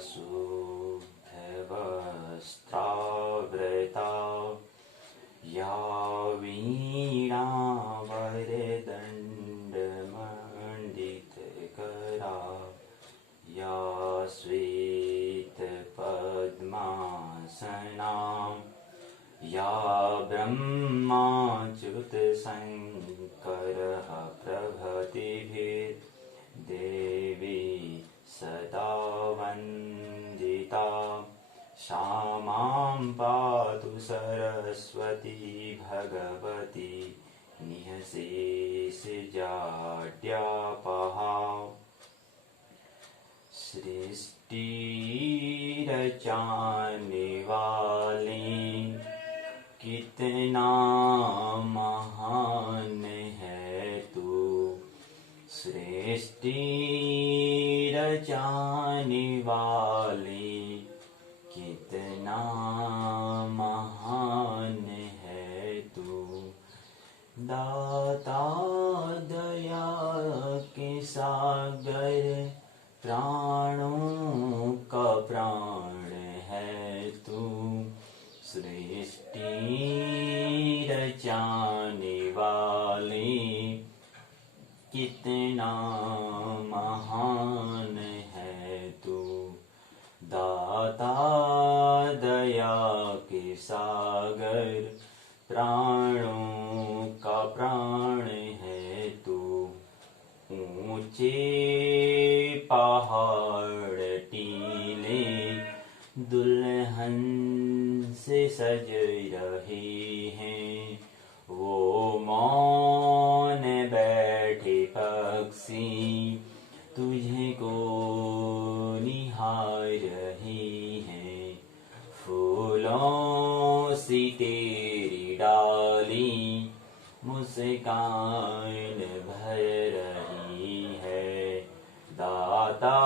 शुभ्रवस्त्रावृता या वीणावरदण्डमण्डितकरा या श्वेतपद्मासना या ब्रह्माच्युतशङ्करः प्रभृतिभिर्देवी सदा वन्दिता श्यामां पातु सरस्वती भगवती निःशेषजाड्यापहा। सृष्टि रचाने वाली कितना महान है तू, सृष्टि रचाने वाली कितना महान है तू। दाता दया के सागर प्राणों का प्राण है तू, सृष्टि रचाने वाली कितना महान है तू। दाता दया के सागर प्राणों का प्राण है तू। ऊंचे पहाड़ टीले दुल्हन से सज रहे हैं, वो मौन बैठे पक्षी तुझे को निहार रहे हैं। फूलों सी तेरी डाली मुस्कान भर रही है। दाता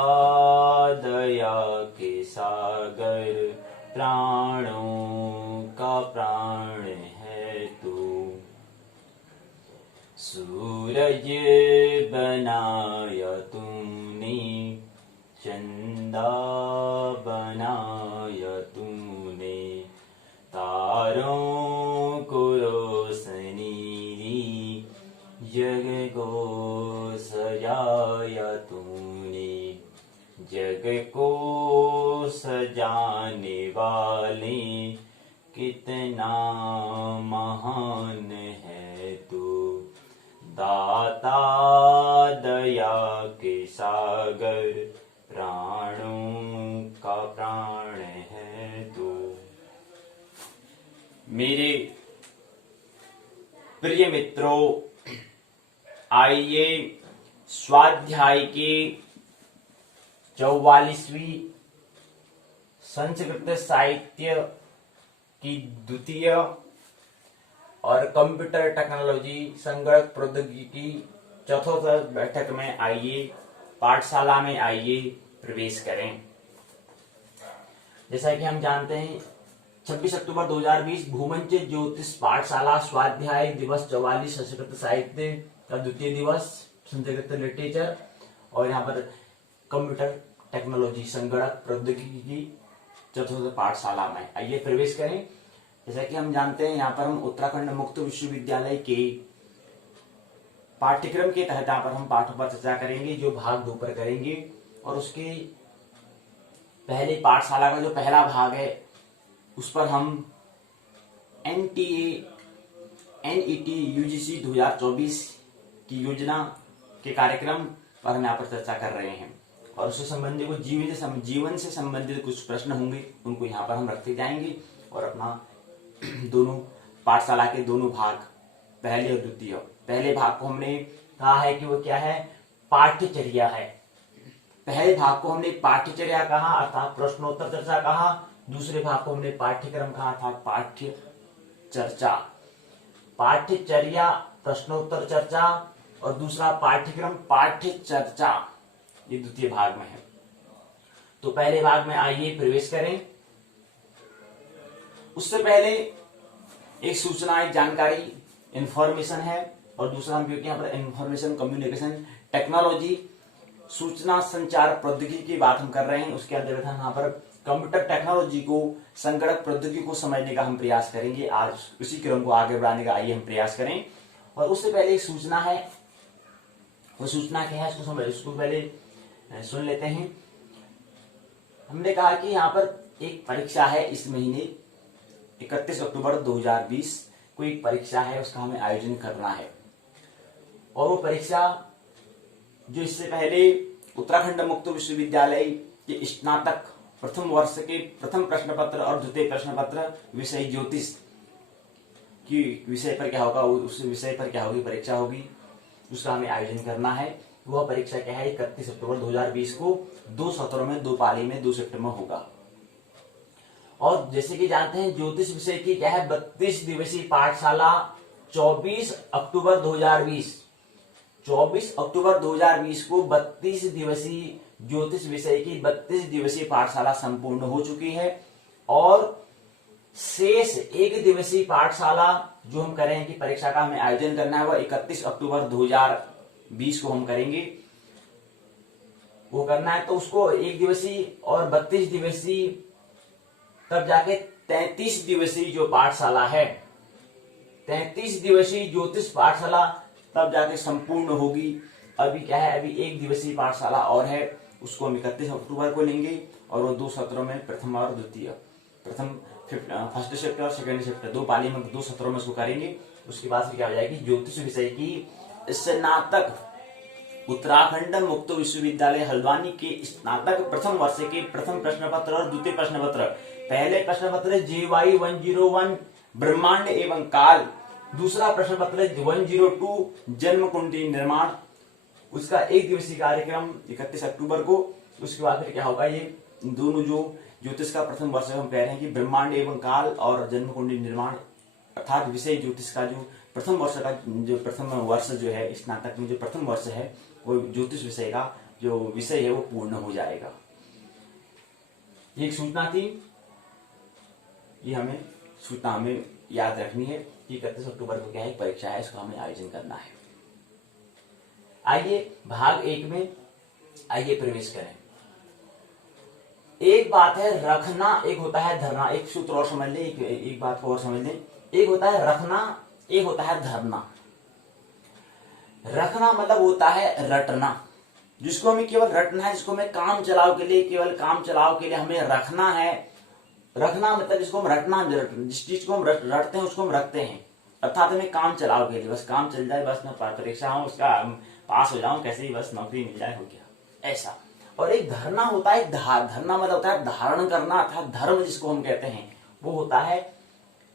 दया के सागर प्राणों का प्राण है तू। सूरज बनाया तूने, चंदा बनाया तूने, तारों को रोशनी दी, जग को सजाया तूने। जग को सजाने वाले कितना महान है तू। दाता दया के सागर प्राणों का प्राण है तू। मेरे प्रिय मित्रों, आइए स्वाध्याय की 44वीं संस्कृत साहित्य की द्वितीय और कंप्यूटर टेक्नोलॉजी संगणक प्रौद्योगिकी चतुर्थ बैठक में आइए, पाठशाला में आइए प्रवेश करें। जैसा कि हम जानते हैं 26 अक्टूबर 2020 भूमंच ज्योतिष पाठशाला स्वाध्याय दिवस 44 संस्कृत साहित्य का द्वितीय दिवस, संस्कृत लिटरेचर और यहाँ पर कंप्यूटर टेक्नोलॉजी संगणक प्रौद्योगिकी की चतुर्थ पाठशाला में आइए प्रवेश करें। जैसा कि हम जानते हैं यहाँ पर हम उत्तराखंड मुक्त विश्वविद्यालय के पाठ्यक्रम के तहत यहाँ पर हम पाठों पर चर्चा करेंगे, जो भाग 2 पर करेंगे। और उसके पहले पाठशाला का जो पहला भाग है उस पर हम NTA NET UGC 2024 की योजना के कार्यक्रम पर हम यहाँ पर चर्चा कर रहे हैं। और उससे संबंधित कुछ जीवन से संबंधित कुछ प्रश्न होंगे, उनको यहाँ पर हम रखते जाएंगे। और अपना दोनों पाठशाला के दोनों भाग, पहले और द्वितीय, पहले भाग को हमने कहा है कि वो क्या है, पाठ्यचर्या है। पहले भाग को हमने पाठ्यचर्या कहा अर्थात प्रश्नोत्तर चर्चा कहा, दूसरे भाग को हमने पाठ्यक्रम कहा अर्थात पाठ्य चर्चा। पाठ्यचर्या प्रश्नोत्तर चर्चा और दूसरा पाठ्यक्रम पाठ्य चर्चा, ये द्वितीय भाग में है। तो पहले भाग में आइए प्रवेश करें। उससे पहले एक सूचना, एक जानकारी, इंफॉर्मेशन है। और दूसरा हम क्योंकि यहाँ पर इंफॉर्मेशन कम्युनिकेशन टेक्नोलॉजी सूचना संचार प्रौद्योगिकी की बात हम कर रहे हैं, उसके अंतर्गत हम यहाँ पर कंप्यूटर टेक्नोलॉजी को, संगणक प्रौद्योगिकी को समझने का हम प्रयास करेंगे। आज उसी क्रम को आगे बढ़ाने का आइए हम प्रयास करें। और उससे पहले एक सूचना है, वो सूचना क्या है उसको पहले सुन लेते हैं। हमने कहा कि यहाँ पर एक परीक्षा है इस महीने 31 अक्टूबर 2020 को एक परीक्षा है, उसका हमें आयोजन करना है। और वो परीक्षा जो इससे पहले उत्तराखंड मुक्त विश्वविद्यालय के स्नातक प्रथम वर्ष के प्रथम प्रश्न पत्र और द्वितीय प्रश्न पत्र विषय ज्योतिष की विषय पर क्या होगा, उस विषय पर क्या होगी परीक्षा होगी, उसका हमें आयोजन करना है। वह परीक्षा क्या है 31 अक्टूबर 2020 को 2 सत्रों में 2 पाली में 2 शिफ्ट में होगा। और जैसे कि जानते हैं ज्योतिष विषय की क्या है 32 दिवसीय पाठशाला 24 अक्टूबर 2020 को 32 दिवसीय ज्योतिष विषय की 32 दिवसीय पाठशाला संपूर्ण हो चुकी है। और शेष 1 दिवसीय पाठशाला जो हम करें कि परीक्षा का हमें आयोजन करना है वह 31 अक्टूबर 2020 को हम करेंगे, वो करना है। तो उसको 1 दिवसीय और 32 दिवसीय तब जाके 33 दिवसीय जो पाठशाला है, 33 दिवसीय ज्योतिष पाठशाला तब जाके संपूर्ण होगी। अभी क्या है, अभी 1 दिवसीय पाठशाला और है, उसको हम 31 अक्टूबर को लेंगे और वो 2 सत्रों में प्रथम और द्वितीय, फर्स्ट शिफ्ट और सेकंड शिफ्ट 2 पाली में 2 सत्रों में उसको करेंगे। उसके बाद फिर क्या हो जाएगी ज्योतिष विषय की स्नातक उत्तराखंड मुक्त विश्वविद्यालय हल्द्वानी के स्नातक प्रथम वर्ष के प्रथम प्रश्न पत्र और द्वितीय प्रश्न पत्र। पहले प्रश्न पत्र JY 101 ब्रह्मांड एवं काल, दूसरा प्रश्न पत्र 102 जन्म कुंडली निर्माण, उसका 1 दिवसीय कार्यक्रम 31 अक्टूबर को। उसके बाद फिर क्या होगा, ये दोनों जो ज्योतिष का प्रथम वर्ष हम कह रहे हैं कि ब्रह्मांड एवं काल और जन्म कुंडली निर्माण, अर्थात विषय ज्योतिष का जो प्रथम वर्ष का जो प्रथम वर्ष जो है स्नातक में जो प्रथम वर्ष है वो ज्योतिष विषय का जो विषय है वो पूर्ण हो जाएगा। एक सूचना थी, ये हमें सूचना हमें याद रखनी है कि 31 अक्टूबर को क्या है परीक्षा है, इसका हमें आयोजन करना है। आइए भाग 1 में आइए प्रवेश करें। एक बात है रखना, एक होता है धरना। एक सूत्र और समझ ले, एक बात को और समझ लें। एक होता है रखना, एक होता है धरना। रखना मतलब होता है रटना, जिसको हमें केवल रटना है, जिसको हमें काम चलाव के लिए, केवल काम चलाव के लिए हमें रखना है। रखना मतलब जिसको हम रटना, जिस चीज को हम रटते हैं उसको हम रखते हैं, अर्थात हमें काम चलाव के लिए, बस काम चल जाए, बस मैं परीक्षा हूं उसका पास हो जाऊं, कैसे ही बस नौकरी मिल जाए, हो गया ऐसा। और एक धरना होता है, धरना मतलब होता है धारण करना, अर्थात धर्म जिसको हम कहते हैं, वो होता है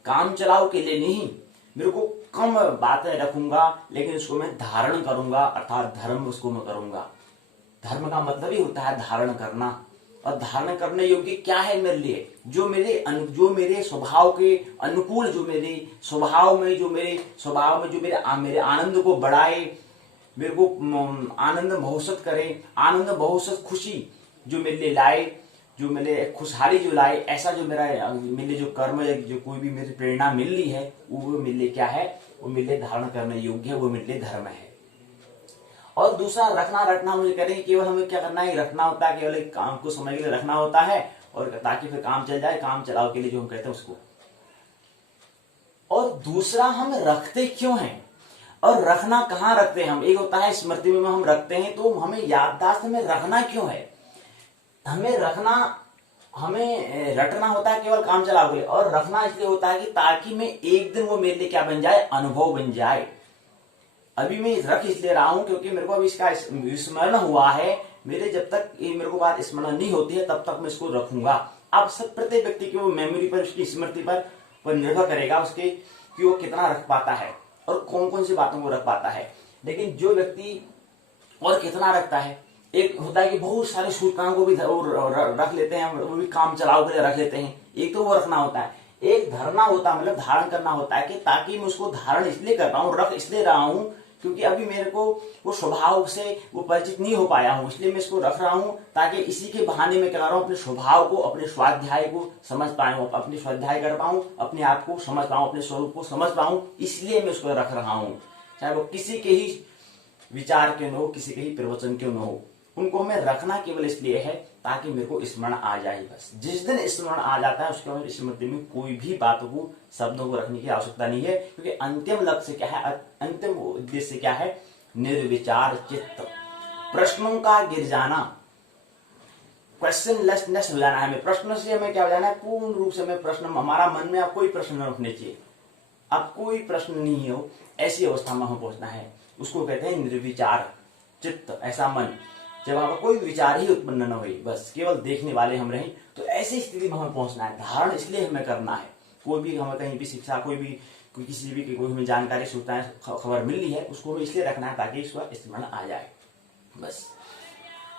काम चलाव के लिए नहीं, मेरे को कम बातें रखूंगा लेकिन उसको मैं धारण करूंगा, अर्थात धर्म उसको मैं करूंगा। धर्म का मतलब ही होता है धारण करना। और धारण करने योग्य क्या है मेरे लिए, जो मेरे स्वभाव के अनुकूल, जो मेरे स्वभाव में जो मेरे आनंद को बढ़ाए, मेरे को आनंद बहुसत करे, आनंद बहुसत खुशी जो मेरे लिए लाए, जो मेरे खुशहाली जो लाए, ऐसा जो मेरे जो कर्म, जो कोई भी मेरी प्रेरणा मिल रही है वो मेरे लिए क्या है, वो मेरे लिए धारण करने योग्य है, वो मेरे लिए धर्म है। और दूसरा रटना मुझे करें, केवल हमें क्या करना है, रखना होता है, केवल एक काम को समय के लिए रखना होता है, और ताकि फिर काम चल जाए, काम चलाओ के लिए जो हम कहते हैं उसको। और दूसरा हम रखते क्यों हैं, और रखना कहाँ रखते हैं हम, एक होता है स्मृति में हम रखते हैं, तो हमें याददाश्त में रखना क्यों है, हमें रटना होता है केवल काम चलाओ के लिए, और रखना इसलिए होता है कि ताकि मैं एक दिन वो मेरे लिए क्या बन जाए, अनुभव बन जाए। अभी मैं रख इसलिए रहा हूं क्योंकि मेरे को अभी इसका स्मरण हुआ है, मेरे जब तक ये मेरे को बात स्मरण नहीं होती है तब तक मैं इसको रखूंगा। अब सब प्रत्येक व्यक्ति की वो मेमोरी पर, उसकी स्मृति पर निर्भर करेगा उसके कि वो कितना रख पाता है और कौन कौन सी बातों को रख पाता है। लेकिन जो व्यक्ति और कितना रखता है, एक होता है कि बहुत सारे सूचनाओं को भी रख लेते हैं, वो भी काम चलाओ के लिए रख लेते हैं, एक तो वो रखना होता है। एक धरना होता है, मतलब धारण करना होता है, कि ताकि मैं उसको धारण इसलिए कर रहा हूँ, रख इसलिए रहा हूं क्योंकि अभी मेरे को वो स्वभाव से वो परिचित नहीं हो पाया हूं, इसलिए मैं इसको रख रहा हूं, ताकि इसी के बहाने में क्या कर रहा हूं, अपने स्वभाव को, अपने स्वाध्याय को समझ पाऊं, अपने स्वाध्याय कर पाऊं, अपने आप को समझ पाऊं, अपने स्वरूप को समझ पाऊं, इसलिए मैं उसको रख रहा हूं। चाहे वो किसी के ही विचार क्यों न हो, किसी के ही प्रवचन क्यों न हो, उनको हमें रखना केवल इसलिए है ताकि मेरे को स्मरण आ जाए बस। जिस दिन स्मरण आ जाता है उसके बाद स्मृति में कोई भी बातों को, शब्दों को रखने की आवश्यकता नहीं है, क्योंकि अंतिम लक्ष्य क्या है, अंतिम उद्देश्य क्या है, निर्विचार चित्त, प्रश्नों का गिर जाना, क्वेश्चनलेसनेस हो जाना है। हमें प्रश्न से हमें क्या हो जाना है, पूर्ण रूप से हमें प्रश्न, हमारा मन में अब कोई प्रश्न न उठने चाहिए, अब कोई प्रश्न नहीं हो, ऐसी अवस्था में हमें पहुंचना है। उसको कहते हैं निर्विचार चित्त, ऐसा मन जब वहां पर कोई विचार ही उत्पन्न न हुई, बस केवल देखने वाले हम रहें, तो ऐसी स्थिति में हमें पहुंचना है। धारण इसलिए हमें करना है, कोई भी हमें कहीं भी शिक्षा, कोई किसी भी कोई हमें जानकारी, सूचनाएं, खबर मिल रही है, उसको हमें इसलिए रखना है ताकि इसका स्मरण आ जाए बस।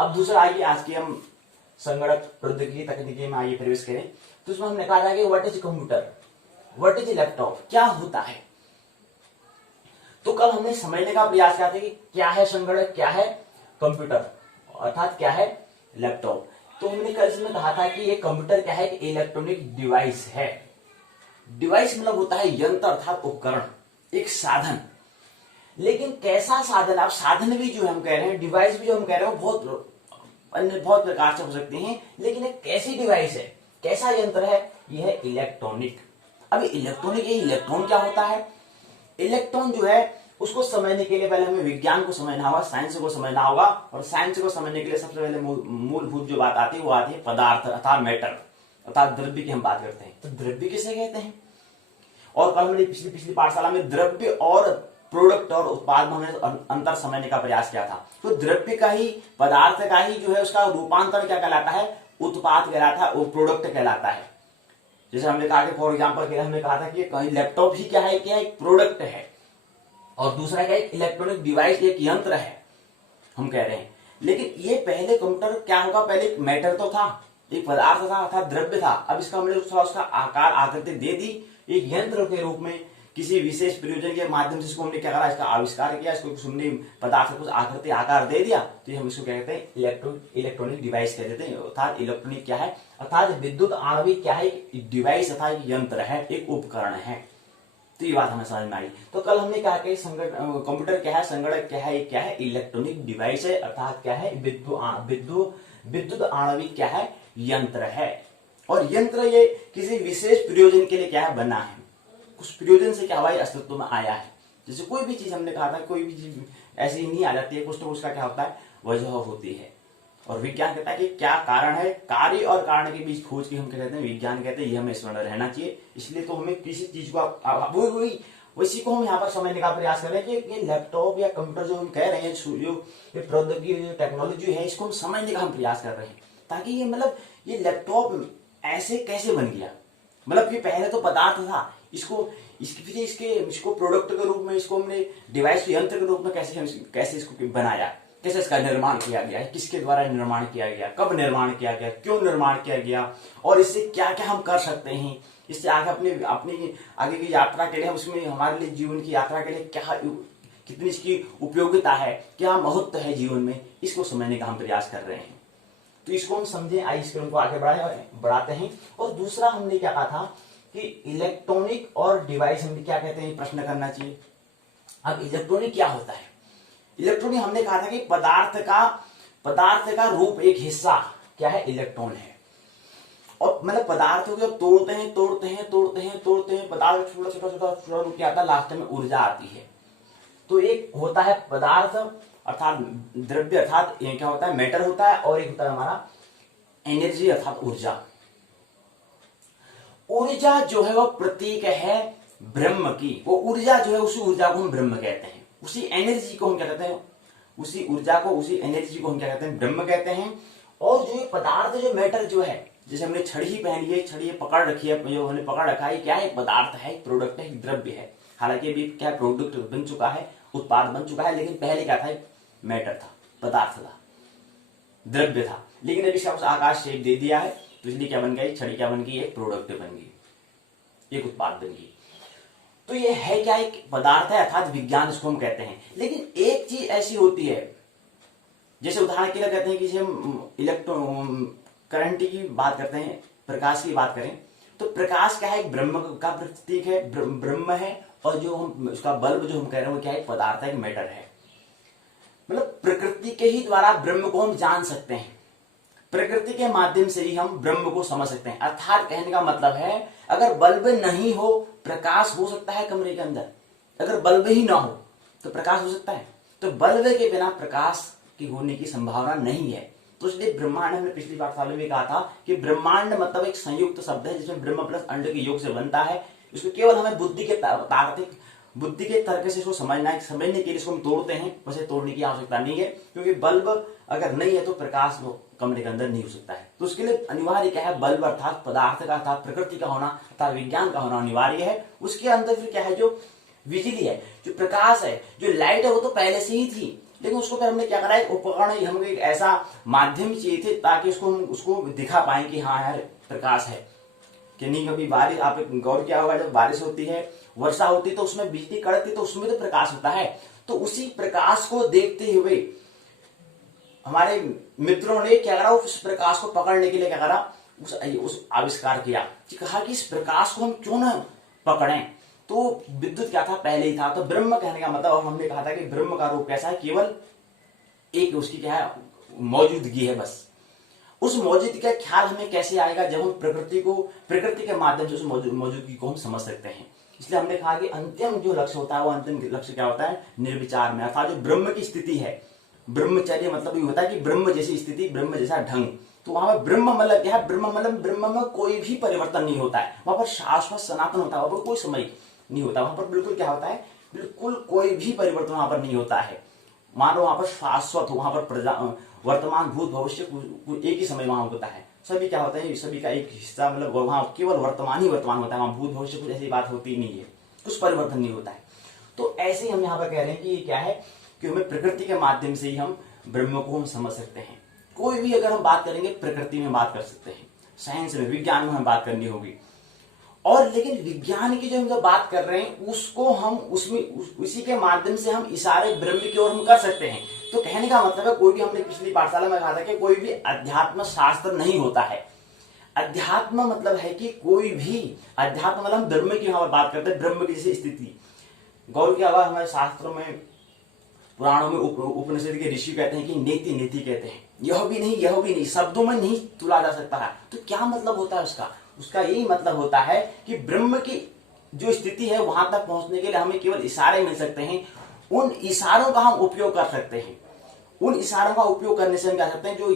अब दूसरा आइए, आज की हम संगणक प्रौद्योगिकी तकनीकी में आइए प्रवेश करें। तो उसमें हमने कहा था कि what is computer, what is laptop, क्या होता है। तो कल हमने समझने का प्रयास किया था कि क्या है संगणक, क्या है कंप्यूटर, अर्थात क्या है लैपटॉप। तो हमने कल इसमें कहा था कि ये कंप्यूटर क्या है, एक इलेक्ट्रॉनिक डिवाइस है। डिवाइस मतलब होता है यंत्र अर्थात उपकरण, एक साधन। लेकिन कैसा साधन, आप साधन भी जो हम कह रहे हैं, डिवाइस भी जो हम कह रहे हैं, बहुत अन्य बहुत प्रकार से हो सकते हैं, लेकिन एक कैसी डिवाइस है, कैसा यंत्र है, यह है इलेक्ट्रॉनिक। अब इलेक्ट्रॉनिक, ये इलेक्ट्रॉन क्या होता है, इलेक्ट्रॉन जो है उसको समझने के लिए पहले हमें विज्ञान को समझना होगा, साइंस को समझना होगा। और साइंस को समझने के लिए सबसे पहले मूलभूत जो बात आती है वो आती है पदार्थ अर्थात मैटर, अर्थात द्रव्य की हम बात करते हैं। तो द्रव्य किसे कहते हैं, और कल हमने पिछली पाठशाला में द्रव्य और प्रोडक्ट और उत्पाद में हमने अंतर समझने का प्रयास किया था। तो द्रव्य का ही, पदार्थ का ही जो है उसका रूपांतर क्या कहलाता है, उत्पाद कहलाता है, वो प्रोडक्ट कहलाता है। जैसे हमने कहा कि फॉर एग्जाम्पल हमने कहा था कि कहीं लैपटॉप ही क्या है, क्या एक प्रोडक्ट है, और दूसरा क्या है, इलेक्ट्रॉनिक डिवाइस, एक यंत्र है हम कह रहे हैं। लेकिन ये पहले कंप्यूटर क्या होगा, पहले एक मैटर तो था, एक पदार्थ था अर्थात द्रव्य था। अब इसका हमने उसका आकार आकृति दे दी, एक यंत्र के रूप में किसी विशेष प्रयोजन के माध्यम से इसको हमने क्या करा, इसका आविष्कार किया, इसको हमने पदार्थ को आकृति आकार दे दिया, तो हम इसको क्या कहते हैं, इलेक्ट्रॉनिक डिवाइस कह देते हैं। अर्थात इलेक्ट्रॉनिक क्या है, अर्थात विद्युत आणविक क्या है, डिवाइस अर्थात एक यंत्र है, एक उपकरण है। तो ये बात हमें समझ में आई। तो कल हमने कहा कि कंप्यूटर क्या है, संगणक क्या है, क्या है इलेक्ट्रॉनिक डिवाइस है, अर्थात क्या है विद्युत आणविक क्या है, यंत्र है। और यंत्र ये किसी विशेष प्रयोजन के लिए क्या है, बना है, कुछ प्रयोजन से क्या हुआ है, अस्तित्व में आया है। जैसे कोई भी चीज हमने कहा था, कोई भी चीज ऐसी ही नहीं आ जाती है, कुछ तो उसका क्या होता है, वजह होती है। और विज्ञान कहता है कि क्या कारण है, कार्य और कारण के बीच खोज की हम कहते हैं विज्ञान कहते हैं, ये हमें स्मरण रहना चाहिए। इसलिए तो हमें किसी चीज को इसी को हम यहाँ पर समझने का प्रयास कर रहे हैं कि ये लैपटॉप या कंप्यूटर जो हम कह रहे हैं, जो ये प्रौद्योगिकी टेक्नोलॉजी है, इसको हम समझने का हम प्रयास कर रहे हैं, ताकि ये मतलब ये लैपटॉप ऐसे कैसे बन गया, मतलब ये पहले तो पदार्थ था, इसको प्रोडक्ट के रूप में, इसको हमने डिवाइस यंत्र के रूप में कैसे इसको बनाया, कैसे इसका निर्माण किया गया है, किसके द्वारा निर्माण किया गया, कब निर्माण किया गया, क्यों निर्माण किया गया, और इससे क्या क्या हम कर सकते हैं, इससे आगे अपनी आगे की यात्रा के लिए, उसमें हमारे लिए जीवन की यात्रा के लिए क्या, कितनी इसकी उपयोगिता है, क्या महत्व है जीवन में, इसको समझने का हम प्रयास कर रहे हैं। तो इसको हम समझें, आइए इस क्रम को आगे बढ़ाते हैं। और दूसरा हमने क्या कहा था कि इलेक्ट्रॉनिक और डिवाइस हम क्या कहते हैं, प्रश्न करना चाहिए। अब इलेक्ट्रॉनिक क्या होता है, इलेक्ट्रॉनिक हमने कहा था कि पदार्थ का रूप, एक हिस्सा क्या है, इलेक्ट्रॉन है। और मतलब पदार्थों को तोड़ते हैं, पदार्थ छोटा रूप क्या आता है, लास्ट में ऊर्जा आती है। तो एक होता है पदार्थ अर्थात द्रव्य, अर्थात ये क्या होता है, मैटर होता है, और एक होता है हमारा एनर्जी अर्थात ऊर्जा। ऊर्जा जो है वो प्रतीक है ब्रह्म की, वो ऊर्जा जो है, उसी ऊर्जा को हम ब्रह्म कहते हैं, उसी एनर्जी को हम क्या कहते हैं, उसी ऊर्जा को, उसी एनर्जी को हम क्या कहते हैं, ब्रह्म कहते हैं। और जो ये पदार्थ, जो मैटर जो है, जैसे हमने छड़ी पहनी है, छड़ी पकड़ रखी है, जो हमने पकड़ रखा है, क्या है, पदार्थ है, प्रोडक्ट है, द्रव्य है। हालांकि अभी क्या प्रोडक्ट बन चुका है, उत्पाद बन चुका है, लेकिन पहले क्या था, मैटर था, पदार्थ था, द्रव्य था। लेकिन अभी इसका आकाश शेप दे दिया है, तो इसलिए क्या बन गई, छड़ी क्या बन गई, एक प्रोडक्ट बन गई, एक उत्पाद बन गई। तो ये है क्या, एक पदार्थ है, अर्थात विज्ञान इसको हम कहते हैं। लेकिन एक चीज ऐसी होती है, जैसे उदाहरण के लिए कहते हैं कि हम करंट की बात करते हैं, प्रकाश की बात करें, तो प्रकाश क्या है, एक ब्रह्म का प्रतीक है, ब्रह्म है। और जो हम उसका बल्ब जो हम कह रहे हैं वो क्या है, पदार्थ है, एक मैटर है। मतलब प्रकृति के ही द्वारा ब्रह्म को हम जान सकते हैं, प्रकृति के माध्यम से ही हम ब्रह्म को समझ सकते हैं। अर्थात कहने का मतलब है, अगर बल्ब नहीं हो प्रकाश हो सकता है कमरे के अंदर, अगर बल्ब ही ना हो तो प्रकाश हो सकता है? तो बल्ब के बिना प्रकाश की होने की संभावना नहीं है। तो इसलिए ब्रह्मांड, हमने पिछली पाठशाला में कहा था कि ब्रह्मांड मतलब एक संयुक्त शब्द है जिसमें ब्रह्म प्लस अंड के योग से बनता है। इसको केवल हमें बुद्धि के तार्किक बुद्धि के तर्क से इसको समझना है, समझने के लिए इसको हम तोड़ते हैं, वैसे तोड़ने की आवश्यकता नहीं है, क्योंकि बल्ब अगर नहीं है तो प्रकाश कमरे के अंदर नहीं हो सकता है। तो उसके लिए अनिवार्य क्या है, बल्ब अर्थात पदार्थ का, अर्थात प्रकृति का होना, अर्थात विज्ञान का होना अनिवार्य है। उसके अंदर फिर क्या है, जो बिजली है, जो प्रकाश है, जो लाइट है, वो तो पहले से ही थी, लेकिन उसको फिर हमने क्या करा, एक उपकरण, हमें एक ऐसा माध्यम चाहिए थे ताकि उसको दिखा पाए कि हाँ यार प्रकाश है कि नहीं। कभी बारिश, आप गौर किया होगा, जब बारिश होती है, वर्षा होती है, तो उसमें बिजली कड़कती तो उसमें तो प्रकाश होता है। तो उसी प्रकाश को देखते हुए हमारे मित्रों ने क्या करा, उस प्रकाश को पकड़ने के लिए क्या करा, उस आविष्कार किया कि कहा कि इस प्रकाश को हम क्यों ना पकड़ें। तो विद्युत क्या था, पहले ही था। तो ब्रह्म कहने का मतलब, और हमने कहा था कि ब्रह्म का रूप कैसा है, केवल एक उसकी क्या है, मौजूदगी है बस। उस मौजूदगी का ख्याल हमें कैसे आएगा, जब हम प्रकृति के माध्यम से उस मौजूदगी को हम समझ सकते हैं। इसलिए हमने कहा कि अंतिम जो लक्ष्य होता है, वो अंतिम लक्ष्य क्या होता है, निर्विचार में, अर्थात जो ब्रह्म की स्थिति है। ब्रह्मचर्य मतलब ये होता है कि ब्रह्म जैसी स्थिति, ब्रह्म जैसा ढंग। तो वहां पर ब्रह्म मतलब क्या है, ब्रह्म में कोई भी परिवर्तन नहीं होता है, वहां पर शाश्वत सनातन होता है, वहां पर कोई समय नहीं होता, वहां पर बिल्कुल क्या होता है, बिल्कुल कोई भी परिवर्तन वहां पर नहीं होता है। मानो वहां पर शाश्वत हो, वहां पर वर्तमान भूत भविष्य एक ही समय वहां होता है। सभी क्या होता है, सभी का एक हिस्सा, मतलब वहां केवल वर्तमान ही वर्तमान होता है, वहां भूत भविष्य कुछ ऐसी बात होती नहीं है, कुछ परिवर्तन नहीं होता है। तो ऐसे ही हम यहाँ पर कह रहे हैं कि क्या है कि हमें प्रकृति के माध्यम से ही हम ब्रह्म को हम समझ सकते हैं। कोई भी अगर हम बात करेंगे प्रकृति में बात कर सकते हैं, साइंस में, विज्ञान में हम बात करनी होगी। और लेकिन विज्ञान की जो हम जब बात कर रहे हैं, उसको हम उसी के माध्यम से हम इशारे ब्रह्म की ओर हम कर सकते हैं। तो कहने का मतलब है, कोई भी, हमने पिछली पाठशाला में कहा था कि कोई भी अध्यात्म शास्त्र नहीं होता है। अध्यात्म मतलब है कि कोई भी, अध्यात्म मतलब हम ब्रह्म की यहाँ पर बात करते हैं, ब्रह्म की जैसी स्थिति। गौर किया हुआ, हमारे शास्त्रों में, पुराणों में, उपनिषद के ऋषि कहते हैं कि नेति नेति कहते हैं, यह भी नहीं, शब्दों में नहीं तुला जा सकता है। तो क्या मतलब होता है उसका यही मतलब होता है कि ब्रह्म की जो स्थिति है वहां तक पहुंचने के लिए हमें केवल इशारे मिल सकते हैं। उन इशारों का हम उपयोग कर सकते हैं। उन इशारों का उपयोग करने से हम क्या सकते हैं, जो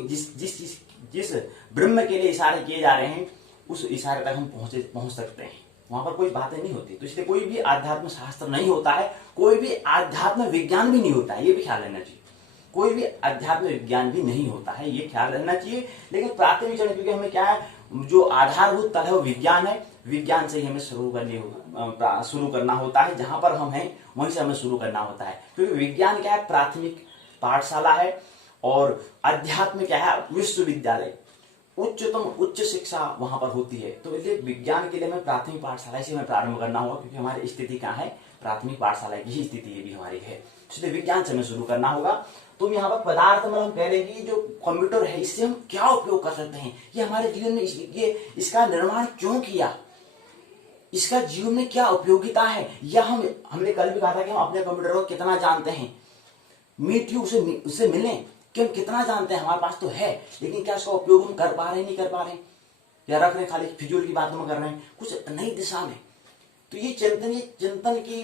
जिस ब्रह्म के लिए इशारे किए जा रहे हैं, उस इशारे तक हम पहुंच सकते हैं। वहां पर कोई बातें नहीं होती। तो इसलिए कोई भी आध्यात्म शास्त्र नहीं होता है, कोई भी आध्यात्म विज्ञान भी नहीं होता है, ये भी ख्याल रहना चाहिए। कोई भी अध्यात्म विज्ञान भी नहीं होता है, ये ख्याल रहना चाहिए। लेकिन प्राथमिक चरण, क्योंकि हमें क्या है, जो आधारभूत तल है वो विज्ञान है, विज्ञान से ही हमें शुरू करना होता है। जहां पर हम हैं वहीं से हमें शुरू करना होता है, क्योंकि विज्ञान क्या है, प्राथमिक पाठशाला है, और अध्यात्म क्या है, विश्वविद्यालय, उच्च शिक्षा वहां पर होती है। तो इसलिए विज्ञान के लिए हमें प्राथमिक पाठशाला से हमें प्रारंभ करना होगा, क्योंकि हमारी स्थिति क्या है, प्राथमिक पाठशाला की ही स्थिति ये भी हमारी है। इसलिए विज्ञान से हमें शुरू करना होगा। तो यहाँ पर पदार्थ मतलब हम कह रहे हैं कि जो कंप्यूटर है, इससे हम क्या उपयोग कर सकते हैं, ये हमारे जीवन में इसका निर्माण क्यों किया, इसका जीवन में क्या उपयोगिता है, या हमने कल भी कहा था कि हम अपने कंप्यूटर को कितना जानते हैं, मीट यू उससे मिलें कि हम कितना जानते हैं, हमारे पास तो है, लेकिन क्या इसका उपयोग हम कर पा रहे हैं, नहीं कर पा रहे हैं, या रख रहे हैं खाली फिजूल की बातों में कर रहे हैं, कुछ नई दिशा में। तो ये चिंतन की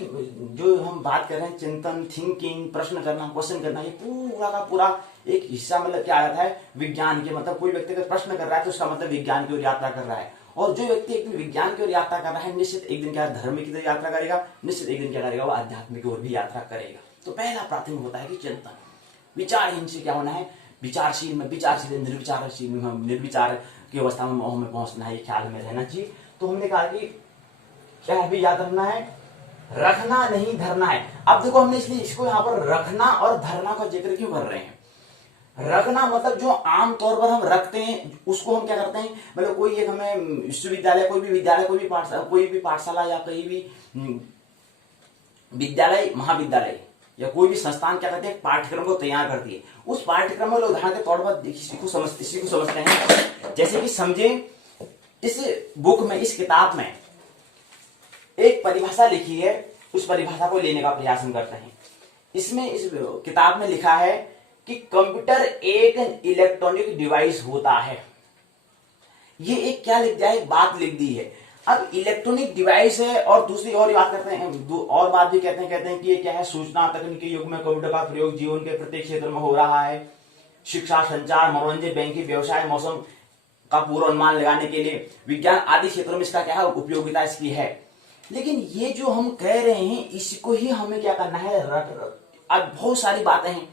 जो हम बात कर रहे हैं, चिंतन, थिंकिंग, प्रश्न करना, क्वेश्चन करना, ये पूरा का पूरा एक हिस्सा मतलब क्या आता है, विज्ञान के। मतलब कोई व्यक्ति अगर प्रश्न कर रहा है तो उसका मतलब विज्ञान की ओर यात्रा कर रहा है। और जो व्यक्ति एक दिन विज्ञान की ओर यात्रा कर रहा है, निश्चित एक दिन क्या धर्म की तरफ यात्रा करेगा, निश्चित एक दिन क्या करेगा, वो आध्यात्मिक की ओर भी यात्रा करेगा। तो पहला प्राथमिक होता है कि चिंतन। विचारहीन से क्या होना है, विचारशील में, विचारशील निर्विचारशील में, हम निर्विचार की अवस्था में हमें पहुंचना है, ये ख्याल में रहना चाहिए। तो हमने कहा कि क्या है, भी याद रखना है, रखना नहीं धरना है। अब देखो, हमने इसलिए इसको यहाँ पर रखना और धरना का जिक्र क्यों कर रहे हैं। रखना मतलब जो आम तौर पर हम रखते हैं उसको हम क्या करते हैं, मतलब कोई एक हमें विश्वविद्यालय, कोई भी विद्यालय, कोई भी पाठशाला या कहीं भी विद्यालय, महाविद्यालय या कोई भी संस्थान क्या करते हैं, पाठ्यक्रम को तैयार करती है। उस पाठ्यक्रम में उदाहरण के तौर पर इसी को समझते हैं। जैसे कि समझे, इस बुक में, इस किताब में एक परिभाषा लिखी है, उस परिभाषा को लेने का प्रयास हम करते हैं। इसमें इस किताब में लिखा है कि कंप्यूटर एक इलेक्ट्रॉनिक डिवाइस होता है। ये एक क्या लिख दिया है, बात लिख दी है। अब इलेक्ट्रॉनिक डिवाइस है और दूसरी और बात करते हैं, और बात भी कहते हैं कि ये क्या है, सूचना तकनीकी युग में कंप्यूटर का प्रयोग जीवन के प्रत्येक क्षेत्र में हो रहा है। शिक्षा, संचार, मनोरंजन, बैंकिंग, व्यवसाय, मौसम का पूर्वानुमान लगाने के लिए, विज्ञान आदि क्षेत्रों में इसका क्या है, उपयोगिता इसकी है। लेकिन ये जो हम कह रहे हैं इसको ही हमें क्या करना है, अब बहुत सारी बातें हैं,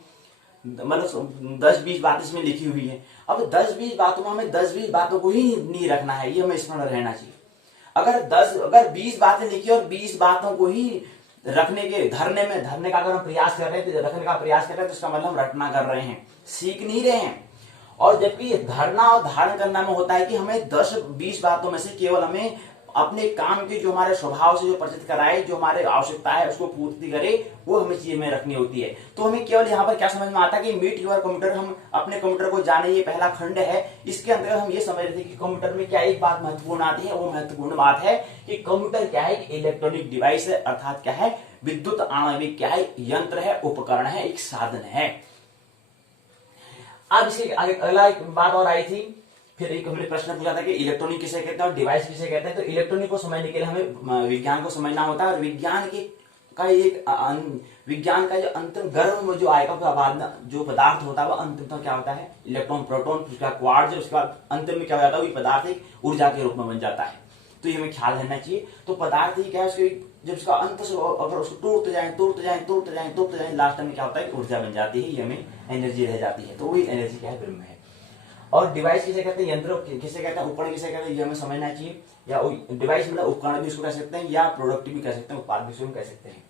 मतलब 10-20 बातें इसमें लिखी हुई है। अब 10-20 बातों में हमें 10-20 बातों को ही नहीं रखना है, ये हमें स्मरण रहना चाहिए। अगर 20 बातें लिखी और 20 बातों को ही रखने का अगर हम प्रयास कर रहे हैं, तो रखने का प्रयास कर रहे हैं, तो इसका मतलब हम रटना कर रहे हैं, सीख नहीं रहे हैं। और जबकि धरना और धारण करना में होता है कि हमें 10-20 बातों में से केवल हमें अपने काम की जो हमारे स्वभाव से जो परिचित कराए, जो हमारे आवश्यकता है उसको पूर्ति करे, वो हमें चीज में रखनी होती है। तो हमें केवल यहाँ पर क्या समझ में आता है कि मीट योर कंप्यूटर, हम अपने कंप्यूटर को जाने, ये पहला खंड है। इसके अंतर्गत हम ये समझ रहे थे कि कंप्यूटर में क्या एक बात महत्वपूर्ण आती है, वो महत्वपूर्ण बात है कि कंप्यूटर क्या है, इलेक्ट्रॉनिक डिवाइस है, अर्थात क्या है, विद्युत आणविक क्या है, यंत्र है, उपकरण है, एक साधन है। अब इसके आगे अगला एक बात और आई थी, फिर एक हमने प्रश्न पूछा था कि इलेक्ट्रॉनिक किसे कहते हैं और डिवाइस किसे कहते हैं। तो इलेक्ट्रॉनिक को समझने के लिए हमें विज्ञान को समझना होता है, और विज्ञान का जो अंतिम गर्भ में जो आएगा, जो पदार्थ होता है वह अंतिम क्या होता है, इलेक्ट्रॉन, प्रोटॉन, उसका क्वार्ट्ज, उसके बाद अंतिम में क्या हो जाता है, वही पदार्थ एक ऊर्जा के रूप में बन जाता है। तो ये हमें ख्याल रहना चाहिए। तो पदार्थ ही क्या है, उसके जब उसका अंत से अगर उसको तोड़ते जाए, लास्ट में क्या होता है, ऊर्जा बन जाती है, ये हमें एनर्जी रह जाती है। तो वही एनर्जी क्या है, ब्रह्म है। और डिवाइस किसे कहते हैं, यंत्र किसे कहते हैं, उपकरण किसे कहते हैं, ये हमें समझना चाहिए। या डिवाइस मतलब उपकरण भी उसको कह सकते हैं, या प्रोडक्ट भी कह सकते हैं, उत्पाद भी उसको कह सकते हैं।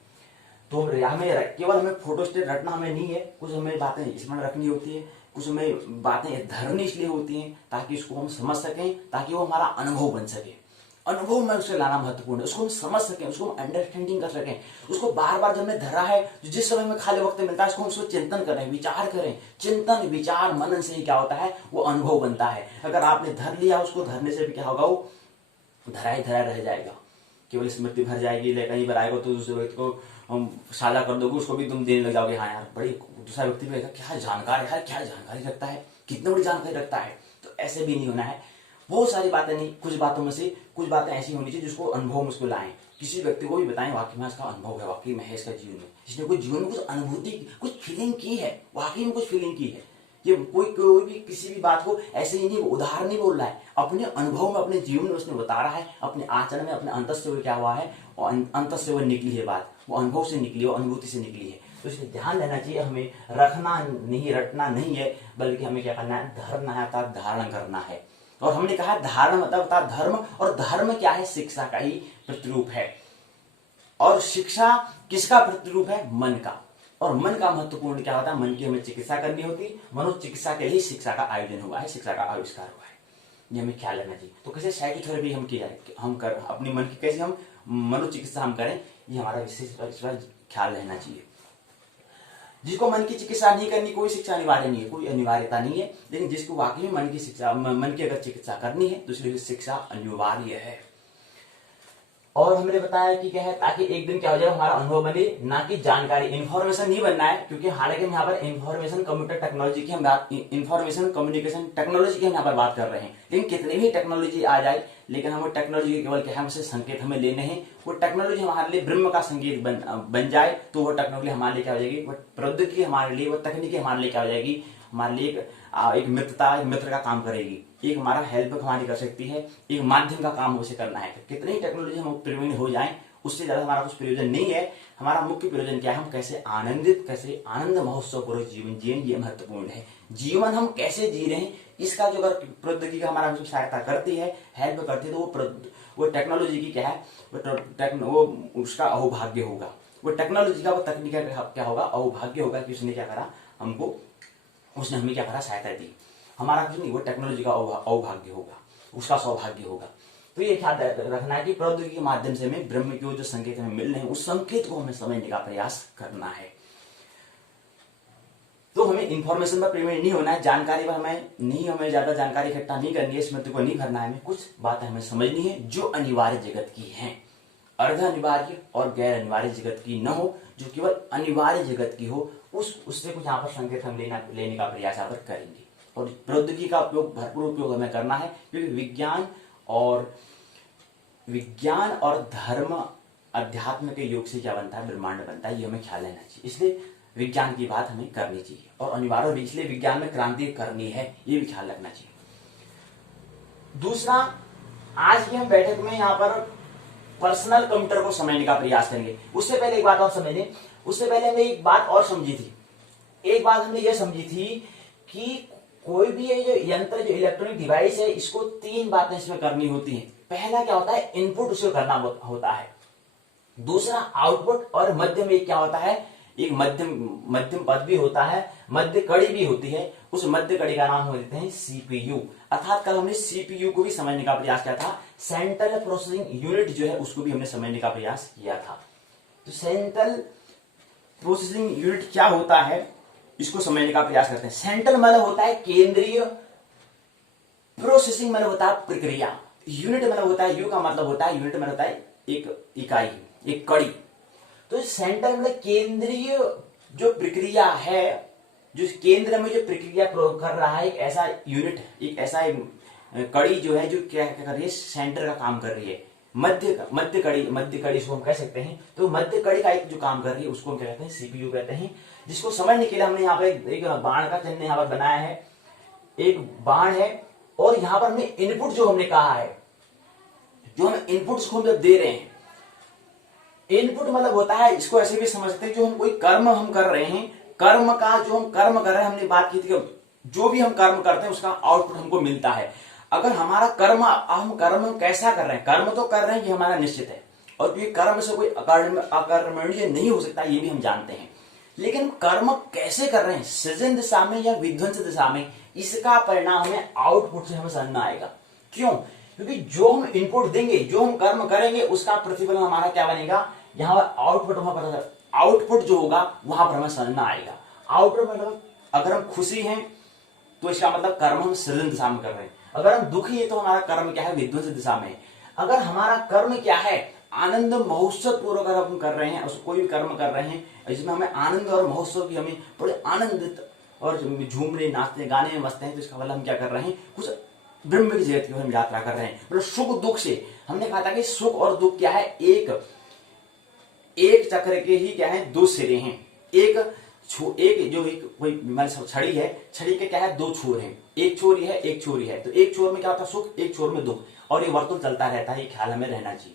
तो हमें केवल हमें फोटोस्टेट रटना हमें नहीं है, कुछ हमें बातें स्मरण रखनी होती है, कुछ हमें बातें धरनी इसलिए होती हैं ताकि उसको हम समझ सकें, ताकि वो हमारा अनुभव बन सके। अनुभव में उसे लाना महत्वपूर्ण है, उसको हम समझ सकें, उसको हम अंडरस्टैंडिंग कर सकें, उसको बार बार जब हमने धरा है, जिस समय में खाली वक्त मिलता है, उसको हम उसको चिंतन करें, विचार करें। चिंतन, विचार, मनन से ही क्या होता है, वो अनुभव बनता है। अगर आपने धर लिया, उसको धरने से भी क्या होगा, वो धरा ही धरा रह जाएगा, केवल स्मृति भर जाएगी। कहीं पर आएगा तो दूसरे व्यक्ति को हम साझा कर दोगे, उसको भी तुम देने लग जाओगे, हाँ यार बड़ी, दूसरा व्यक्ति भी क्या जानकारी है, क्या जानकारी रखता है, कितनी बड़ी जानकारी रखता है। तो ऐसे भी नहीं होना है। बहुत सारी बातें नहीं, कुछ बातों में से कुछ बातें ऐसी होनी चाहिए जिसको अनुभव में उसको लाएं, किसी व्यक्ति को भी बताएं, वाकई में इसका अनुभव है, वाकई में है इसका जीवन में, इसने कुछ जीवन में कुछ अनुभूति, कुछ फीलिंग की है, वाकई में कुछ फीलिंग की है। ये कोई भी किसी भी बात को ऐसे ही नहीं, उदाहरण नहीं बोल रहा है, अपने अनुभव में, अपने जीवन में उसने बता रहा है, अपने आचरण में, अपने अंतर से वो क्या हुआ है, और अंतर से वो निकली है बात, वो अनुभव से निकली है, वो अनुभूति से निकली है। तो इसमें ध्यान देना चाहिए, हमें रखना नहीं, रटना नहीं है, बल्कि हमें क्या करना है, धरना है, अर्थात धारण करना है। और हमने कहा धारण मतलब धर्म, और धर्म क्या है, शिक्षा का ही प्रतिरूप है। और शिक्षा किसका प्रतिरूप है, मन का। और मन का महत्वपूर्ण क्या होता है, मन की हमें चिकित्सा करनी होती है, मनोचिकित्सा के लिए शिक्षा का आयोजन हुआ है, शिक्षा का आविष्कार हुआ है, ये हमें ख्याल रखना चाहिए। तो कैसे साइकोथेरेपी हम किया है, हम कर अपनी मन की कैसे हम मनोचिकित्सा हम करें, ये हमारा विशेष ख्याल रहना चाहिए। जिसको मन की चिकित्सा नहीं करनी, कोई शिक्षा अनिवार्य नहीं है, कोई अनिवार्यता नहीं है। लेकिन जिसको वाकई में मन की शिक्षा, मन की अगर चिकित्सा करनी है तो इसलिए शिक्षा अनिवार्य है। और हमने बताया कि क्या है, ताकि एक दिन क्या हो जाए, हमारा अनुभव बने, ना कि जानकारी, इन्फॉर्मेशन नहीं बनना है। क्योंकि हालांकि हम यहाँ पर इन्फॉर्मेशन कंप्यूटर टेक्नोलॉजी की हम बात, इन्फॉर्मेशन कम्युनिकेशन टेक्नोलॉजी की हम यहाँ पर बात कर रहे हैं। लेकिन कितनी भी टेक्नोलॉजी आ जाए, लेकिन हमें टेक्नोलॉजी केवल क्या है, उसे संकेत हमें लेने हैं। वो टेक्नोलॉजी हमारे लिए ब्रह्म का संकेत बन जाए, तो वो टेक्नोलॉजी हमारे लिए क्या हो जाएगी, वो प्रौद्योगिकी हमारे लिए, वो तकनीकी हमारे लिए क्या हो जाएगी, हमारे लिए एक मित्रता, मित्र का काम करेगी, एक हमारा हेल्प हमारी कर सकती है, एक माध्यम का काम उसे करना है। कितनी ही टेक्नोलॉजी हम प्रवीण हो जाएं, उससे ज्यादा हमारा कुछ प्रयोजन नहीं है। हमारा मुख्य प्रयोजन क्या है, हम कैसे आनंद महोत्सव पूर्वक जीवन जिए, ये महत्वपूर्ण है। जीवन हम कैसे जी रहे हैं, इसका जो अगर प्रौद्योगिकी हमारा उसको सहायता करती है, हेल्प करती है, तो वो टेक्नोलॉजी की क्या है, वो उसका अहोभाग्य होगा। वो टेक्नोलॉजी का, वो तकनीक का क्या होगा, अहोभाग्य होगा कि उसने क्या करा, उसने हमें क्या करा, सहायता दी। हमारा कुछ नहीं, वो टेक्नोलॉजी का अहोभाग्य होगा, उसका सौभाग्य होगा। तो ये ख्याल रखना है कि प्रौद्योगिकी के माध्यम से हमें ब्रह्म के जो संकेत हमें मिल रहे हैं, उस संकेत को हमें समझने का प्रयास करना है। तो हमें इंफॉर्मेशन पर प्रेम नहीं होना है, जानकारी पर हमें ज्यादा जानकारी इकट्ठा नहीं करनी है, स्मृति को नहीं भरना है, हमें कुछ बातें हमें समझनी है जो अनिवार्य जगत की हैं। अर्ध अनिवार्य और गैर अनिवार्य जगत की न हो, जो केवल अनिवार्य जगत की हो, उससे कुछ यहाँ पर संकेत हम लेने का प्रयास यहाँ पर करेंगे। और प्रौद्योगिकी का उपयोग, भरपूर उपयोग हमें करना है, क्योंकि विज्ञान और धर्म अध्यात्म के योग से क्या बनता है, ब्रह्मांड बनता है, ये हमें ख्याल लेना चाहिए। इसलिए विज्ञान की बात हमें करनी चाहिए और अनिवार्य भी, इसलिए विज्ञान में क्रांति करनी है, ये भी ख्याल रखना चाहिए। दूसरा, आज की हम बैठक में यहाँ पर पर्सनल कंप्यूटर को समझने का प्रयास करेंगे। उससे पहले एक बात और समझ लें, उससे पहले हमने एक बात और समझी थी। एक बात हमने ये समझी थी कि कोई भी ये जो यंत्र, जो इलेक्ट्रॉनिक डिवाइस है, इसको 3 बातें इसमें करनी होती हैं। पहला क्या होता है, इनपुट उसको करना होता है। दूसरा आउटपुट, और मध्य में क्या होता है, एक मध्यम पद भी होता है, मध्य कड़ी भी होती है। उस मध्य कड़ी का नाम हो देते हैं सीपीयू। अर्थात कल हमने सीपीयू को भी समझने का प्रयास किया था, सेंट्रल प्रोसेसिंग यूनिट जो है उसको भी हमने समझने का प्रयास किया था। तो सेंट्रल प्रोसेसिंग यूनिट क्या होता है, इसको समझने का प्रयास करते हैं। सेंट्रल मतलब होता है केंद्रीय, प्रोसेसिंग मतलब होता है प्रक्रिया, यूनिट मतलब होता है, यू का मतलब होता है, यूनिट मतलब होता है एक इकाई, एक कड़ी। तो सेंटर मतलब केंद्रीय जो प्रक्रिया है, जो केंद्र में जो प्रक्रिया कर रहा है, एक ऐसा यूनिट, एक ऐसा कड़ी जो है, जो क्या कर रही है, सेंटर का काम कर रही है। मध्य कड़ी इसको हम कह सकते हैं। तो मध्य कड़ी का एक जो काम कर रही है उसको हम क्या कहते हैं, सीपीयू कहते हैं। जिसको समझने के लिए हमने यहाँ पर एक बाण का चिन्ह यहाँ पर बनाया है, एक बाण है, और यहाँ पर हमने इनपुट जो हमने कहा है, जो हम इनपुट को हम जब दे रहे हैं, इनपुट मतलब होता है, इसको ऐसे भी समझ सकते हैं, जो हम कोई कर्म हम कर रहे हैं, कर्म का जो हम कर्म कर रहे हैं, हमने बात की थी कि जो भी हम कर्म करते हैं उसका आउटपुट हमको मिलता है। अगर हमारा कर्म, हम कर्म कैसा कर रहे हैं, कर्म तो कर रहे हैं, ये हमारा निश्चित है, और क्योंकि कर्म से कोई अकर्मणीय नहीं हो सकता, ये भी हम जानते हैं। लेकिन कर्म कैसे कर रहे हैं, सृजन दिशा में या विध्वंस दिशा में, इसका परिणाम हमें आउटपुट से हमें समझ में आएगा। क्यों? क्योंकि जो हम इनपुट देंगे, जो हम कर्म करेंगे, उसका प्रतिफल हमारा क्या बनेगा, यहाँ पर आउटपुट हमें आउटपुट जो होगा वहां पर हमें समझ में आएगा। आउटपुट मतलब अगर हम खुशी हैं तो इसका मतलब कर्म हम सृजन दिशा में कर रहे हैं, अगर हम दुखी है तो हमारा कर्म क्या है, विध्वंस दिशा में है। अगर हमारा कर्म क्या है, आनंद महोत्सव पूर्वक अगर हम कर रहे हैं, कोई भी कर्म कर रहे हैं जिसमें हमें आनंद और महोत्सव की, हमें बड़े आनंदित और झूमने, नाचने, गाने में मस्त हैं, तो इसका मतलब हम क्या कर रहे हैं, कुछ ब्रह्म की जगत की हम यात्रा कर रहे हैं। मतलब सुख दुख से, हमने कहा था कि सुख और दुख क्या है, एक चक्र के ही क्या है, 2 सिरे हैं। कोई छड़ी है, छड़ी के क्या है, 2 छोर हैं, एक छोरी है, एक छोरी है। तो एक छोर में क्या होता है, सुख, एक छोर में दुख, और ये वर्तुल चलता रहता है, ये ख्याल हमें रहना चाहिए।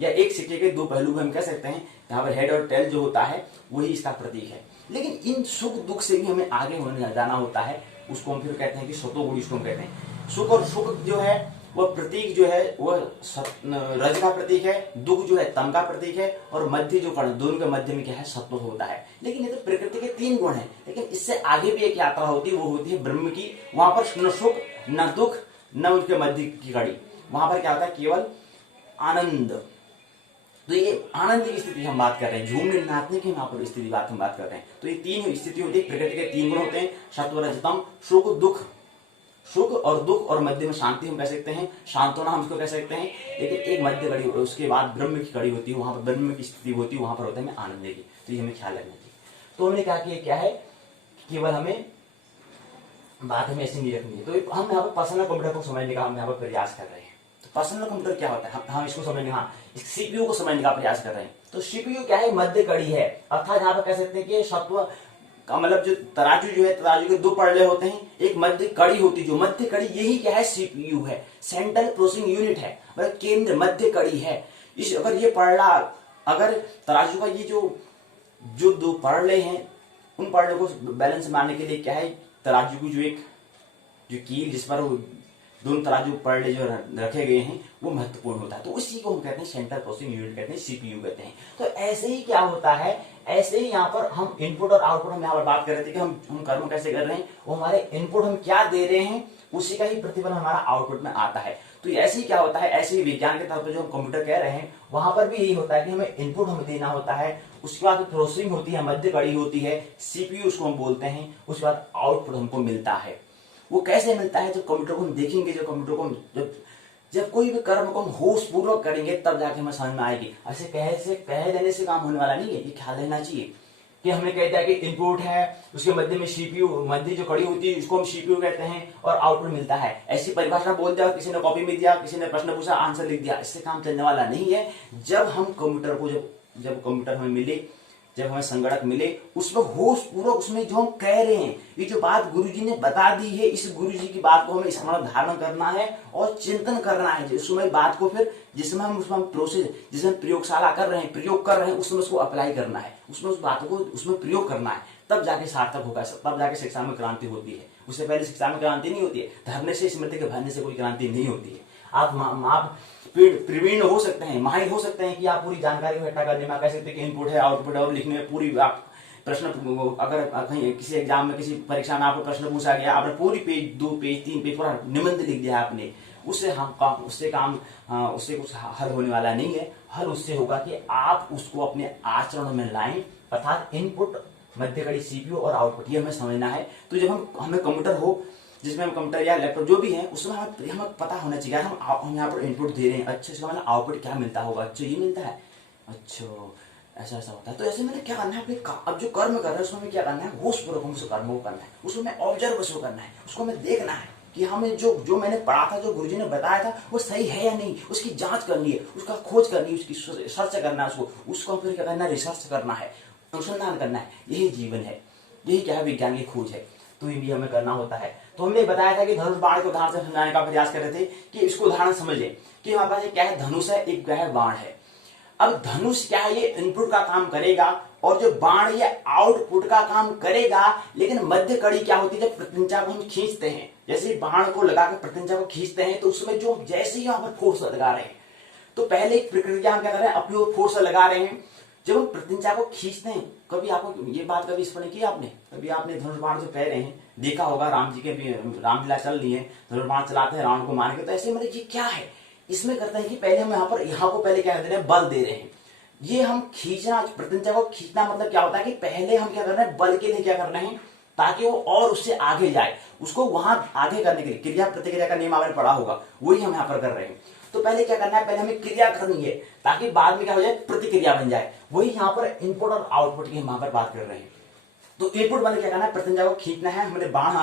या एक सिक्के के 2 पहलू हम कह सकते हैं, यहाँ पर हेड और टेल जो होता है वही इसका प्रतीक है। लेकिन इन सुख दुख से भी हमें आगे होने जाना होता है, उसको हम फिर कहते हैं कि सतोगुण, इसको हम कहते हैं। सुख और सुख जो है वह प्रतीक जो है वह रज का प्रतीक है, दुख जो है तम का प्रतीक है, और मध्य जो कण, दोनों के मध्य में क्या है, सत्व होता है। लेकिन ये तो प्रकृति के 3 गुण हैं, लेकिन इससे आगे भी एक यात्रा होती है, वो होती है ब्रह्म की। वहां पर न सुख न दुख न उसके मध्य की कड़ी, वहां पर क्या होता है, केवल आनंद। तो ये आनंद की स्थिति हम बात कर रहे हैं, झूमने नाचने की यहाँ पर स्थिति बात हम बात कर रहे हैं। तो ये 3 स्थिति होती है, प्रकृति के 3 गुण होते हैं, सत्व रजतम, सुख दुख, सुख और दुख, और मध्य में शांति हम कह सकते हैं, शांतोना हम इसको कह सकते हैं। लेकिन एक मध्य कड़ी, उसके बाद ब्रह्म की कड़ी होती है, वहां पर ब्रह्म की स्थिति होती है, वहां पर होता है आनंद की। तो ये हमें ख्याल रखना चाहिए। तो हमने कहा कि क्या है, केवल हमें बात हमें ऐसी नहीं रखनी है। तो हम यहाँ पर पर्सनल कंप्यूटर को समझने का हम यहाँ पर प्रयास कर रहे हैं। तो पर्सनल कंप्यूटर क्या होता है, हम इसको समझने, हाँ, सीपीयू को समझने का प्रयास कर रहे हैं। तो सीपीयू क्या है, मध्य कड़ी है, अर्थात यहाँ पर कह सकते हैं कि सत्व का मतलब जो तराजू जो है, तराजू के 2 पड़ले होते हैं, एक मध्य कड़ी होती है, जो मध्य कड़ी यही क्या है, सीपीयू है, सेंट्रल प्रोसेसिंग यूनिट है, मतलब केंद्र, मध्य कड़ी है। इस अगर ये पड़ला, अगर तराजू का ये जो 2 पड़ले हैं, उन पड़ले को बैलेंस मारने के लिए क्या है, तराजू की जो कील जिस पर दोनों तराजू पड़ले जो रखे गए हैं वो महत्वपूर्ण होता है। तो उसी को हम कहते हैं सेंट्रल प्रोसेसिंग यूनिट कहते हैं, सीपीयू कहते हैं। तो ऐसे ही क्या होता है, ऐसे ही यहाँ पर हम इनपुट और आउटपुट, हम यहाँ पर बात कर रहे थे कि हम कर्म कैसे कर रहे हैं, वो हमारे इनपुट हम क्या दे रहे हैं, उसी का ही प्रतिफल हमारा आउटपुट में आता है। तो ऐसे ही क्या होता है, ऐसे ही विज्ञान के तौर पर जो हम कंप्यूटर कह रहे हैं, वहां पर भी यही होता है कि हमें इनपुट हमें देना होता है, उसके बाद प्रोसेसिंग होती है, मध्य कड़ी होती है, सीपीयू उसको हम बोलते हैं, उसके बाद आउटपुट हमको मिलता है। वो कैसे मिलता है, जब कंप्यूटर को हम देखेंगे, जब कंप्यूटर को जब जब कोई भी कर्म को हम होश पूर्वक करेंगे तब जाके हमें समझ में आएगी। ऐसे कह देने से काम होने वाला नहीं है, ये ख्याल रहना चाहिए कि हमने कह दिया कि इनपुट है, उसके मध्य में सीपीयू, मध्य जो कड़ी होती है उसको हम सीपीयू कहते हैं, और आउटपुट मिलता है। ऐसी परिभाषा बोल दिया, किसी ने कॉपी में दिया, किसी ने प्रश्न पूछा, आंसर लिख दिया, इससे काम चलने वाला नहीं है। जब हम कंप्यूटर को जब कंप्यूटर हमें मिले, जब हमें संगणक मिले, उसमें होश पूर्वक उसमें जो हम कह रहे हैं, ये जो बात गुरुजी ने बता दी है, इस गुरुजी की बात को हमें स्मरण धारण करना है और चिंतन करना है। उसमें बात को फिर जिसमें हम प्रोसेस, जिसमें प्रयोगशाला कर रहे हैं, प्रयोग कर रहे हैं, उसमें उसको अप्लाई करना है, उसमें उस बात को उसमें प्रयोग करना है, तब जाके सार्थक होगा, तब जाके शिक्षा में क्रांति होती है। उससे पहले शिक्षा में क्रांति नहीं होती है। धरने से, स्मृति के भरने से कोई क्रांति नहीं होती है। आप प्रवीण हो सकते हैं, माहिर हो सकते हैं कि आप पूरी जानकारी को इकट्ठा करने में कह सकते हैं कि इनपुट है, आउटपुट है, और लिखने में पूरी आप प्रश्न, अगर कहीं किसी एग्जाम में, किसी परीक्षा में आपको प्रश्न पूछा गया, आपने पूरी पेज, 2 पेज, 3 पेज पूरा निबंध लिख दिया आपने, उससे कुछ हल होने वाला नहीं है। हल उससे होगा कि आप उसको अपने आचरण में लाएं, अर्थात इनपुट, मध्य कड़ी, सीपीयू और आउटपुट, ये हमें समझना है। तो जब हमें कंप्यूटर हो, जिसमें हम कंप्यूटर या लैपटॉप जो भी है, उसमें हमें पता होना चाहिए हम यहाँ पर इनपुट दे रहे हैं, अच्छा इसका मतलब आउटपुट क्या मिलता होगा, अच्छा ये मिलता है, अच्छा ऐसा ऐसा होता है। तो ऐसे मैंने क्या करना है, अपने अब जो कर्म कर रहे हैं उसमें हमें क्या करना है, होश पूर्वक उस कर्म को करना है, उसको मैं ऑब्जर्व उसको करना है, उसको हमें देखना है कि हमें जो मैंने पढ़ा था, जो गुरुजी ने बताया था, वो सही है या नहीं, उसकी जांच करनी है, उसका खोज करनी है, उसकी सर्च करना है, उसको फिर क्या करना है, रिसर्च करना है, अनुसंधान करना है। यही जीवन है, यही क्या है, विज्ञान की खोज है। तो ये भी हमें करना होता है। तो हमने बताया था कि धनुष बाण को उदाहरण से समझाने का प्रयास कर रहे थे कि इसको उदाहरण समझे कि हमारे पास क्या है, धनुष है, एक क्या है, बाण है। अब धनुष क्या है, ये इनपुट का काम करेगा, और जो बाण ये आउटपुट का काम करेगा। लेकिन मध्य कड़ी क्या होती है, जब प्रत्यंचा को हम खींचते हैं, जैसे बाण को लगा के प्रत्यंचा को खींचते हैं, तो उसमें जो जैसे ही यहाँ पर फोर्स लगा रहे हैं, तो पहले एक प्रक्रिया हम क्या कर रहे हैं, अपनी ओर फोर्स लगा रहे हैं। जब हम प्रत्यंचा को खींचते हैं, कभी आपको ये बात कभी स्मरण की आपने, कभी आपने धनुष बाण जो कह रहे हैं देखा होगा, राम जी के भी रामलीला चल रही है, धनुष बाण चलाते हैं रावण को मार के, तो ऐसे मतलब ये क्या है, इसमें करते हैं कि पहले हम यहाँ को पहले क्या दे रहे हैं, बल दे रहे हैं। ये हम खींचना, प्रत्यंचा को खींचना मतलब क्या होता है कि पहले हम क्या कर रहे हैं, बल के लिए क्या कर रहे हैं, ताकि वो और उससे आगे जाए, उसको वहां आगे करने के लिए क्रिया प्रतिक्रिया का नियम आपने पढ़ा होगा, वही हम यहाँ पर कर रहे हैं। तो पहले क्या करना है, पहले हमें क्रिया करनी है, ताकि बाद में क्या हो जाए, प्रतिक्रिया बन जाए। वही यहाँ पर इनपुट और आउटपुट की हम यहाँ पर बात कर रहे हैं। तो इनपुट वाले क्या करना है, प्रत्यंचा को खींचना है। हमने बाण,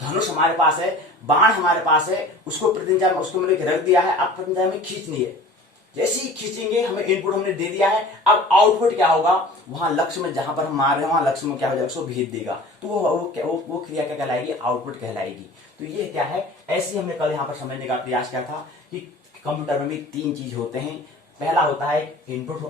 धनुष हमारे पास है, बाण हमारे पास है, उसको प्रत्यंचा में उसको मैंने रख दिया है, अब प्रत्यंचा में खींचनी है। जैसे ही खींचेंगे, हमें इनपुट हमने दे दिया है, अब आउटपुट क्या होगा, वहां लक्ष्य में जहां पर हम मार रहे हैं वहां लक्ष्य में क्या हो जाएगा, उसको भेज देगा। तो वो क्रिया क्या कहलाएगी, आउटपुट कहलाएगी। तो ये क्या है, ऐसे हमने कल यहाँ पर समझने का प्रयास किया था कि कंप्यूटर में भी 3 चीज होते हैं। पहला होता है इनपुट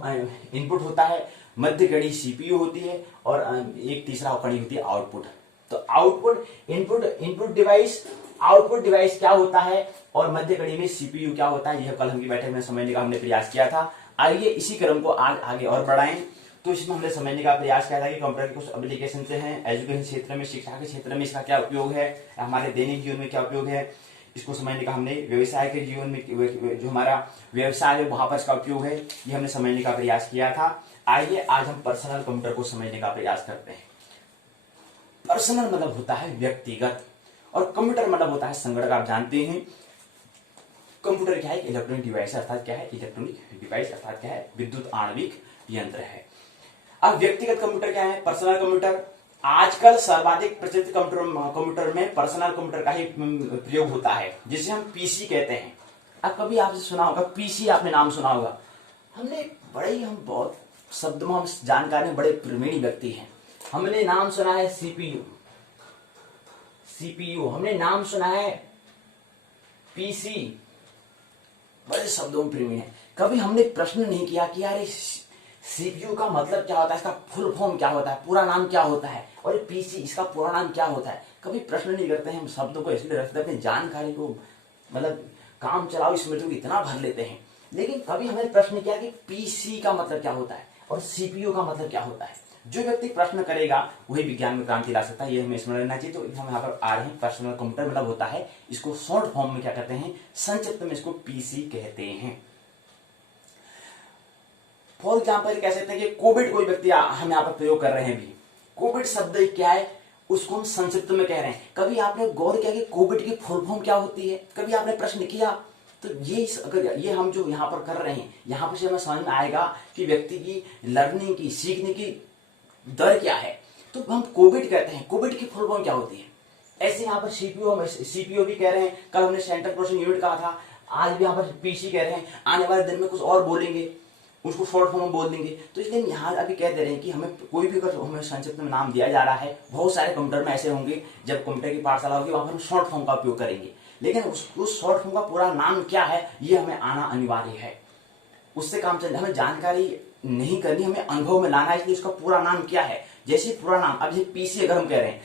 होता है, मध्य कड़ी सीपीयू होती है, और एक तीसरा कड़ी होती है आउटपुट। तो output, input device, output device क्या होता है, और मध्य कड़ी में सीपीयू क्या होता है, यह कल हमकी बैठक में समझने का हमने प्रयास किया था। आइए इसी क्रम को आगे और बढ़ाएं। तो इसमें हमने समझने का प्रयास किया था कि कंप्यूटर के कुछ एप्लीकेशन से हैं, एजुकेशन क्षेत्र में, शिक्षा के क्षेत्र में इसका क्या उपयोग है, हमारे दैनिक जीवन में क्या उपयोग है, इसको समझने का हमने व्यवसाय के जीवन में, जो हमारा व्यवसाय है वहां पर इसका उपयोग है, ये हमने समझने का प्रयास किया था। आइए आज हम पर्सनल कंप्यूटर को समझने का प्रयास करते हैं। पर्सनल मतलब होता है व्यक्तिगत, और कंप्यूटर मतलब होता है संगणक। आप जानते हैं कंप्यूटर क्या है, इलेक्ट्रॉनिक डिवाइस, अर्थात क्या है, इलेक्ट्रॉनिक डिवाइस, अर्थात क्या है, विद्युत आणविक यंत्र है। अब व्यक्तिगत कंप्यूटर क्या है, पर्सनल कंप्यूटर। आजकल सर्वाधिक प्रचलित कंप्यूटर में पर्सनल कंप्यूटर का ही प्रयोग होता है, जिसे हम पीसी कहते हैं। अब कभी आपसे सुना होगा पीसी, आपने नाम सुना होगा। हम बहुत शब्द में, हम जानकारी में बड़े प्रवीण व्यक्ति हैं। हमने नाम सुना है सीपीयू, हमने नाम सुना है पीसी, बड़े शब्दों में प्रवीण है। कभी हमने प्रश्न नहीं किया कि यार सीपीयू का मतलब क्या होता है, इसका फुल फॉर्म क्या होता है, पूरा नाम क्या होता है, और पीसी इसका पूरा नाम क्या होता है। कभी प्रश्न नहीं करते हैं। हम शब्दों को इसलिए रखते हैं, अपनी जानकारी को, मतलब काम चलाओ स्मृति को इतना भर लेते हैं, लेकिन कभी हमने प्रश्न किया कि पीसी का मतलब क्या होता है और सीपीयू का मतलब क्या होता है। जो व्यक्ति प्रश्न करेगा वही विज्ञान में क्रांति ला सकता है, ये हमें स्मरण रहना चाहिए। तो हम यहाँ पर आ रहे हैं, पर्सनल कंप्यूटर मतलब होता है, इसको शॉर्ट फॉर्म में क्या कहते हैं, संक्षिप्त में इसको पीसी कहते हैं। फॉर एग्जाम्पल कह सकते हैं कि कोविड, कोई व्यक्ति हम यहाँ पर प्रयोग कर रहे हैं भी, कोविड शब्द क्या है, उसको हम संक्षिप्त में कह रहे हैं। कभी आपने गौर किया कि कोविड की फुल फॉर्म क्या होती है, कभी आपने प्रश्न किया तो ये अगर ये हम जो यहाँ पर कर रहे हैं, यहाँ पर से हमें समझ में आएगा कि व्यक्ति की लर्निंग की, सीखने की दर क्या है। तो हम कोविड कहते हैं, कोविड की फुल फॉर्म क्या होती है। ऐसे यहाँ पर सीपीओ भी कह रहे हैं, कल हमने सेंट्रल प्रोसेसिंग यूनिट कहा था, आज भी यहाँ पर पीसी कह रहे हैं, आने वाले दिन में कुछ और बोलेंगे, उसको शॉर्ट फॉर्म में बोल देंगे। तो इसलिए यहाँ अभी कह दे रहे हैं कि हमें कोई भी अगर हमें संक्षिप्त में नाम दिया जा रहा है, बहुत सारे कंप्यूटर में ऐसे होंगे, जब कंप्यूटर की पाठशाला होगी वहां पर हम शॉर्ट फॉर्म का उपयोग करेंगे, लेकिन उस शॉर्ट फॉर्म का पूरा नाम क्या है ये हमें आना अनिवार्य है। उससे काम चल, हमें जानकारी नहीं करनी, हमें अनुभव में लाना है। इसलिए उसका पूरा नाम क्या है, जैसे पूरा नाम, अब जैसे पीसी अगर हम कह रहे हैं,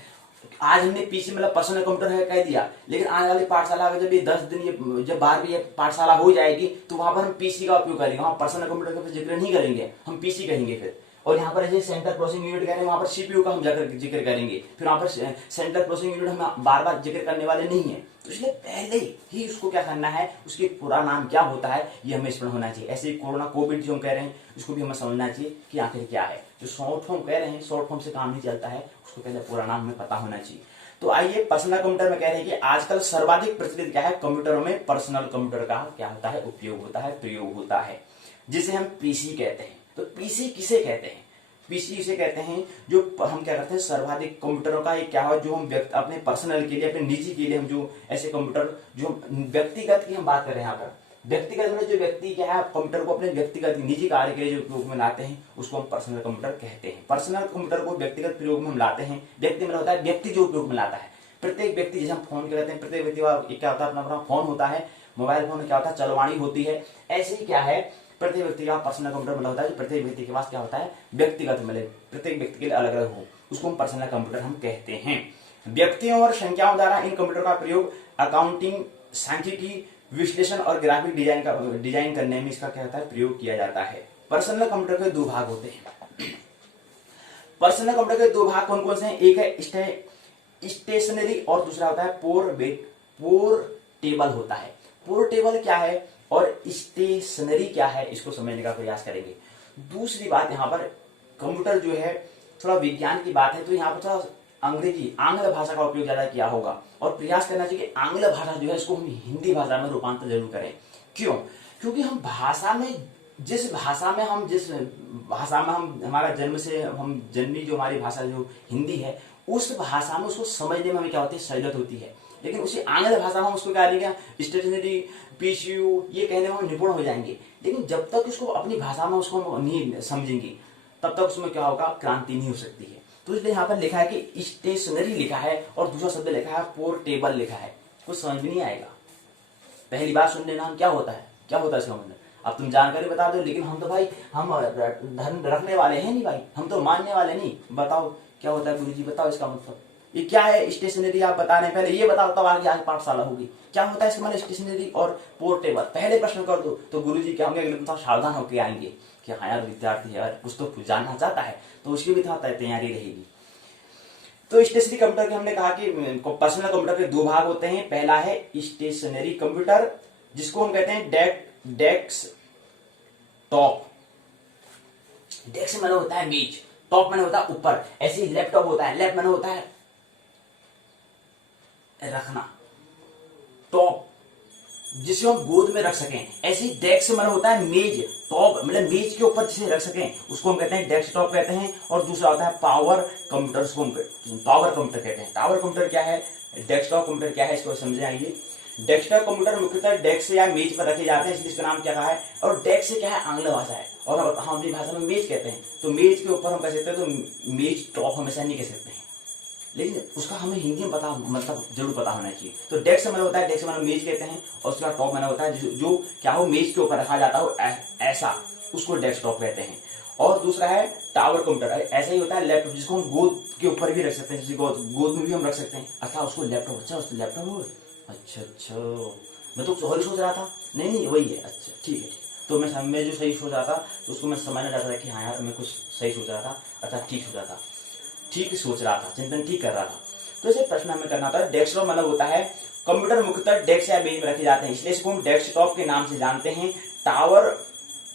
आज हमने पीसी मतलब पर्सनल कंप्यूटर है कह दिया, लेकिन आने वाली पाठशाला जब ये 10 दिन ये जब 12वीं पाठशाला हो जाएगी तो वहां पर हम पीसी का उपयोग करेंगे, वहां पर्सनल कंप्यूटर का जिक्र नहीं करेंगे, हम पीसी कहेंगे फिर। और यहाँ पर जैसे सेंट्रल प्रोसेसिंग यूनिट कह रहे हैं, वहां पर सीपीयू का हम जिक्र करेंगे, फिर वहां पर सेंट्रल प्रोसेसिंग यूनिट हम बार बार जिक्र करने वाले नहीं है। तो इसलिए पहले ही उसको क्या करना है, उसके पूरा नाम क्या होता है ये हमें स्मरण होना चाहिए। ऐसे ही कोरोना कोविड जो हम कह रहे हैं उसको भी हमें समझना चाहिए कि आखिर क्या है। जो शॉर्ट फॉर्म कह रहे हैं, शॉर्ट फॉर्म से काम नहीं चलता है, उसको पहले पूरा नाम हमें पता होना चाहिए। तो आइए पर्सनल कंप्यूटर में कह रहे हैं कि आजकल सर्वाधिक प्रचलित क्या है, कंप्यूटरों में पर्सनल कंप्यूटर का क्या होता है, उपयोग होता है, प्रयोग होता है, जिसे हम पीसी कहते हैं। तो पीसी किसे कहते हैं, पीसी इसे कहते हैं जो हम क्या करते हैं, सर्वाधिक कंप्यूटरों का एक क्या हो, जो हम अपने पर्सनल के लिए, अपने निजी के लिए हम जो ऐसे कंप्यूटर जो व्यक्तिगत की हम बात कर रहे हैं, यहाँ पर व्यक्तिगत में जो व्यक्ति क्या है कंप्यूटर को अपने व्यक्तिगत निजी कार्य के लिए जो उपयोग में लाते हैं उसको हम पर्सनल कंप्यूटर कहते हैं। पर्सनल कंप्यूटर को व्यक्तिगत प्रयोग में हम लाते हैं, व्यक्ति में होता है व्यक्ति जो उपयोग में लाता है, प्रत्येक व्यक्ति, जैसे हम फोन कहते हैं, प्रत्येक व्यक्ति का क्या होता है, अपना अपना फोन होता है, मोबाइल फोन में क्या होता है, चलवाणी होती है। ऐसे ही क्या है, प्रत्येक व्यक्ति का पर्सनल कंप्यूटर मतलब होता है, प्रत्येक व्यक्ति के पास क्या होता है, व्यक्तिगत मतलब प्रत्येक व्यक्ति के लिए अलग अलग हो, उसको हम पर्सनल कंप्यूटर हम कहते हैं। व्यक्तियों और संख्याओं द्वारा इन कंप्यूटर का प्रयोग अकाउंटिंग, सांख्यिकी, विश्लेषण और ग्राफिक डिजाइन करने में इसका क्या होता है, प्रयोग किया जाता है। पर्सनल कंप्यूटर के दो भाग होते हैं। पर्सनल कंप्यूटर के दो भाग कौन कौन से हैं, एक है स्टेशनरी और दूसरा होता है पोर्टेबल होता है। पोर्टेबल क्या है और स्टेशनरी क्या है, इसको समझने का प्रयास करेंगे। दूसरी बात, यहाँ पर कंप्यूटर जो है थोड़ा विज्ञान की बात है, तो यहाँ पर थोड़ा आंग्ल भाषा का उपयोग ज्यादा किया होगा और प्रयास करना चाहिए कि आंग्ल भाषा जो है इसको हम हिंदी भाषा में रूपांतर जरूर करें। क्यों, क्योंकि हम भाषा में जिस भाषा में हम हमारा जन्म से हम जन्मी जो हमारी भाषा जो हिंदी है, उस भाषा में उसको समझने में हमें क्या होती है, सहूलियत होती है। लेकिन उसी आंग्ल भाषा में हम उसको क्या करेंगे, स्टेशनरी, पीसीयू ये कहने में हम निपुण हो जाएंगे, लेकिन जब तक इसको अपनी भाषा में उसको हम नहीं समझेंगे तब तक उसमें क्या होगा, क्रांति नहीं हो सकती है। तो इसलिए यहाँ पर लिखा है कि स्टेशनरी लिखा है और दूसरा शब्द लिखा है पोर्टेबल लिखा है, कुछ समझ में नहीं आएगा। पहली बार सुन लेना क्या होता है इसका मतलब। अब तुम जानकारी बता दो, लेकिन हम तो भाई हम धर्म रखने वाले हैं नहीं भाई, हम तो मानने वाले नहीं। बताओ क्या होता है गुरुजी, बताओ इसका मतलब ये क्या है। स्टेशनरी आप बता रहे हैं, पहले ये बताओ तब आगे पाठशाला होगी। क्या होता है इसका मतलब स्टेशनरी और पोर्टेबल, पहले प्रश्न कर दो तो गुरुजी क्या होंगे, अगले दिन सावधान होकर आएंगे कि हाँ यार विद्यार्थी यार कुछ तो जानना चाहता है, तो उसकी भी थोड़ा तैयारी रहेगी। तो स्टेशनरी कंप्यूटर के हमने कहा कि पर्सनल कंप्यूटर के दो भाग होते हैं। पहला है स्टेशनरी कंप्यूटर, जिसको हम कहते हैं डेस्कटॉप। डेस्क मैंने होता है मेज, टॉप मैंने होता है ऊपर, ऐसे ही लैपटॉप होता है, लैप मैंने होता है रखना, टॉप जिसे हम गोद में रख सकें। ऐसे ही डेस्क मैंने होता है मेज, टॉप मतलब मेज के ऊपर जिसे रख सकें उसको हम कहते हैं डेस्कटॉप कहते हैं। और दूसरा होता है पावर कंप्यूटर, उसको हम पावर कंप्यूटर कहते हैं। टावर कंप्यूटर क्या है, डेस्कटॉप कंप्यूटर क्या है, इसको समझ आइए। डेस्कटॉप कंप्यूटर मुख्यतः डेस्क या मेज पर रखे जाते हैं, इसलिए इसका नाम क्या कहा है। और डेस्क से क्या है, आंग्ल भाषा है, और हम अपनी भाषा में मेज कहते हैं। तो मेज के ऊपर हम कह सकते हैं, तो मेज टॉप हमेशा नहीं कह सकते हैं, लेकिन उसका हमें हिंदी में पता मतलब जरूर पता होना चाहिए। तो डेस्क मैंने होता है, डेस्क मैंने मेज कहते हैं, और उसका टॉप मैंने होता है जो क्या हो मेज के ऊपर रखा जाता हो ऐसा, उसको डेस्कटॉप कहते हैं। और दूसरा है टावर कंप्यूटर, ऐसा ही होता है लैपटॉप, जिसको हम गोद के ऊपर भी रख सकते हैं, जैसे गोद में भी हम रख सकते हैं। अच्छा उसको लैपटॉप, अच्छा उसको लैपटॉप हो, अच्छा मैं तो सॉरी सोच रहा था, नहीं वही है, अच्छा ठीक है। तो मैं जो सही सोच रहा था तो उसको मैं समझना चाहता था कि हाँ यार मैं कुछ सही सोच रहा था, अच्छा ठीक सोच रहा था, चिंतन ठीक कर रहा था। तो इसे प्रश्न हमें करना था। डेस्कटॉप मतलब होता है कंप्यूटर मुख्यतः डेस्क या मेज में रखे जाते हैं, इसलिए इसको हम डेस्कटॉप के नाम से जानते हैं। टावर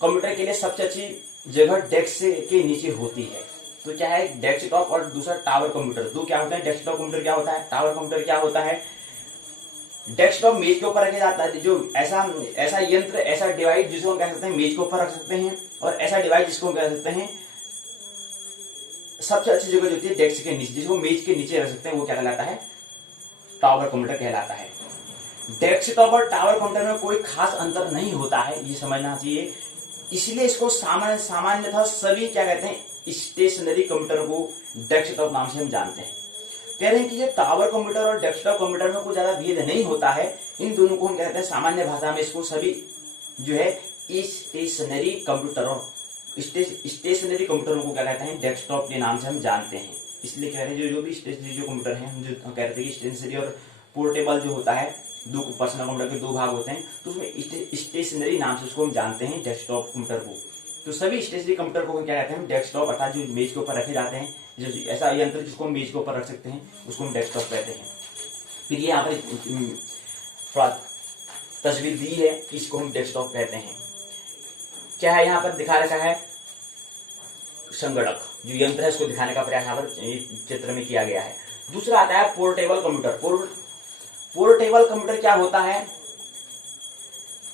कंप्यूटर के लिए सबसे अच्छी जगह डेस्क के नीचे होती है। तो क्या है डेस्कटॉप और दूसरा टावर कंप्यूटर, दो क्या होते हैं, डेस्कटॉप कंप्यूटर क्या होता है, टावर कंप्यूटर क्या होता है। डेस्कटॉप मेज के ऊपर रखा जाता है, जो ऐसा ऐसा यंत्र, ऐसा डिवाइस जिसको हम कह सकते हैं मेज के ऊपर रख सकते हैं, और ऐसा डिवाइस जिसको हम कह सकते हैं सबसे अच्छी जगह जो होती है डेस्क के नीचे, जिसको मेज के नीचे रख सकते हैं, वो क्या कहलाता है, टावर कंप्यूटर कहलाता है। डेस्कटॉप और टावर कंप्यूटर में कोई खास अंतर नहीं होता है, ये समझना चाहिए। इसलिए इसको सामान्यतः सभी क्या कहते हैं, स्टेशनरी कंप्यूटर को डेस्कटॉप नाम से हम जानते हैं। कह रहे हैं कि ये टावर कंप्यूटर और डेस्कटॉप कंप्यूटर में कोई ज्यादा भेद नहीं होता है, इन दोनों को हम कहते हैं सामान्य भाषा में इसको सभी जो है स्टेशनरी कंप्यूटरों स्टेशनरी कंप्यूटरों को क्या कहते हैं, डेस्कटॉप के नाम से हम जानते हैं। इसलिए कह रहे हैं जो भी स्टेशनरी जो कंप्यूटर है, हम जो कह रहे थे कि स्टेशनरी और पोर्टेबल जो होता है, दो पर्सनल कंप्यूटर के दो भाग होते हैं, तो उसमें स्टेशनरी नाम से उसको हम जानते हैं डेस्कटॉप कंप्यूटर को। तो सभी स्टेशनरी कंप्यूटर को क्या कहते हैं, डेस्कटॉप, अर्थात जो मेज के ऊपर रखे जाते हैं, जो ऐसा यंत्र जिसको हम मेज के ऊपर रख सकते हैं, उसको हम डेस्कटॉप कहते हैं। फिर ये यहाँ पर थोड़ा तस्वीर दी है, इसको हम डेस्कटॉप कहते हैं। क्या है यहाँ पर दिखा रखा है, संगणक जो यंत्र है उसको दिखाने का प्रयास यहाँ पर चित्र में किया गया है। दूसरा आता है पोर्टेबल कंप्यूटर। पोर्टेबल कंप्यूटर क्या होता है,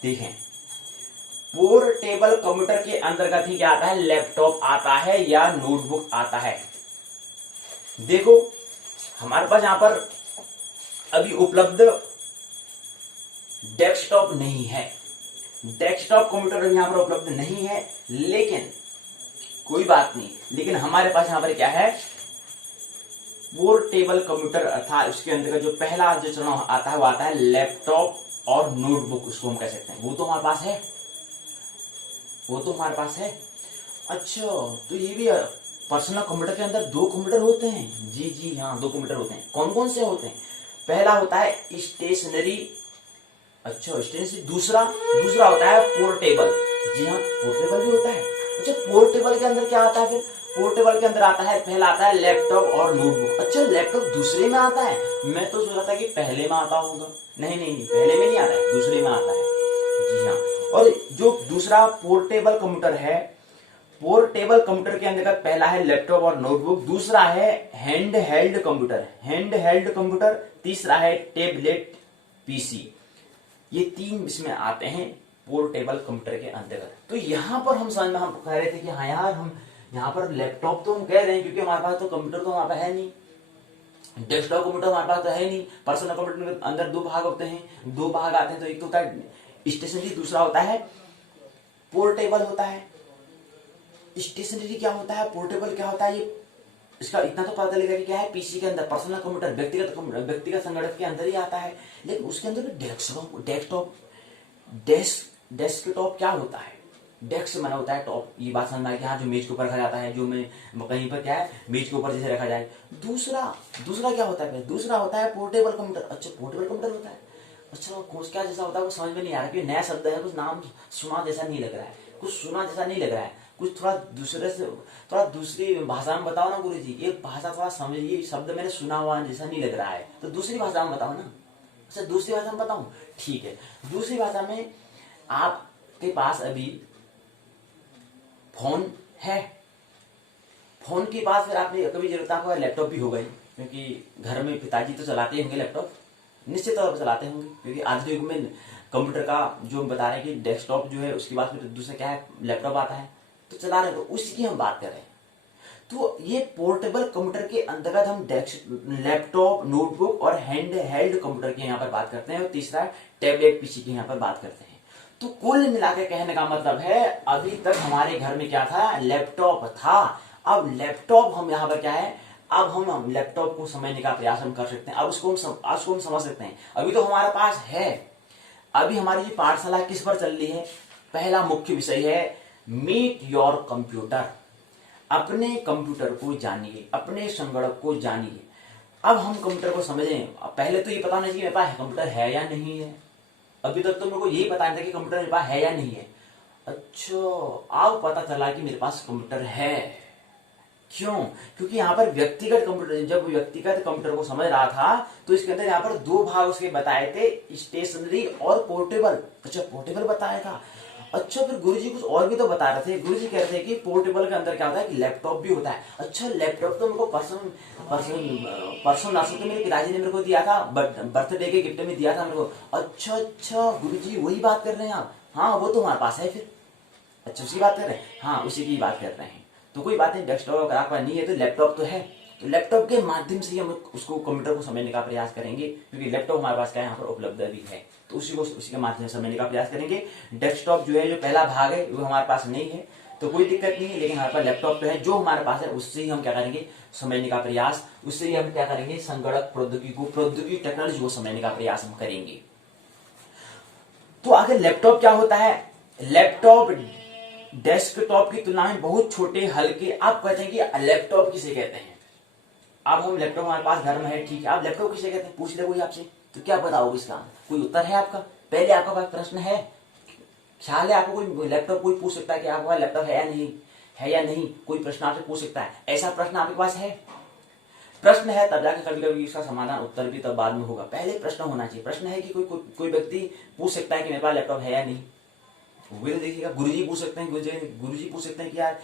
देखें, पोर्टेबल कंप्यूटर के अंतर्गत ही क्या आता है, लैपटॉप आता है या नोटबुक आता है। देखो हमारे पास यहां पर अभी उपलब्ध डेस्कटॉप नहीं है, डेस्कटॉप कंप्यूटर यहां पर उपलब्ध नहीं है, लेकिन कोई बात नहीं, लेकिन हमारे पास यहां पर क्या है, पोर्टेबल कंप्यूटर, अर्थात उसके अंदर जो पहला जो चरण आता है वो आता है लैपटॉप और नोटबुक, उसको हम कह सकते हैं। वो तो हमारे पास है, वो तो हमारे पास है। अच्छा, तो ये भी पर्सनल कंप्यूटर के अंदर दो कंप्यूटर होते हैं? जी जी हाँ, दो कंप्यूटर होते हैं। कौन कौन से होते हैं? पहला होता है स्टेशनरी, अच्छा स्टेशनरी, दूसरा होता है पोर्टेबल। जी हाँ, पोर्टेबल भी होता है। अच्छा, पोर्टेबल के अंदर क्या आता है फिर? पोर्टेबल के अंदर आता है, पहला आता है लैपटॉप और नोटबुक। अच्छा, लैपटॉप दूसरे में आता है, मैं तो सोचा था कि पहले में आता होगा। नहीं, पहले में नहीं आता है, दूसरे में आता है। जी हाँ, और जो दूसरा पोर्टेबल कंप्यूटर है, पोर्टेबल कंप्यूटर के अंतर्गत पहला है लैपटॉप और नोटबुक, दूसरा है हैंड हेल्ड कंप्यूटर, तीसरा है टेबलेट पीसी। ये तीन इसमें आते हैं पोर्टेबल कंप्यूटर के अंतर्गत। तो यहाँ पर हम समझ में हम कह रहे थे कि हाँ यार, हम यहाँ पर लैपटॉप तो हम कह रहे हैं क्योंकि हमारे पास तो कंप्यूटर तो हमारे पास है नहीं, डेस्कटॉप कंप्यूटर हमारे पास तो है नहीं। पर्सनल कंप्यूटर के अंदर दो भाग होते हैं, दो भाग आते हैं, तो एक तो होता है स्टेशनरी, दूसरा होता है पोर्टेबल होता है। स्टेशनरी क्या होता है, पोर्टेबल क्या होता है, ये इसका इतना तो पता चलेगा कि क्या है, पीसी के अंदर, पर्सनल कंप्यूटर, व्यक्तिगत संगणक के अंदर ही आता है। लेकिन उसके अंदर डेस्कटॉप क्या होता है, डेस्क माना होता है टॉप, ये बात समझना है कि हाँ, जो मेज के ऊपर रखा जाता है, जो में कहीं पर क्या है मेज के ऊपर जैसे रखा जाए। दूसरा क्या होता है, दूसरा होता है पोर्टेबल कंप्यूटर। अच्छा, पोर्टेबल कंप्यूटर होता है, अच्छा कोर्स क्या जैसा होता है वो समझ में नहीं आ रहा, क्योंकि नया शब्द है, कुछ नाम सुना जैसा नहीं लग रहा है, कुछ थोड़ा दूसरी भाषा में बताओ ना गुरु जी, एक भाषा थोड़ा समझिए, शब्द मैंने सुना हुआ जैसा नहीं लग रहा है, तो दूसरी भाषा में बताओ ना। अच्छा, दूसरी भाषा में बताऊं, ठीक है। दूसरी भाषा में आपके पास अभी फोन है, फोन के पास फिर आपने कभी जरूरत आपको लैपटॉप भी होगा ही, क्योंकि घर में पिताजी तो चलाते होंगे लैपटॉप, निश्चित तौर पर चलाते होंगे, क्योंकि आज के युग में कंप्यूटर का जो हम बता रहे हैं कि डेस्कटॉप जो है, उसके बाद फिर दूसरा क्या है, लैपटॉप आता है, तो चला रहे हैं, तो उसकी हम बात कर रहे हैं। तो ये पोर्टेबल कंप्यूटर के अंतर्गत हम लैपटॉप, नोटबुक और हैंड हेल्ड कंप्यूटर की यहाँ पर बात करते हैं, और तीसरा टैबलेट पीसी की यहाँ पर बात करते हैं। तो कुल मिलाकर कहने का मतलब है, अभी तक हमारे घर में क्या था, लैपटॉप था। अब लैपटॉप हम यहाँ पर क्या है, अब हम लैपटॉप को समझने का प्रयास हम कर सकते हैं, अब उसको हम समझ सकते हैं। अभी तो हमारे पास है, अभी हमारी ये पाठशाला किस पर चल रही है, पहला मुख्य विषय है मीट योर कंप्यूटर। अपने कंप्यूटर को जानिए, अपने संगणक को जानिए। अब हम कंप्यूटर को समझें, पहले तो ये पता नहीं कि मेरे पास कंप्यूटर है या नहीं है, अभी तक तो मेरे को यही पता नहीं था कि कंप्यूटर मेरे पास है या नहीं है। अच्छा, अब पता चला कि मेरे पास कंप्यूटर है। क्यों? क्योंकि यहाँ पर व्यक्तिगत कंप्यूटर, जब व्यक्तिगत कंप्यूटर को समझ रहा था तो इसके अंदर यहाँ पर दो भाग उसके बताए थे, स्टेशनरी और पोर्टेबल। अच्छा, पोर्टेबल बताया था। अच्छा फिर गुरुजी कुछ और भी तो बता रहे थे। गुरुजी कह रहे थे कि पोर्टेबल के अंदर क्या होता है कि लैपटॉप भी होता है। अच्छा लैपटॉप तो मेरे को परसों नरसों तो मेरे पिताजी ने मेरे को दिया था, बर्थडे के गिफ्ट में दिया था मेरे को। अच्छा गुरुजी वही बात कर रहे हैं आप? हाँ वो तो हमारे पास है फिर। अच्छा उसकी बात कर रहे हैं? हाँ उसी की बात कर रहे हैं। तो कोई बात नहीं, डेस्कटॉप अगर आपका नहीं है तो लैपटॉप तो है, तो लैपटॉप के माध्यम से हम उसको कंप्यूटर को समझने का प्रयास करेंगे, क्योंकि लैपटॉप हमारे पास क्या है यहाँ पर उपलब्ध भी है, तो उसी के माध्यम से समझने का प्रयास करेंगे। डेस्कटॉप जो है, जो पहला भाग है वो हमारे पास नहीं है तो कोई दिक्कत नहीं है, लेकिन हमारे पास लैपटॉप तो है, जो हमारे पास है उससे ही हम क्या करेंगे, समझने का प्रयास, उससे ही हम क्या करेंगे, संगणक प्रौद्योगिकी टेक्नोलॉजी को समझने का प्रयास हम करेंगे। तो आगे लैपटॉप क्या होता है? लैपटॉप डेस्कटॉप की तुलना में बहुत छोटे, हल्के। आप कहते हैं कि लैपटॉप किसे कहते हैं? अब हम लैपटॉप हमारे पास घर में है, ठीक है, आप लैपटॉप किसे कहते हैं पूछ ले कोई आपसे, तो क्या बताओगे इसका? कोई उत्तर है आपका? पहले आपका पास प्रश्न है, ख्याल है आपको? कोई लैपटॉप कोई पूछ सकता है कि आपके पास लैपटॉप है या नहीं, कोई प्रश्न आपसे पूछ सकता है? ऐसा प्रश्न आपके पास है? प्रश्न है तब जाके कभी कभी इसका समाधान, उत्तर भी तब बाद में होगा, पहले प्रश्न होना चाहिए। प्रश्न है कि कोई व्यक्ति पूछ सकता है कि मेरे पास लैपटॉप है या नहीं, वो भी देखिएगा। गुरुजी पूछ सकते हैं, गुरुजी पूछ सकते हैं कि यार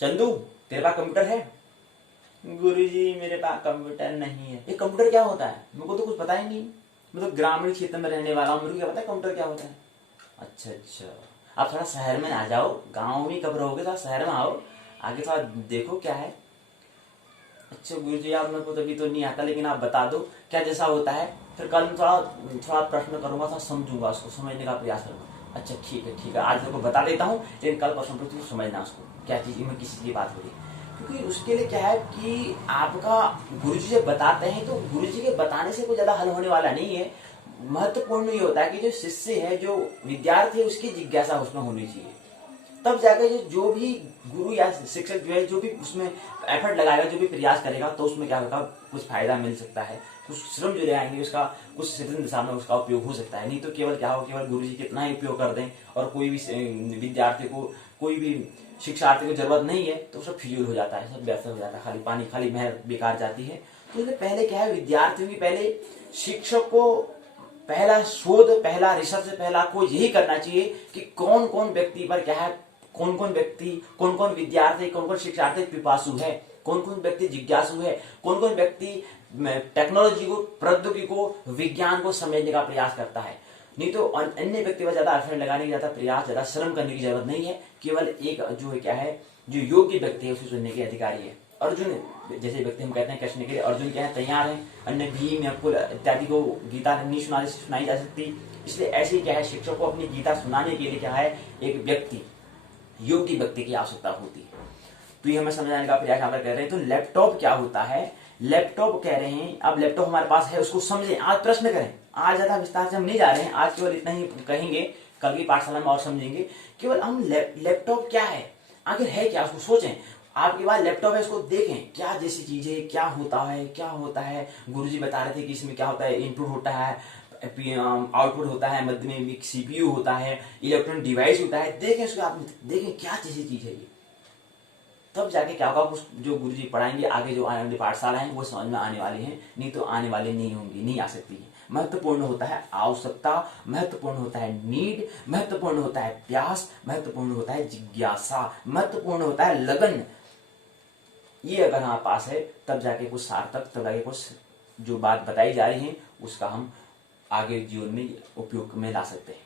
चंदू तेरे पास कंप्यूटर है? गुरुजी मेरे पास कंप्यूटर नहीं है। ये कंप्यूटर क्या होता है? मेरे को तो कुछ पता ही नहीं, मैं तो ग्रामीण क्षेत्र में रहने वाला हूँ, मेरे को क्या पता है कंप्यूटर क्या होता है? अच्छा आप थोड़ा शहर में आ जाओ, गाँव में कब रहोगे, थोड़ा शहर में आओ, आगे थोड़ा देखो क्या है। अच्छा गुरुजी आप मेरे को तभी तो नहीं आता, लेकिन आप बता दो क्या जैसा होता है, फिर कल थोड़ा प्रश्न करूंगा, थोड़ा समझूंगा, उसको समझने का प्रयास करूंगा। अच्छा ठीक है, आज तेरे को बता देता हूँ, लेकिन कल प्रश्न तो समझना उसको क्या चीज में किस चीज की बात हो रही है। क्योंकि उसके लिए क्या है कि आपका गुरुजी जब बताते हैं तो गुरुजी के बताने से कोई ज्यादा हल होने वाला नहीं है। महत्वपूर्ण ये होता है कि जो शिष्य है, जो विद्यार्थी है, उसकी जिज्ञासा उसमें होनी चाहिए, तब जाकर जो भी गुरु या शिक्षक जो है, जो भी उसमें एफर्ट लगाएगा, जो भी प्रयास करेगा, तो उसमें क्या होगा, कुछ फायदा मिल सकता है, कुछ श्रम जो आएंगे उसका कुछ सृजन दिशा में उसका उपयोग हो सकता है। नहीं तो केवल क्या हो, केवल गुरुजी कितना ही उपयोग कर दें और कोई भी विद्यार्थी को, कोई भी शिक्षार्थी को जरूरत नहीं है, तो सब फिजूल हो जाता है, सब व्यर्थ हो जाता है, खाली पानी, खाली महर बेकार जाती है। तो इसलिए पहले क्या है, विद्यार्थियों की पहले शिक्षक को पहला शोध, पहला रिसर्च, पहला खोज यही करना चाहिए कि कौन कौन व्यक्ति पर क्या है, कौन कौन व्यक्ति, कौन कौन विद्यार्थी, कौन कौन शिक्षार्थी पिपासु है, कौन कौन व्यक्ति जिज्ञासु है, कौन कौन व्यक्ति टेक्नोलॉजी को, प्रौद्योगिकी को, विज्ञान को समझने का प्रयास करता है। नहीं तो अन्य व्यक्ति पर ज्यादा एफर्ट लगाने की, ज्यादा प्रयास, ज्यादा श्रम करने की जरूरत नहीं है। केवल एक जो है क्या है, जो योग्य व्यक्ति है उसे चुनने के अधिकारी है। अर्जुन जैसे व्यक्ति हम कहते हैं कृष्ण के लिए, अर्जुन क्या है, तैयार है। अन्य भीम नकुल इत्यादि को गीता नहीं सुनाई जा सकती, इसलिए ऐसे क्या है, शिक्षक को अपनी गीता सुनाने के लिए क्या है, एक व्यक्ति, योग्य व्यक्ति की आवश्यकता होती है। तो ये हमें समझाने का प्रयास यहाँ पर कर रहे हैं। तो लैपटॉप क्या होता है, लैपटॉप कह रहे हैं, अब लैपटॉप हमारे पास है, उसको समझें, आज प्रश्न करें, आज ज्यादा विस्तार से हम नहीं जा रहे हैं, आज केवल इतना ही कहेंगे, कल की पाठशाला में और समझेंगे। केवल हम लैपटॉप क्या है, आखिर है क्या, उसको सोचें। आपके पास लैपटॉप है, उसको देखें क्या जैसी चीज है, क्या होता है। गुरुजी बता रहे थे कि इसमें क्या होता है, इनपुट होता है, आउटपुट होता है, मध्य में एक सीपीयू होता है, इलेक्ट्रॉनिक डिवाइस होता है। देखें उसको, आप देखें क्या जैसी चीज है ये, तब जाके क्या होगा, जो गुरुजी पढ़ाएंगे आगे, जो आने वाली पाठशाला है वो समझ में आने वाली है, नहीं तो आने वाली नहीं होंगी, नहीं आ सकती है। महत्वपूर्ण होता है आवश्यकता, महत्वपूर्ण होता है नीड, महत्वपूर्ण होता है प्यास, महत्वपूर्ण होता है जिज्ञासा, महत्वपूर्ण होता है लगन। ये अगर हमारे पास है तब जाके कुछ सार्थक, तब जाके कुछ जो बात बताई जा रही है उसका हम आगे जीवन में उपयोग में ला सकते हैं।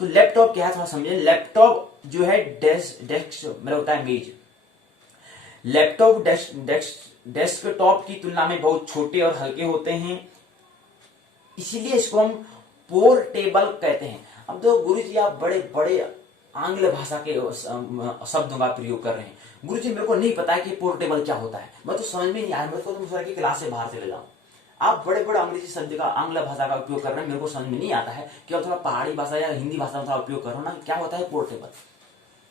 तो लैपटॉप क्या है थोड़ा समझे। लैपटॉप जो है डेस्क मतलब होता है मेज। लैपटॉप डेस्कटॉप की तुलना में बहुत छोटे और हल्के होते हैं, इसीलिए इसको हम पोर्टेबल कहते हैं। अब तो गुरुजी आप बड़े बड़े आंग्ल भाषा के शब्दों का प्रयोग कर रहे हैं। गुरुजी मेरे को नहीं पता है कि पोर्टेबल क्या होता है, मैं तो समझ में नहीं आया, मेरे को तो मुझे क्लास से बाहर चले जाऊं। आप बड़े बड़े अंग्रेजी शब्द का, आंग्ल भाषा का उपयोग कर रहे हैं, मेरे को समझ में नहीं आता है। क्या थोड़ा पहाड़ी भाषा या हिंदी भाषा में थोड़ा उपयोग करो ना, क्या होता है पोर्टेबल।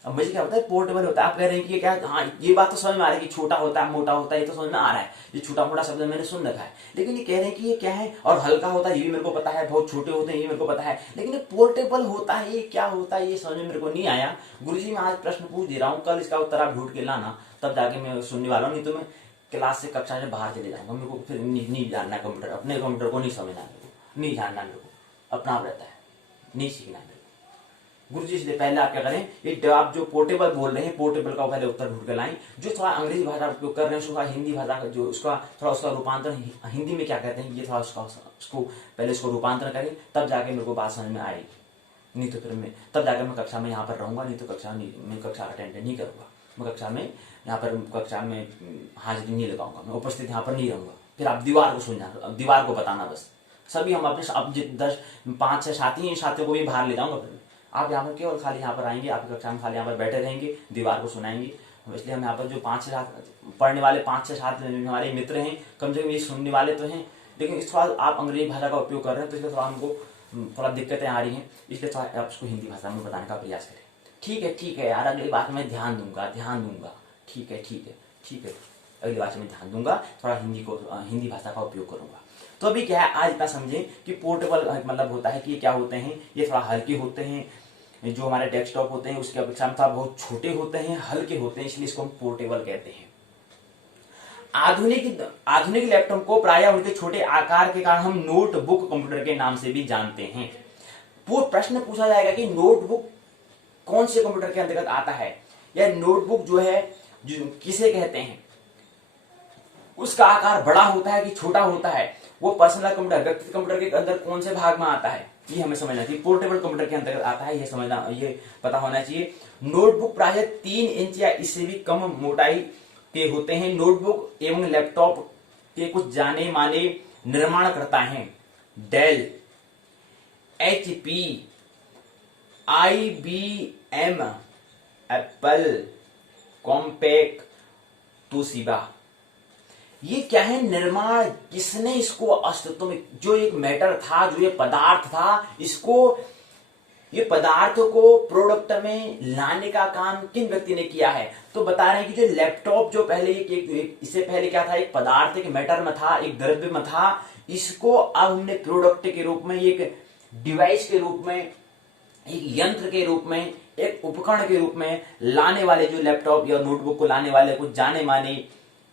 अब मुझे क्या होता है, पोर्टेबल होता है। आप कह रहे हैं कि क्या, हाँ ये बात तो समझ में आ रही है कि छोटा होता है, मोटा होता है, ये तो समझ में आ रहा है, ये छोटा मोटा शब्द मैंने सुन रखा है। लेकिन ये कह रहे हैं कि ये क्या है, और हल्का होता है ये भी मेरे को पता है, बहुत छोटे होते हैं ये मेरे को पता है, लेकिन ये पोर्टेबल होता है, ये क्या होता है ये समझ में मेरे को नहीं आया। गुरुजी मैं आज प्रश्न पूछ दे रहा हूँ, कल इसका उत्तर आप ढूंढ के लाना, तब जाके मैं सुनने वाला हूँ, नहीं तो मैं क्लास से, कक्षा से बाहर चले जाऊंगा। मेरे को फिर नहीं जानना कंप्यूटर, अपने कंप्यूटर को नहीं समझना, मेरे को नहीं जानना, मेरे को अपना रहता है। नहीं सीखना है। गुरु जी इसलिए पहले आप क्या करें, ये आप जो पोर्टेबल बोल रहे हैं पोर्टेबल का पहले उत्तर ढूंढ कर लाएं। जो थोड़ा अंग्रेजी भाषा उपयोग कर रहे हैं उसको हिंदी भाषा का जो उसका थोड़ा उसका रूपांतरण हिंदी में क्या कहते हैं ये थोड़ा उसको पहले उसको रूपांतरण करें, तब जाके मेरे को बात समझ में आएगी। नहीं तो फिर मैं तब जाकर मैं कक्षा में यहाँ पर रहूंगा, नहीं तो मैं कक्षा अटेंड नहीं करूंगा। मैं कक्षा में यहाँ पर कक्षा में हाजिरी नहीं लगाऊंगा, मैं उपस्थित यहाँ पर नहीं रहूंगा। फिर आप दीवार को सुनना, दीवार को बताना बस। सभी हम अपने अब 5-6 साथी हैं, साथियों को भी बाहर ले जाऊंगा। फिर आप यहाँ पर केवल खाली यहाँ पर आएंगे, आपकी कक्षा में खाली यहाँ पर बैठे रहेंगे, दीवार को सुनाएंगे। इसलिए हम यहाँ पर जो 5-6 पढ़ने वाले 5-6 छात्र हमारे मित्र हैं, कम से कम ये सुनने वाले तो हैं, लेकिन इस थोड़ा आप अंग्रेजी भाषा का उपयोग कर रहे हैं तो इसलिए थोड़ा हमको थोड़ा दिक्कतें आ रही हैं, इसलिए थोड़ा आप उसको हिंदी भाषा में बताने का प्रयास करें। ठीक है यार, अगली बात में ध्यान दूंगा। ठीक है, अगली बात में ध्यान दूंगा, थोड़ा हिंदी भाषा का उपयोग करूंगा। तो अभी क्या है, आज इतना समझें कि पोर्टेबल मतलब होता है कि ये क्या होते हैं, ये थोड़ा हल्के होते हैं। जो हमारे डेस्कटॉप होते हैं उसकी अपेक्षा में बहुत छोटे होते हैं, हल्के होते हैं, इसलिए इसको हम पोर्टेबल कहते हैं। आधुनिक लैपटॉप को प्रायः उनके छोटे आकार के कारण हम नोटबुक कंप्यूटर के नाम से भी जानते हैं। प्रश्न पूछा जाएगा कि नोटबुक कौन से कंप्यूटर के अंतर्गत आता है, या नोटबुक जो है जो किसे कहते हैं, उसका आकार बड़ा होता है कि छोटा होता है, वो पर्सनल कंप्यूटर व्यक्तिगत कंप्यूटर के अंदर कौन से भाग में आता है, ये हमें समझना चाहिए। पोर्टेबल कंप्यूटर के अंतर्गत आता है, ये पता होना चाहिए। नोटबुक प्रायः 3 इंच या इससे भी कम मोटाई के होते हैं। नोटबुक एवं लैपटॉप के कुछ जाने माने निर्माणकर्ता हैं। Dell, HP, IBM, Apple, Compaq, Toshiba. ये क्या है, निर्माण किसने इसको अस्तित्व में, जो एक मैटर था, जो ये पदार्थ था, इसको ये पदार्थों को प्रोडक्ट में लाने का काम किन व्यक्ति ने किया है। तो बता रहे हैं कि जो लैपटॉप जो पहले इससे पहले क्या था, एक पदार्थ एक मैटर में था, एक द्रव्य में था, इसको अब हमने प्रोडक्ट के रूप में, एक डिवाइस के रूप में, एक यंत्र के रूप में, एक उपकरण के रूप में लाने वाले जो लैपटॉप या नोटबुक को लाने वाले कुछ जाने माने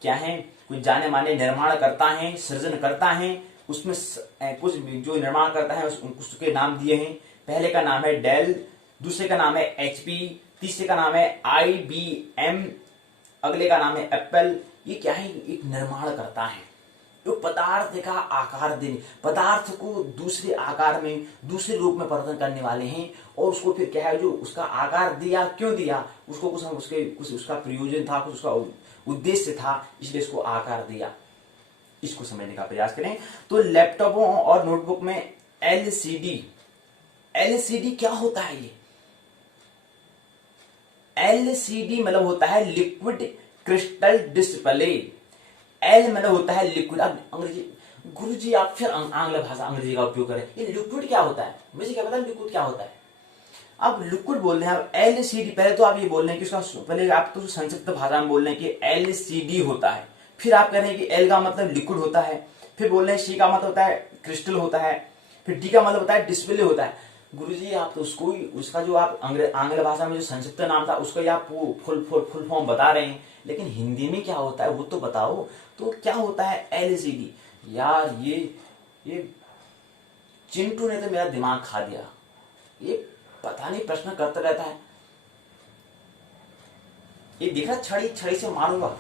क्या है, कुछ जाने माने निर्माण करता है, सृजन करता है। उसमें कुछ जो निर्माण करता है उसके नाम दिए हैं। पहले का नाम है डेल, दूसरे का नाम है HP, तीसरे का नाम है IBM, अगले का नाम है एप्पल। ये क्या है, एक निर्माण करता है, जो पदार्थ का आकार देने, पदार्थ को दूसरे आकार में, दूसरे रूप में परिवर्तन करने वाले हैं। और उसको फिर क्या है, जो उसका आकार दिया, क्यों दिया, उसको कुछ उसका प्रयोजन था, कुछ उसका उद्देश्य था, इसलिए इसको आकार दिया। इसको समझने का प्रयास करें। तो लैपटॉपों और नोटबुक में LCD क्या होता है, ये LCD मतलब होता है लिक्विड क्रिस्टल डिस्प्ले। L मतलब होता है लिक्विड। अब अंग्रेजी, गुरुजी आप फिर आंग्ल भाषा अंग्रेजी का उपयोग करें, ये लिक्विड क्या होता है, मुझे क्या पता लिक्विड क्या होता है। अब लिक्विड बोल रहे हैं, अब LCD, पहले तो आप ये बोल रहे हैं कि उसका, पहले आप तो संक्षिप्त भाषा में बोल रहे हैं कि LCD होता है, फिर आप कह रहे हैं कि L का मतलब लिक्विड होता है, फिर बोल रहे हैं C का मतलब होता है क्रिस्टल होता है, फिर D का मतलब होता है डिस्प्ले होता है। गुरुजी आप तो उसको ही, उसका जो आप आंग्ल भाषा में जो संक्षिप्त नाम था उसको आप फुल फॉर्म बता रहे हैं, लेकिन हिंदी में क्या होता है वो तो बताओ। तो क्या होता है LCD? यार ये चिंटू ने तो मेरा दिमाग खा दिया, ये पता नहीं प्रश्न करता रहता है। ये देख रहा, छड़ी से मारूंगा,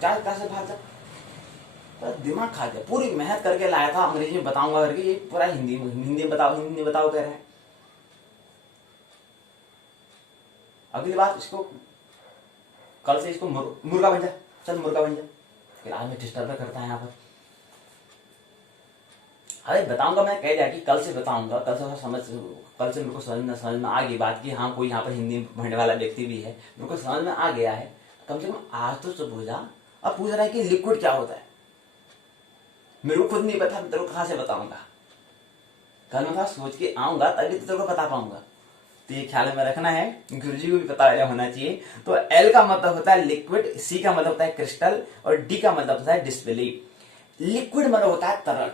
जा से भाग जा, तो दिमाग खा दिया। पूरी मेहनत करके लाया था अंग्रेजी में बताऊंगा करके, ये पूरा हिंदी में बताओ कह रहा है। अगली बार इसको, कल से इसको मुर्गा बन जा, चल मुर्गा बन जा, क्लास में डिस्टर्ब करता है यहाँ पर। अरे बताऊंगा, मैं कह दिया कि कल से बताऊंगा, कल से मेरे को समझ में आ गई बात कि हाँ कोई यहाँ पर हिंदी पढ़ने वाला व्यक्ति भी है, मेरे को समझ में आ गया है। कम से कम आज तो सब हो जा। अब पूछ रहा है कि लिक्विड क्या होता है, मेरे को खुद नहीं पता, तेरे को कहाँ से बताऊंगा। कल मैं सोच के आऊंगा तभी तो तेरे को बता पाऊंगा। तो ये ख्याल में रखना है, गुरुजी को भी पता होना चाहिए। तो L का मतलब होता है लिक्विड, C का मतलब होता है क्रिस्टल, और D का मतलब होता है डिस्प्ले। लिक्विड मतलब होता है तरल,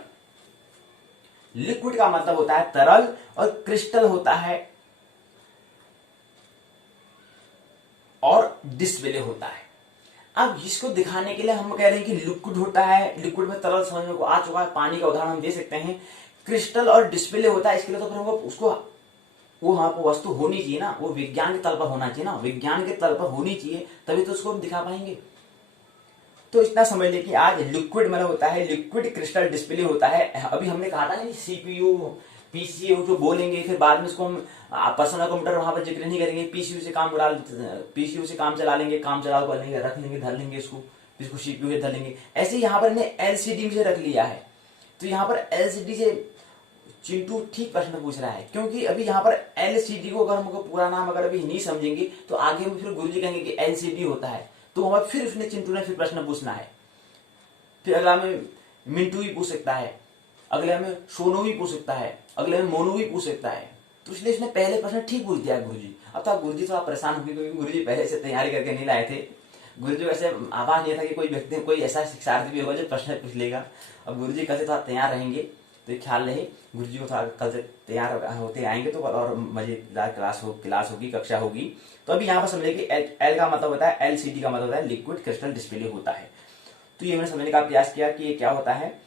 लिक्विड का मतलब होता है तरल, और क्रिस्टल होता है और डिस्प्ले होता है। अब इसको दिखाने के लिए हम कह रहे हैं कि लिक्विड होता है, लिक्विड में तरल समझने को आ चुका है, पानी का उदाहरण हम दे सकते हैं। क्रिस्टल और डिस्प्ले होता है, इसके लिए तो फिर हमको उसको वो वहां पर वस्तु होनी चाहिए ना, वो विज्ञान के तल पर होना चाहिए ना, विज्ञान के तल पर होनी चाहिए, तभी तो उसको हम दिखा पाएंगे। तो इतना समझ ले कि आज लिक्विड मतलब होता है, लिक्विड क्रिस्टल डिस्प्ले होता है। अभी हमने कहा था ना सीपीयू पीसीयू जो बोलेंगे, फिर बाद में इसको हम पर्सनल कंप्यूटर वहां पर जिक्र नहीं करेंगे, पीसीयू से काम पीसीयू से काम चला लेंगे, काम चला कर लेंगे, रख लेंगे, धर लेंगे इसको सीपीयू से धर लेंगे। ऐसे यहाँ पर इन्हें एलसीडी से रख लिया है। तो यहाँ पर एलसीडी से चिंटू ठीक प्रश्न पूछ रहा है, क्योंकि अभी यहाँ पर एलसीडी को अगर हमको पूरा नाम अगर अभी नहीं समझेंगे तो आगे हम फिर गुरुजी कहेंगे कि एलसीडी होता है, तो हमें फिर उसने चिंटू ने फिर प्रश्न पूछना है। फिर अगला में मिंटू भी पूछ सकता है, अगले में सोनू भी पूछ सकता है, अगले में मोनू भी पूछ सकता है। तो इसलिए उसने पहले प्रश्न ठीक पूछ दिया गुरुजी। अब तो गुरुजी थोड़ा परेशान हो गए, क्योंकि गुरुजी पहले से तैयारी करके नहीं लाए थे। गुरुजी वैसे आभार नहीं था कि कोई व्यक्ति कोई ऐसा शिक्षार्थी भी होगा जो प्रश्न पूछ लेगा। अब गुरुजी कल से थोड़ा तैयार रहेंगे, तो ख्याल रहे गुरुजी को थोड़ा कल से तैयार होते आएंगे तो और मजेदार क्लास होगी, कक्षा होगी। तो अभी यहाँ पर समझे कि एल का मतलब होता है, एलसीडी का मतलब होता है लिक्विड क्रिस्टल डिस्प्ले होता है। तो ये मैंने समझने का प्रयास किया कि ये क्या होता है।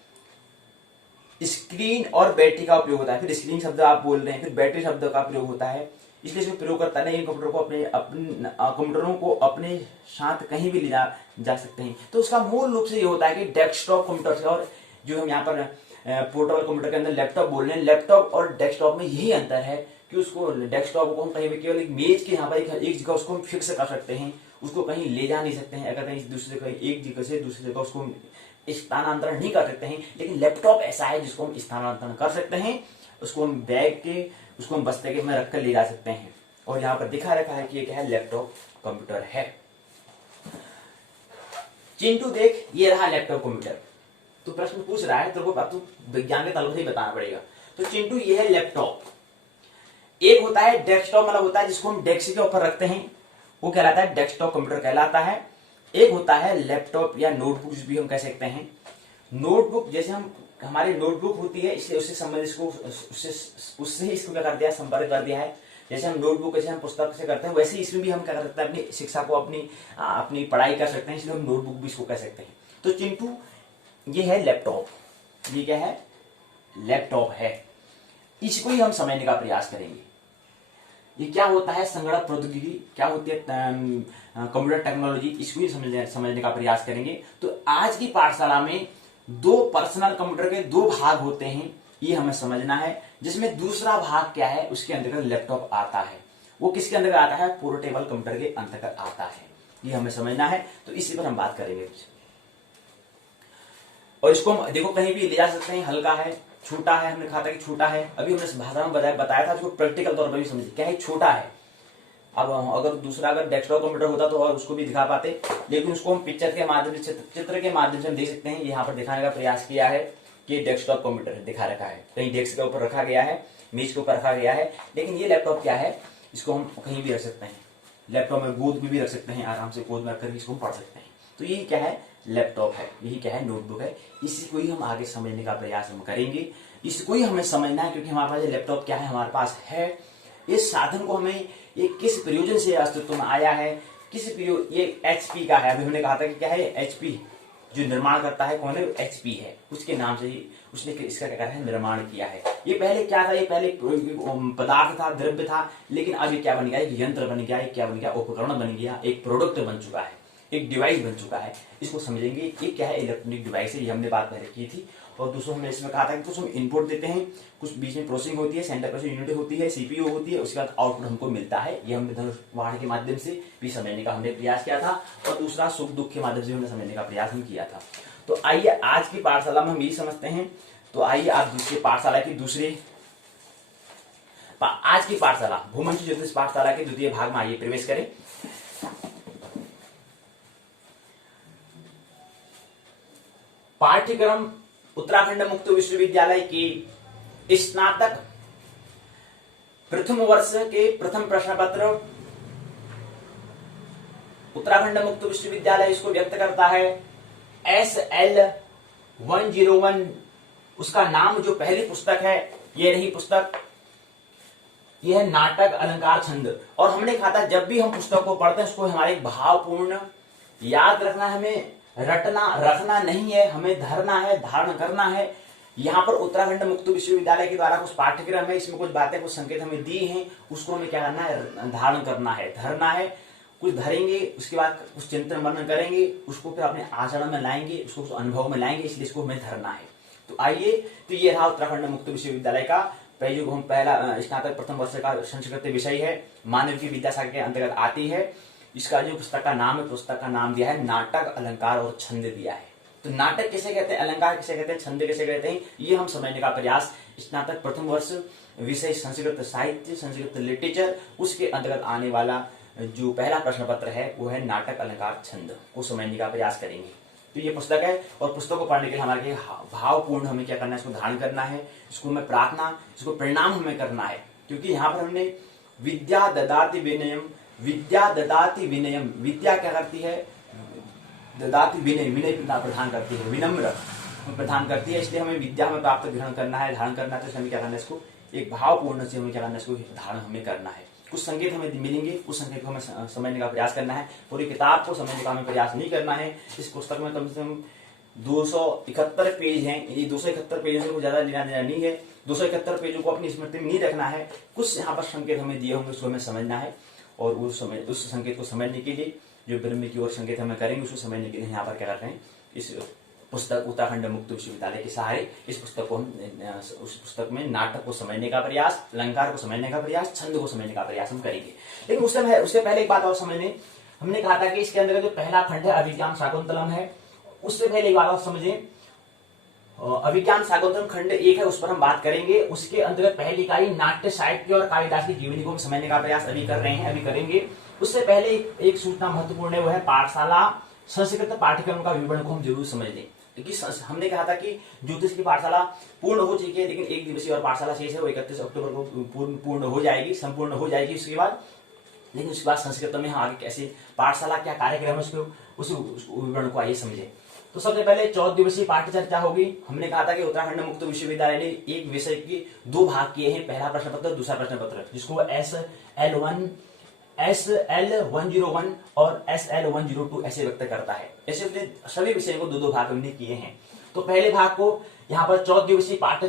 स्क्रीन और बैटरी का उपयोग होता है, फिर स्क्रीन शब्द आप बोल रहे हैं, फिर बैटरी शब्द का प्रयोग होता है, इसलिए इसको प्रयोग करता है। इन कंप्यूटर को कंप्यूटरों को अपने साथ कहीं भी ले जा सकते हैं। तो उसका मूल रूप से ये होता है कि डेस्कटॉप कंप्यूटर से, और जो हम यहाँ पर पोर्टेबल कंप्यूटर के अंदर लैपटॉप बोल रहे हैं, लैपटॉप और डेस्कटॉप में यही अंतर है कि उसको डेस्कटॉप को हम कहीं भी केवल एक मेज के यहाँ पर एक जगह उसको हम फिक्स कर सकते हैं, उसको कहीं ले जा नहीं सकते हैं। अगर कहीं दूसरी जगह एक जगह से दूसरी जगह उसको स्थानांतरण नहीं कर सकते हैं, लेकिन लैपटॉप ऐसा है जिसको हम स्थानांतरण कर सकते हैं, उसको हम बैग के, उसको हम बस्ते के में रखकर ले जा सकते हैं। और यहाँ पर दिखा रखा है कि ये क्या है, लैपटॉप कंप्यूटर है। चिंटू देख, ये रहा लैपटॉप कंप्यूटर। तो प्रश्न पूछ रहा है तो अब तो विज्ञान के तल से ही बताना पड़ेगा। तो चिंटू ये है लैपटॉप। एक होता है डेस्कटॉप, मतलब होता है जिसको हम डेस्क के ऊपर रखते हैं, वो कहलाता है डेस्कटॉप कंप्यूटर कहलाता है। एक होता है लैपटॉप या नोटबुक भी हम कह सकते हैं। नोटबुक जैसे हम हमारी नोटबुक होती है, इसलिए उससे संबंधित इसको उससे ही इसको क्या कर दिया, संपर्क कर दिया है। जैसे हम नोटबुक जैसे हम पुस्तक से करते हैं, वैसे इसमें भी हम क्या कर सकते हैं, अपनी शिक्षा को अपनी पढ़ाई कर सकते हैं, इसलिए हम नोटबुक भी इसको कह सकते हैं। तो चिंटू ये है लैपटॉप, ये क्या है, लैपटॉप है। इसको ही हम समझने का प्रयास करेंगे। ये क्या होता है, संगणक प्रौद्योगिकी क्या होती है, कंप्यूटर टेक्नोलॉजी, इसको ही समझने का प्रयास करेंगे। तो आज की पाठशाला में दो पर्सनल कंप्यूटर के दो भाग होते हैं, ये हमें समझना है। जिसमें दूसरा भाग क्या है, उसके अंतर्गत लैपटॉप आता है। वो किसके अंतर्गत आता है, पोर्टेबल कंप्यूटर के अंतर्गत आता है, ये हमें समझना है। तो इसी पर हम बात करेंगे। और इसको हम देखो कहीं भी ले जा सकते हैं, हल्का है, छोटा है, हमने कहा था कि छोटा है। अभी हमने इस भाषा में बताया था, इसको प्रैक्टिकल तौर पर भी समझिए क्या है, छोटा है। अब अगर दूसरा अगर डेस्कटॉप कंप्यूटर होता तो और उसको भी दिखा पाते, लेकिन उसको हम पिक्चर के माध्यम से, चित्र के माध्यम से हम देख सकते हैं। यहाँ पर दिखाने का प्रयास किया है कि डेस्कटॉप कंप्यूटर दिखा रखा है, कहीं डेस्क के ऊपर रखा गया है, मेज के ऊपर रखा गया है। लेकिन ये लैपटॉप क्या है, इसको हम कहीं भी रख सकते हैं, लैपटॉप में गोद में भी रख सकते हैं, आराम से गोद में रखकर इसको हम पढ़ सकते हैं। तो यही क्या है, लैपटॉप है, यही क्या है, नोटबुक है। इसी को ही हम आगे समझने का प्रयास हम करेंगे। इसको ही हमें समझना है, क्योंकि हमारे पास लैपटॉप क्या है, हमारे पास है। इस साधन को हमें ये किस प्रयोजन से अस्तित्व में आया है, किस प्रयोग, ये एचपी का है। अभी हमने कहा था कि क्या है, एचपी जो निर्माण करता है कौन है, एचपी है, उसके नाम से ही उसने इसका क्या है, निर्माण किया है। ये पहले क्या था, ये पहले पदार्थ था, द्रव्य था, लेकिन अब ये क्या बन गया, एक यंत्र बन गया, क्या बन गया, उपकरण बन गया, एक प्रोडक्ट बन चुका है, एक डिवाइस बन चुका है। इसको समझेंगे, ये क्या है, इलेक्ट्रॉनिक डिवाइस है, ये हमने बात पहले की थी। और दूसरों हमने इसमें कहा था कि कुछ हम इनपुट देते हैं, कुछ बीच में प्रोसेसिंग होती है, सेंट्रल प्रोसेसिंग यूनिट होती है, सीपीयू होती है, उसके बाद आउटपुट हमको मिलता है। ये हमने धनुषवाण के माध्यम से भी समझने का हमने प्रयास किया था, और दूसरा सुख दुख के माध्यम से हमने समझने का प्रयास हम किया था। तो आइए आज की पाठशाला में हम यही समझते हैं। तो आइए आप दूसरी पाठशाला की आज की पाठशाला भूमंच ज्योतिष पाठशाला के द्वितीय भाग में आइए प्रवेश करें। पाठ्यक्रम उत्तराखंड मुक्त विश्वविद्यालय के स्नातक प्रथम वर्ष के प्रथम प्रश्न पत्र, उत्तराखंड मुक्त विश्वविद्यालय इसको व्यक्त करता है SL101। उसका नाम जो पहली पुस्तक है, ये रही पुस्तक, यह है नाटक अलंकार छंद। और हमने कहा था जब भी हम पुस्तक को पढ़ते हैं उसको हमारे भावपूर्ण याद रखना, हमें रखना नहीं है, हमें धरना है, धारण करना है। यहाँ पर उत्तराखंड मुक्त विश्वविद्यालय के द्वारा कुछ पाठ्यक्रम है, इसमें कुछ बातें, कुछ संकेत हमें दी हैं, उसको हमें क्या करना है, धारण करना है, धरना है, कुछ धरेंगे, उसके बाद कुछ चिंतन मनन करेंगे, उसको फिर अपने आचरण में लाएंगे, उसको कुछ अनुभव में लाएंगे, इसलिए इसको हमें धरना है। तो आइए, तो ये रहा उत्तराखंड मुक्त विश्वविद्यालय का जो हम पहला स्नातक प्रथम वर्ष का संस्कृत विषय है, मानव की विद्याशाखा के अंतर्गत आती है। इसका जो पुस्तक का नाम है, पुस्तक का नाम दिया है नाटक, अलंकार और छंद दिया है। तो नाटक किसे कहते हैं, अलंकार किसे कहते हैं, छंद किसे कहते हैं, ये हम समझने का प्रयास स्नातक प्रथम वर्ष विषय संस्कृत साहित्य, संस्कृत लिटरेचर, उसके अंतर्गत आने वाला जो पहला प्रश्न पत्र है वो है नाटक, अलंकार, छंद को समझने का प्रयास करेंगे। तो ये पुस्तक है, और पुस्तक को पढ़ने के लिए हमारे भावपूर्ण हमें क्या करना है, इसको धारण करना है, इसको हमें प्रार्थना, इसको प्रणाम हमें करना है। क्योंकि यहाँ पर हमने विद्या ददाति विनयम, विद्या ददाति विनयम, विद्या क्या करती है, ददाति विनय, विनय प्रदान करती है, विनम्र प्रदान करती है, इसलिए हमें विद्या हमें प्राप्त ग्रहण करना है, धारण करना है। तो हमें क्या करना है, इसको एक भावपूर्ण से हमें क्या करना है, इसको धारण हमें करना है। कुछ संकेत हमें मिलेंगे, उस संकेत को हमें समझने का प्रयास करना है, पूरी किताब को समझने का हमें प्रयास नहीं करना है। इस पुस्तक में कम से कम 271 पेज हैं, ये 271 पेजों से कुछ ज्यादा लेना देना नहीं है। 271 पेजों को अपनी स्मृति में नहीं रखना है, कुछ यहाँ पर संकेत हमें दिए होंगे, उसको हमें समझना है, और उस संकेत को समझने के लिए जो ब्रह्म की ओर संकेत हमें करेंगे, उसको समझने के लिए यहाँ पर क्या कर रहे हैं, इस पुस्तक उत्तराखंड मुक्त विश्वविद्यालय के सहारे इस पुस्तक को उस पुस्तक में नाटक को समझने का प्रयास, अलंकार को समझने का प्रयास, छंद को समझने का प्रयास हम करेंगे। लेकिन उससे पहले एक बात और समझने, हमने कहा था कि इसके अंदर जो पहला खंड है अभिज्ञान शाकुंतलम है, उससे पहले एक बात और समझे, अभिज्ञान शाकुंतलम खंड 1 है, उस पर हम बात करेंगे। उसके अंतर्गत पहली इकाई नाट्य साहित्य और कालिदास की जीवनी को हम समझने का प्रयास अभी कर रहे हैं, अभी करेंगे। उससे पहले एक सूचना महत्वपूर्ण है, वो है पाठशाला संस्कृत पाठ्यक्रम का विवरण को हम जरूर समझ लें। क्योंकि हमने कहा था कि ज्योतिष की पाठशाला पूर्ण हो चुकी है, लेकिन 1 दिवसीय और पाठशाला शेष है, वो 31 अक्टूबर को पूर्ण हो जाएगी, संपूर्ण हो जाएगी उसके बाद। लेकिन उसके बाद संस्कृत में आगे कैसे पाठशाला क्या कार्यक्रम है, उसको उस विवरण को आइए समझे। तो सबसे पहले 14 दिवसीय पाठ्य चर्चा होगी। हमने कहा था कि उत्तराखंड मुक्त विश्वविद्यालय ने एक विषय के 2 भाग किए हैं, पहला प्रश्न पत्र, दूसरा प्रश्न पत्र, जिसको SL101 और SL102 ऐसे व्यक्त करता है। ऐसे सभी विषयों को 2 भाग हमने किए हैं। तो पहले भाग को यहाँ पर 14 दिवसीय पाठ्य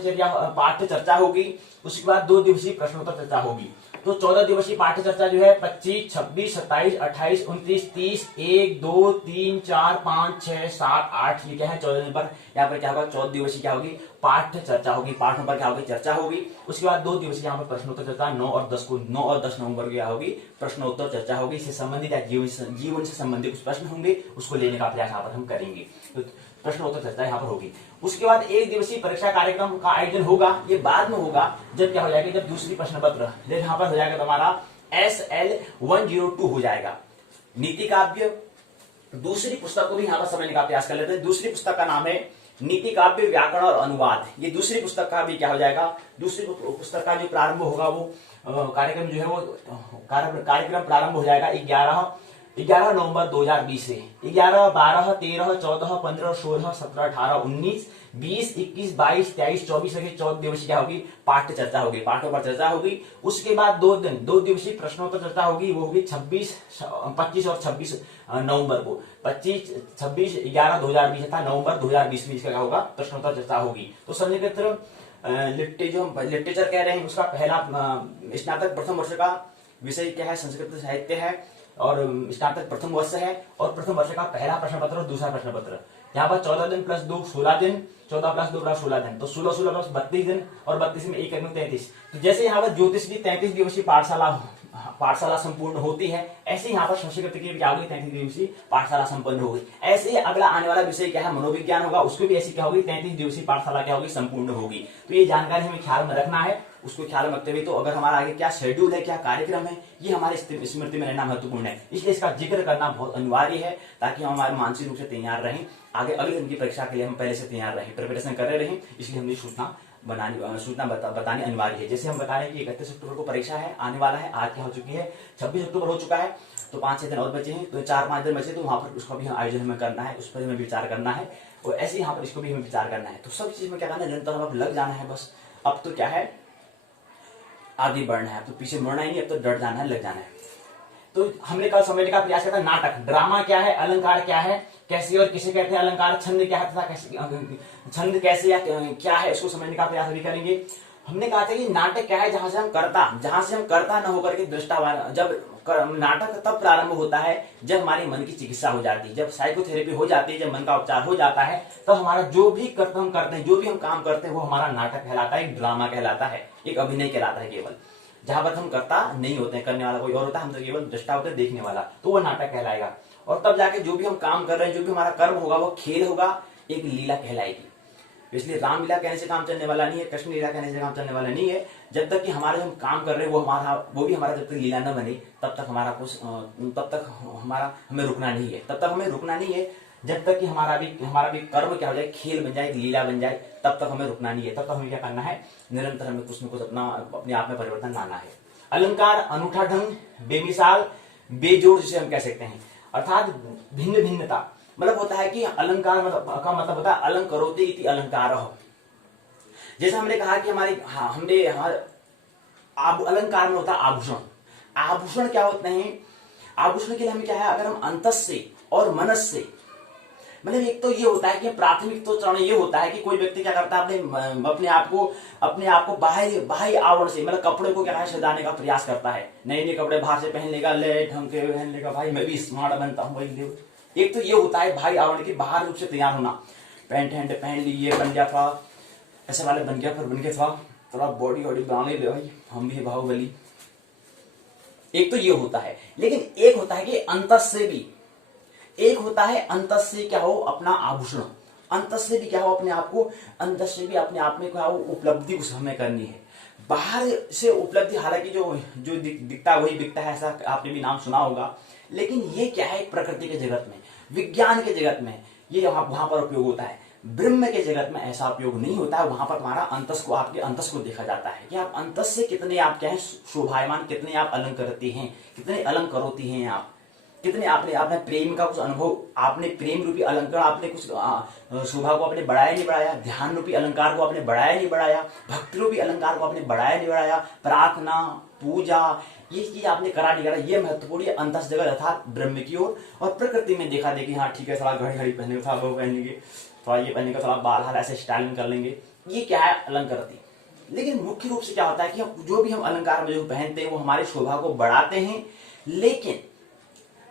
चर्चा होगी, उसके बाद 2 दिवसीय प्रश्नोत्तर चर्चा होगी। तो 14 दिवसीय पाठ्य चर्चा जो है 25, 26, 27, 28, 29, 30, 1, 2, 3, 4, 5, 6, 7, 8, ये क्या है 14 पर यहाँ पर क्या होगा, 14 दिवसीय क्या होगी, पाठ्य चर्चा होगी, पाठों पर क्या होगी, चर्चा होगी। उसके बाद 2 दिवसीय यहाँ पर प्रश्नोत्तर चर्चा 9 और 10 नवंबर को क्या होगी, प्रश्नोत्तर चर्चा होगी। इससे संबंधित या जीवन से संबंधित कुछ प्रश्न होंगे, उसको लेने का प्रयास यहाँ पर हम करेंगे। तो प्रश्नोत्तर चर्चा यहाँ पर होगी। उसके बाद 1 दिवसीय परीक्षा कार्यक्रम का आयोजन होगा, ये बाद में होगा जब क्या हो जाएगा, जब दूसरी प्रश्न पत्र यहाँ पर हो जाएगा, तुम्हारा SL102 हो जाएगा। नीति काव्य, दूसरी पुस्तक को भी यहाँ पर समझने का प्रयास कर लेते हैं। दूसरी पुस्तक का नाम है नीति काव्य, व्याकरण और अनुवाद। ये दूसरी पुस्तक का भी क्या हो जाएगा, दूसरी पुस्तक का जो प्रारंभ होगा, वो कार्यक्रम जो है वो कार्यक्रम प्रारंभ हो जाएगा 11 नवंबर 2020 से। 11, 12, 13, 14, 15, 16, 17, 18, 19, 20, 21, 22, 23, 24 के 14 दिवसीय क्या होगी, पाठ्य चर्चा होगी, पाठों पर चर्चा होगी। उसके बाद 2 दिवसीय प्रश्नोत्तर चर्चा होगी, वो होगी 25 और 26 नवंबर को। 25, 26, 11, 2020 तथा नवंबर 2020 में इसका क्या होगा, प्रश्नोत्तर चर्चा होगी। तो संस्कृत लिटरेचर कह रहे हैं, उसका पहला स्नातक प्रथम वर्ष का विषय क्या है, संस्कृत साहित्य है, और स्नातक प्रथम वर्ष है, और प्रथम वर्ष का पहला प्रश्न पत्र और दूसरा प्रश्न पत्र। यहाँ पर 14 दिन प्लस 2 16 दिन, 14 प्लस 2 प्लस 16 दिन, तो 16 प्लस 32 दिन, और 32 में 1 33। तो जैसे यहाँ पर ज्योतिष की 33 दिवसीय पाठशाला संपूर्ण होती है, ऐसे यहाँ पर संस्कृत की क्या होगी, 33 दिवसीय पाठशाला संपन्न होगी। ऐसे ही अगला आने वाला विषय क्या है, मनोविज्ञान होगा, उसको भी ऐसी क्या होगी, 33 दिवसीय पाठशाला क्या होगी, संपूर्ण होगी। तो ये जानकारी हमें ख्याल में रखना है, उसको ख्याल में रखते हुए, तो अगर हमारा आगे क्या शेड्यूल है, क्या कार्यक्रम है, ये हमारे स्मृति में रहना महत्वपूर्ण है। इसलिए इसका जिक्र करना बहुत अनिवार्य है, ताकि हम हमारे मानसिक रूप से तैयार रहें, आगे अगले दिन की परीक्षा के लिए हम पहले से तैयार रहें, प्रिपरेशन कर रहे रहें। इसलिए हमने सूचना बतानी अनिवार्य है। जैसे हम बता रहे हैं कि 31 अक्टूबर को परीक्षा है, आने वाला है, आज क्या हो चुकी है, 26 अक्टूबर हो चुका है, तो 5-6 दिन और बचे हैं, तो 4-5 दिन बचे, तो वहां पर उसका भी आयोजन हमें करना है, उस पर हमें विचार करना है, और ऐसे यहाँ पर इसको भी हमें विचार करना है। तो सब चीज में क्या करना है, निरंतर हम लग जाना है बस। अब तो क्या है, आगे बढ़ना है, अब तो पीछे मुड़ना ही नहीं, अब तो डट जाना है, लग जाना है। तो हमने कल समझने का प्रयास किया था नाटक, ड्रामा क्या है, अलंकार क्या है, कैसे और किसे कहते हैं अलंकार, छंद क्या है तथा कैसे, छंद कैसे या क्या है, इसको समझने का प्रयास भी करेंगे। हमने कहा था कि नाटक क्या है, जहां से हम करता न होकर के दृष्टा, जब नाटक तब प्रारंभ होता है जब हमारे मन की चिकित्सा हो जाती है, जब साइकोथेरेपी हो जाती है, जब मन का उपचार हो जाता है, तब हमारा जो भी हम करते हैं, जो भी हम काम करते हैं, वो हमारा नाटक कहलाता है, एक ड्रामा कहलाता है, एक अभिनय कहलाता है केवल। जहां पर हम करता नहीं होते हैं, करने वाला कोई और होता है, हम तो केवल दृष्टा होते हैं, देखने वाला, तो वो नाटक कहलाएगा। और तब जाके जो भी हम काम कर रहे हैं, जो भी हमारा कर्म होगा, वो खेल होगा, एक लीला कहलाएगी। इसलिए रामलीला कहने से काम चलने वाला नहीं है, कृष्ण लीला कहने से काम चलने वाला नहीं है। जब तक कि हमारे हम काम कर रहे हैं वो भी हमारा जब तक लीला न बने, तब तक हमें रुकना नहीं है, जब तक कि हमारा भी कर्म क्या हो जाए, खेल बन जाए, लीला बन जाए, तब तक हमें रुकना नहीं है। तब तक हमें क्या करना है, निरंतर हमें कुछ न कुछ अपने आप में परिवर्तन लाना है। अलंकार अनूठा ढंग, बेमिसाल, बेजोड़ जिसे हम कह सकते हैं, अर्थात भिन्न भिन्नता, मतलब होता है कि अलंकार का मतलब होता है अलंकरोति इति अलंकारः। जैसे हमने कहा कि अलंकार में होता है आभूषण। आभूषण क्या होते हैं, आभूषण के लिए हमें क्या है, अगर हम अंतस से और मनस से, मतलब एक तो ये होता है कि प्राथमिक तो चरण ये होता है कि कोई व्यक्ति क्या करता है, अपने आप को बाह्य आवरण से, मतलब कपड़े को क्या है, सजाने का प्रयास करता है, नए नए कपड़े बाहर से पहन लेगा, ले ढंग के पहन लेगा, भाई मैं भी स्मार्ट बनता हूँ भाई। एक तो ये होता है भाई आवरण की बाहर रूप से तैयार होना, पैंट पहन ली, ये बन गया था, ऐसे वाले बन गया था, थोड़ा बॉडी वॉडी बना ले भाई, हम भी बाहुबली। एक तो ये होता है, लेकिन एक होता है कि अंतस से भी, एक होता है अंतस से क्या हो, अपना आभूषण, अंतस से भी क्या हो, अपने आप को, अंतस से भी अपने आप में क्या हो, उपलब्धि कुछ हमें करनी है। बाहर से उपलब्धि हालांकि जो दिखता वही बिकता है, ऐसा आपने भी नाम सुना होगा, लेकिन ये क्या है, प्रकृति के जगत में, विज्ञान के जगत में ये वहां पर उपयोग होता है। ब्रह्म के जगत में ऐसा उपयोग नहीं होता है। वहां पर तुम्हारा आपके अंतस को देखा जाता है कि आप अंतस से कितने आप क्या है शोभायमान, कितने आप अलंकृति हैं, कितने अलंकरोती हैं आप, कितने आपने प्रेम का कुछ अनुभव, आपने प्रेम रूपी अलंकार, आपने कुछ शोभा को आपने बढ़ाया नहीं बढ़ाया, ध्यान रूपी अलंकार को आपने बढ़ाया नहीं बढ़ाया, भक्ति रूपी अलंकार को आपने बढ़ाया नहीं बढ़ाया, प्रार्थना, पूजा, ये चीज आपने करा नहीं करा, ये महत्वपूर्ण अंतस जगत अर्थात ब्रह्म की ओर। और प्रकृति में देखा देखी, हाँ ठीक है, थोड़ा घड़ी पहने का, वो पहनेंगे, थोड़ा ये पहने का, थोड़ा बाल हाल ऐसे स्टाइलिंग कर लेंगे, ये क्या है, अलंकृति। लेकिन मुख्य रूप से क्या होता है कि जो भी हम अलंकार में जो पहनते हैं वो हमारी शोभा को बढ़ाते हैं। लेकिन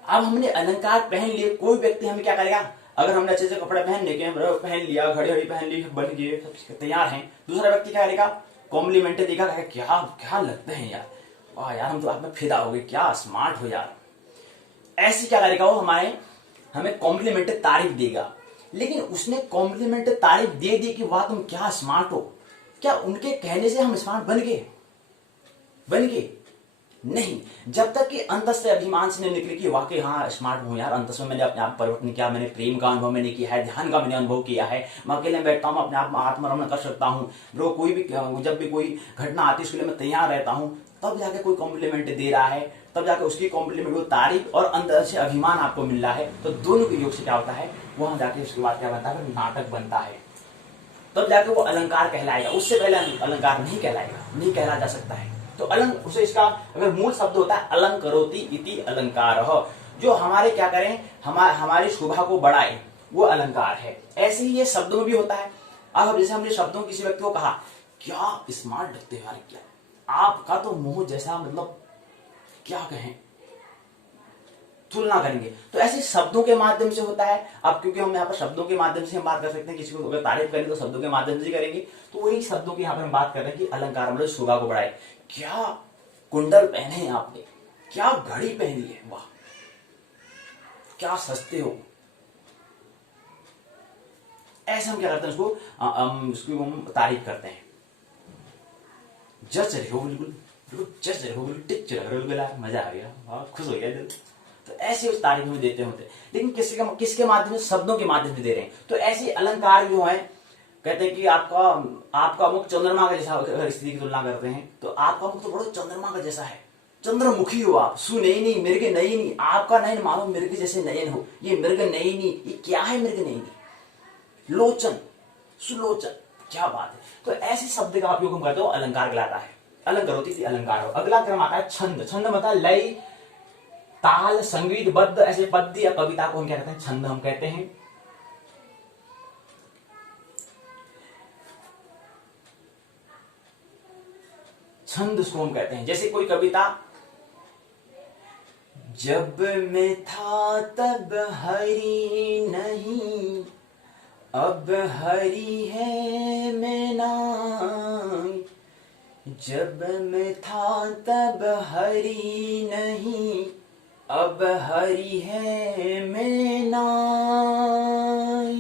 अब हमने अलंकार पहन लिए, कोई व्यक्ति हमें क्या करेगा, अगर हमने अच्छे से कपड़े पहन लिया, घड़ी पहन ली, बन गए, सब तैयार हैं, दूसरा व्यक्ति क्या करेगा, कॉम्प्लीमेंट देगा, क्या क्या लगते हैं यार, वाह यार हम तो आप में फिदा हो गए, क्या स्मार्ट हो यार, ऐसी क्या करेगा वो, हमें कॉम्प्लीमेंट तारीफ देगा। लेकिन उसने कॉम्प्लीमेंट तारीफ दे दी कि वाह तुम क्या स्मार्ट हो, क्या उनके कहने से हम स्मार्ट बन गए? नहीं, जब तक कि अंतस से अभिमान से नहीं निकले कि वाकई हाँ स्मार्ट हूं यार, अंतस में मैंने अपने आप परिवर्तन किया, मैंने प्रेम का अनुभव मैंने किया है, ध्यान का मैंने अनुभव किया है, मैं अकेले बैठता हूँ, अपने आप में आत्मरमण कर सकता हूँ, जब भी कोई घटना आती है उसके लिए मैं तैयार रहता हूँ, तब जाके कोई कॉम्प्लीमेंट दे रहा है, तब जाके उसकी कॉम्प्लीमेंट, तारीफ और अंदर से अभिमान आपको मिल रहा है, तो दोनों के योग से क्या होता है, वहां जाके उसके बाद क्या बनता है, नाटक बनता है, तब जाके वो अलंकार कहलाएगा। उससे पहले अलंकार नहीं कहलाएगा, नहीं कहला जा सकता है। तो उसे इसका अगर मूल शब्द होता है अलंकरोति इति अलंकारः, जो हमारे क्या करें, हमारी शोभा को बढ़ाए, वो अलंकार है। ऐसे ही ये शब्दों में भी होता है। अब जैसे हमने शब्दों किसी व्यक्ति को कहा, क्या स्मार्ट लगते हैं यार, क्या आपका तो मुंह जैसा, मतलब क्या कहें, तुलना करेंगे, तो ऐसे शब्दों के माध्यम से होता है। अब क्योंकि हम यहाँ पर शब्दों के माध्यम से हम बात कर सकते हैं, किसी को अगर तारीफ करें तो शब्दों के माध्यम से करेंगे, तो वही शब्दों की यहाँ पर हम बात कर रहे हैं कि अलंकार मतलब शोभा को बढ़ाए। क्या कुंडल पहने हैं आपने, क्या घड़ी पहनी है, वाह क्या सस्ते हो, ऐसे हम क्या करते हैं, उसको हम तारीफ करते हैं, जज रहे हो, बिल्कुल जज रहे हो, बिल्कुल टिच लग रहे हो, बिल्कुल मजा आ गया, खुश हो गया दिल। तो ऐसे उस तारीफ में देते होते, लेकिन किसके माध्यम से, शब्दों के माध्यम से दे रहे हैं। तो ऐसे अलंकार जो है, कहते हैं कि आपका मुख चंद्रमा का जैसा, अगर स्त्री की तुलना करते हैं तो आपका मुख तो बड़ा चंद्रमा का जैसा है, चंद्रमुखी हो आप, सुनयनी मृग नयनी, आपका नयन मानो मृग जैसे नयन हो, ये मृग नयनी, ये क्या है मृग नयनी, लोचन सुलोचन, क्या बात है। तो ऐसे शब्द का उपयोग हम करते हो, अलंकार कहलाता है। अलंकरोति इति अलंकार हो। अगला क्रम आता है छंद। छंद मतलब लय, ताल संगीतबद्ध ऐसे पद्य या कविता को हम क्या कहते हैं, छंद हम कहते हैं। छंद उसको हम कहते हैं। जैसे कोई कविता, जब मैं था तब हरी नहीं, अब हरी है मैं नाई। जब मैं था तब हरी नहीं, अब हरी है मैं नाई।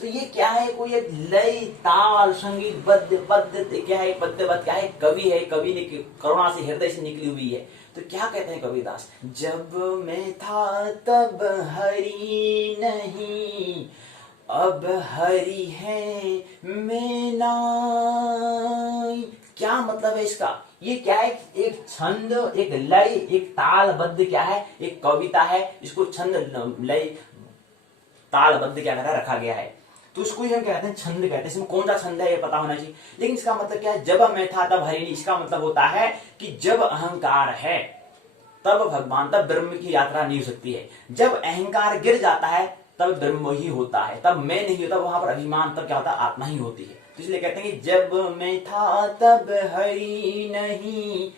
तो ये क्या है, कोई एक लय ताल संगीतबद्ध पद्य क्या है, पद्यबद्ध क्या है, कवि है, कवि ने करुणा से हृदय से निकली हुई है। तो क्या कहते हैं कबीरदास, जब मैं था तब हरी नहीं, अब हरी है मैं नाई। क्या मतलब है इसका, ये क्या है, एक छंद, एक लय, एक तालबद्ध क्या है, एक कविता है, इसको छंद लय तालबद्ध क्या करा रखा गया है, तो उसको ही हम कहते हैं छंद कहते हैं। इसमें कौन सा छंद है ये पता होना चाहिए। लेकिन इसका मतलब क्या है, जब मैं था तब हरी नहीं, इसका मतलब होता है कि जब अहंकार है तब भगवान, तब ब्रह्म की यात्रा नहीं हो सकती है। जब अहंकार गिर जाता है तब ब्रह्म ही होता है, तब मैं नहीं होता, वहां पर अभिमान, तब क्या होता है, आत्मा ही होती है। तो इसलिए कहते हैं कि जब मैं था तब हरी नहीं,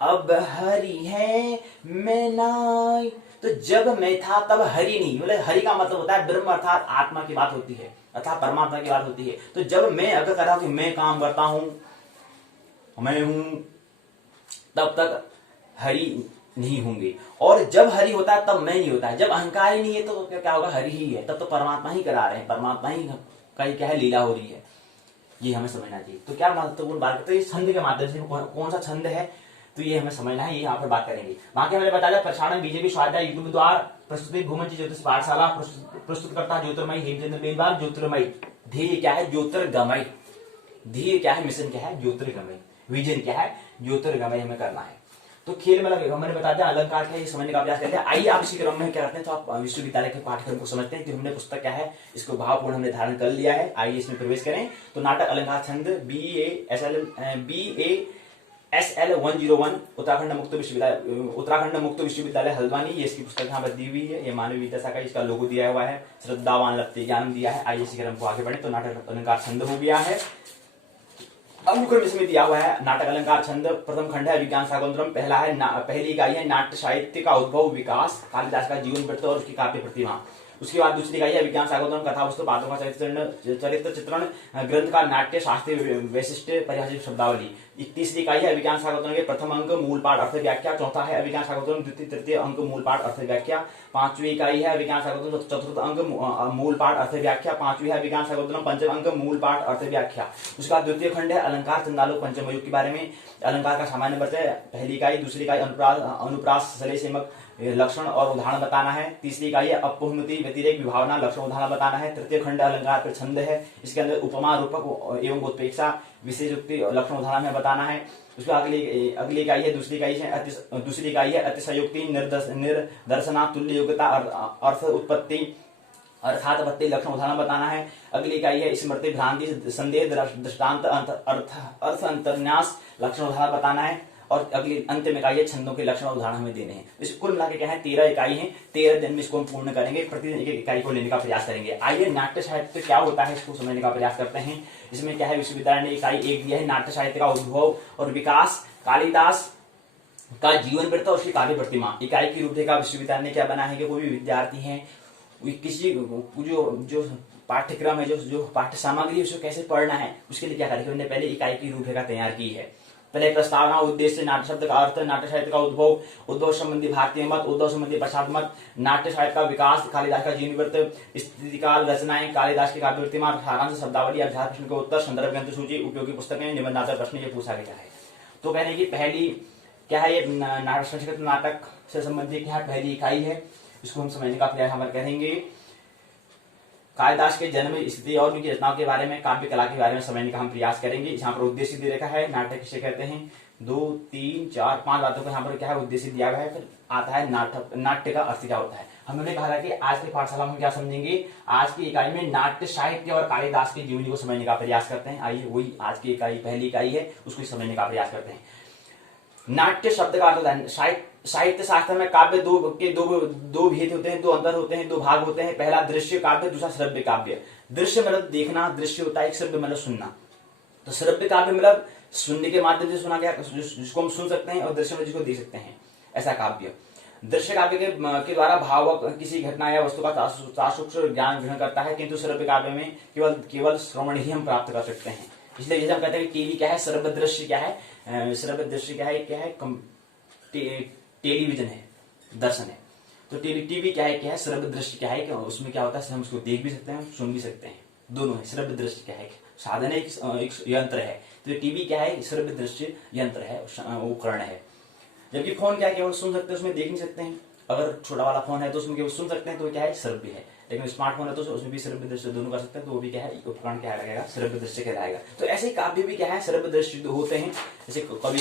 अब हरी है मैं नाई। तो जब मैं था तब हरि नहीं, मतलब हरि का मतलब होता है ब्रह्म अर्थात आत्मा की बात होती है, अर्थात परमात्मा की बात होती है। तो जब मैं अगर कर रहा हूं कि मैं काम करता हूं, मैं हूं, तब तक हरि नहीं होंगे। और जब हरि होता है तब मैं नहीं होता है। जब अहंकार ही नहीं है तो क्या होगा, हरि ही है, तब तो परमात्मा ही करा रहे हैं, परमात्मा ही का ही क्या है, लीला हो रही है। ये हमें समझना चाहिए। तो क्या महत्वपूर्ण बात करते हैं, छंद के माध्यम से कौन सा छंद है, तो ये हमें समझना है, ये यहाँ पर बात करेंगे। बाकी हमने बता दिया प्रसारण बीजेपी स्वाध्याय यूट्यूब द्वारा प्रस्तुति भूमंच ज्योतिष पाठशाला प्रस्तुत करता ज्योतिर्मयी हेमचंद्र बेलवाल। ज्योतिर्मय ध्येय क्या है, ज्योतिर्गमय, ध्येय क्या है, मिशन क्या है, ज्योतिर्गमय, विजन क्या है, ज्योतिर्गमय हमें करना है। तो खेल में लगेगा, मैंने बता दिया अलंकार क्या है, ये समझने का प्रयास करते हैं। आइए आप इसी क्रम में क्या करते हैं, तो आप विश्वविद्यालय के पाठ्यक्रम को समझते हैं कि हमने पुस्तक क्या है, इसको भावपूर्ण हमने धारण कर लिया है। आइए इसमें प्रवेश करें। तो नाटक अलंकार छंद BASL 101 उत्तराखंड मुक्त विश्वविद्यालय हल्द्वानी, ये इसकी पुस्तक यहाँ पर दी हुई है। ये मानवीय विद्या का इसका लोगो दिया हुआ है, श्रद्धावान लभते ज्ञान दिया है। आइए इसी क्रम को आगे बढ़े। तो नाटक अलंकार छंद हो गया है। अनुक्रम इसमें दिया हुआ है, नाटक अलंकार छंद प्रथम खंड है विज्ञान शाकुंतलम। पहली इकाई है नाट्य साहित्य का उद्भव विकास, कालिदास का जीवन वृत्त और उसकी काव्य प्रतिभा। उसके बाद दूसरी इकाई है विज्ञान शाकुंतलम कथा वस्तु पात्रों का चरित्र चित्रण ग्रंथ का नाट्य शास्त्रीय वैशिष्ट परिभाषित शब्दावली। तीसरी इकाई है विज्ञान शाकुंतलम के प्रथम अंक मूल पाठ अर्थ व्याख्या। चौथा है विज्ञान शाकुंतलम द्वितीय तृतीय अंक मूल पाठ अर्थ व्याख्या। पांचवी इकाई है विज्ञान शाकुंतलम चतुर्थ अंक मूल पाठ अर्थ व्याख्या। पांचवी है विज्ञान शाकुंतलम पंचम अंक मूल पाठ अर्थ व्याख्या। उसका द्वितीय खंड है अलंकार छंदालोक पंचम युग के बारे में, अलंकार का सामान्य परिचय। पहली इकाई, दूसरी इकाई अनुप्रास सलेसेमक लक्षण और उदाहरण बताना है। तीसरी इकाई है अपोहनुति व्यतिरेक विभावना लक्षण उदाहरण बताना है। तृतीय खंड अलंकार पर छंद है, इसके अंदर उपमा रूपक एवं उत्प्रेक्षा विशेष युक्ति लक्षण उदाहरण में बताना है। उसके अगली इकाई है दूसरी इकाई है अतिशयोक्ति निर्दर्शना तुल्य योग्यता अर्थ उत्पत्ति अर्थात पत्ति लक्षण उदाहरण बताना है। अगली इकाई है स्मृति भ्रांति संदेह दृष्टांत अर्थ अंतर्न्यास लक्षण उदाहरण बताना है। और अगली अंतिम इकाई है छंदों के लक्षण उदाहरण हमें देने हैं। इस कुल मिला के क्या है 13 इकाई है। 13 दिन में इसको हम पूर्ण करेंगे, प्रतिदिन एक इकाई को लेने का प्रयास करेंगे। आइए नाट्य साहित्य क्या होता है इसको समझने का प्रयास करते हैं। इसमें क्या है, विश्वविद्यालय ने इकाई 1 दिया है नाट्य साहित्य का उद्भव और विकास, कालिदास का जीवन वृत्त और उसकी काव्य प्रतिमा। इकाई की रूपरेखा विश्वविद्यालय ने क्या बना है कि कोई भी विद्यार्थी है किसी जो पाठ्यक्रम है, जो पाठ्य सामग्री उसको कैसे पढ़ना है, उसके लिए क्या करेंगे, उन्होंने पहले इकाई की रूपरेखा तैयार की है। पहले प्रस्तावना, उद्देश्य, नाट्य शब्द का अर्थ, नाट्य साहित्य का उद्भव संबंधी भारतीय मत, उद्भव संबंधी पश्चात मत, नाट्य साहित्य का विकास, कालिदास का जीवन वृत्त, स्थितिकाल रचनाएं, कालिदास की काव्य प्रतिमा, सारांश शब्दावली, अभ्यास प्रश्न के उत्तर, संदर्भ ग्रंथ सूची, उपयोगी पुस्तकें, निबंधात्मक प्रश्न, ये पूछा गया है। तो कहने की पहली क्या है, ये संस्कृत नाटक से संबंधित क्या है, पहली इकाई है, इसको हम समझने का प्रयास हमारे करेंगे। कालिदास के जन्म स्थिति और उनकी रचनाओं के बारे में, काव्य कला के बारे में समझने का हम प्रयास करेंगे। यहाँ पर उद्देश्य दे रखा है, नाटक किसे कहते हैं, 2 3 4 5 बातों का यहाँ पर क्या है उद्देश्य दिया गया है। फिर आता है नाट्य का अर्थ क्या होता है। हमने कहा था कि आज की पाठशाला में क्या समझेंगे, आज की इकाई में नाट्य साहित्य और कालिदास की जीवनी को समझने का प्रयास करते हैं। आइए वही आज की इकाई पहली इकाई है, उसको समझने का प्रयास करते हैं। नाट्य शब्द का अर्थ होता है साहित्य शास्त्र में काव्य दो भेद होते हैं, दो अंतर होते हैं, दो भाग होते हैं। पहला दृश्य काव्य, दूसरा श्रव्य काव्य। दृश्य मतलब देखना, दृश्य होता है, एक श्रव्य मतलब सुनना। तो श्रव्य काव्य मतलब सुनने के माध्यम से सुना गया, जिसको हम सुन सकते हैं, और दृश्य में जिसको देख सकते हैं, ऐसा काव्य। दृश्य काव्य के द्वारा भावक किसी घटना या वस्तु का सूक्ष्म ज्ञान ग्रहण करता है, किंतु श्रव्य काव्य में केवल श्रवण ही हम प्राप्त कर सकते हैं। इसलिए जैसे हम कहते हैं कि टीवी क्या है, श्रव्य दृश्य क्या है, श्रव्य दृश्य क्या है, टेलीविजन है, दर्शन है। तो टीवी क्या है, श्रव्य दृश्य क्या है, कि उसमें क्या होता है, हम उसको देख भी सकते हैं, सुन भी सकते हैं, दोनों है। श्रव्य दृश्य क्या है, साधन है, एक यंत्र है। तो टीवी क्या है, श्रव्य दृश्य यंत्र है, उपकरण है। जबकि फोन क्या है, केवल सुन सकते हैं, उसमें देख नहीं सकते हैं। अगर छोटा वाला फोन है तो उसमें केवल सुन सकते हैं, तो क्या है, श्रव्य है। लेकिन स्मार्टफोन है तो उसमें भी श्रव्य दृश्य दोनों कर सकते हैं, तो वो भी क्या है, उपकरण क्या रहेगा, श्रव्य दृश्य कहलाएगा। तो ऐसे ही काव्य भी क्या है, श्रव्य दृश्य होते हैं, जैसे कवि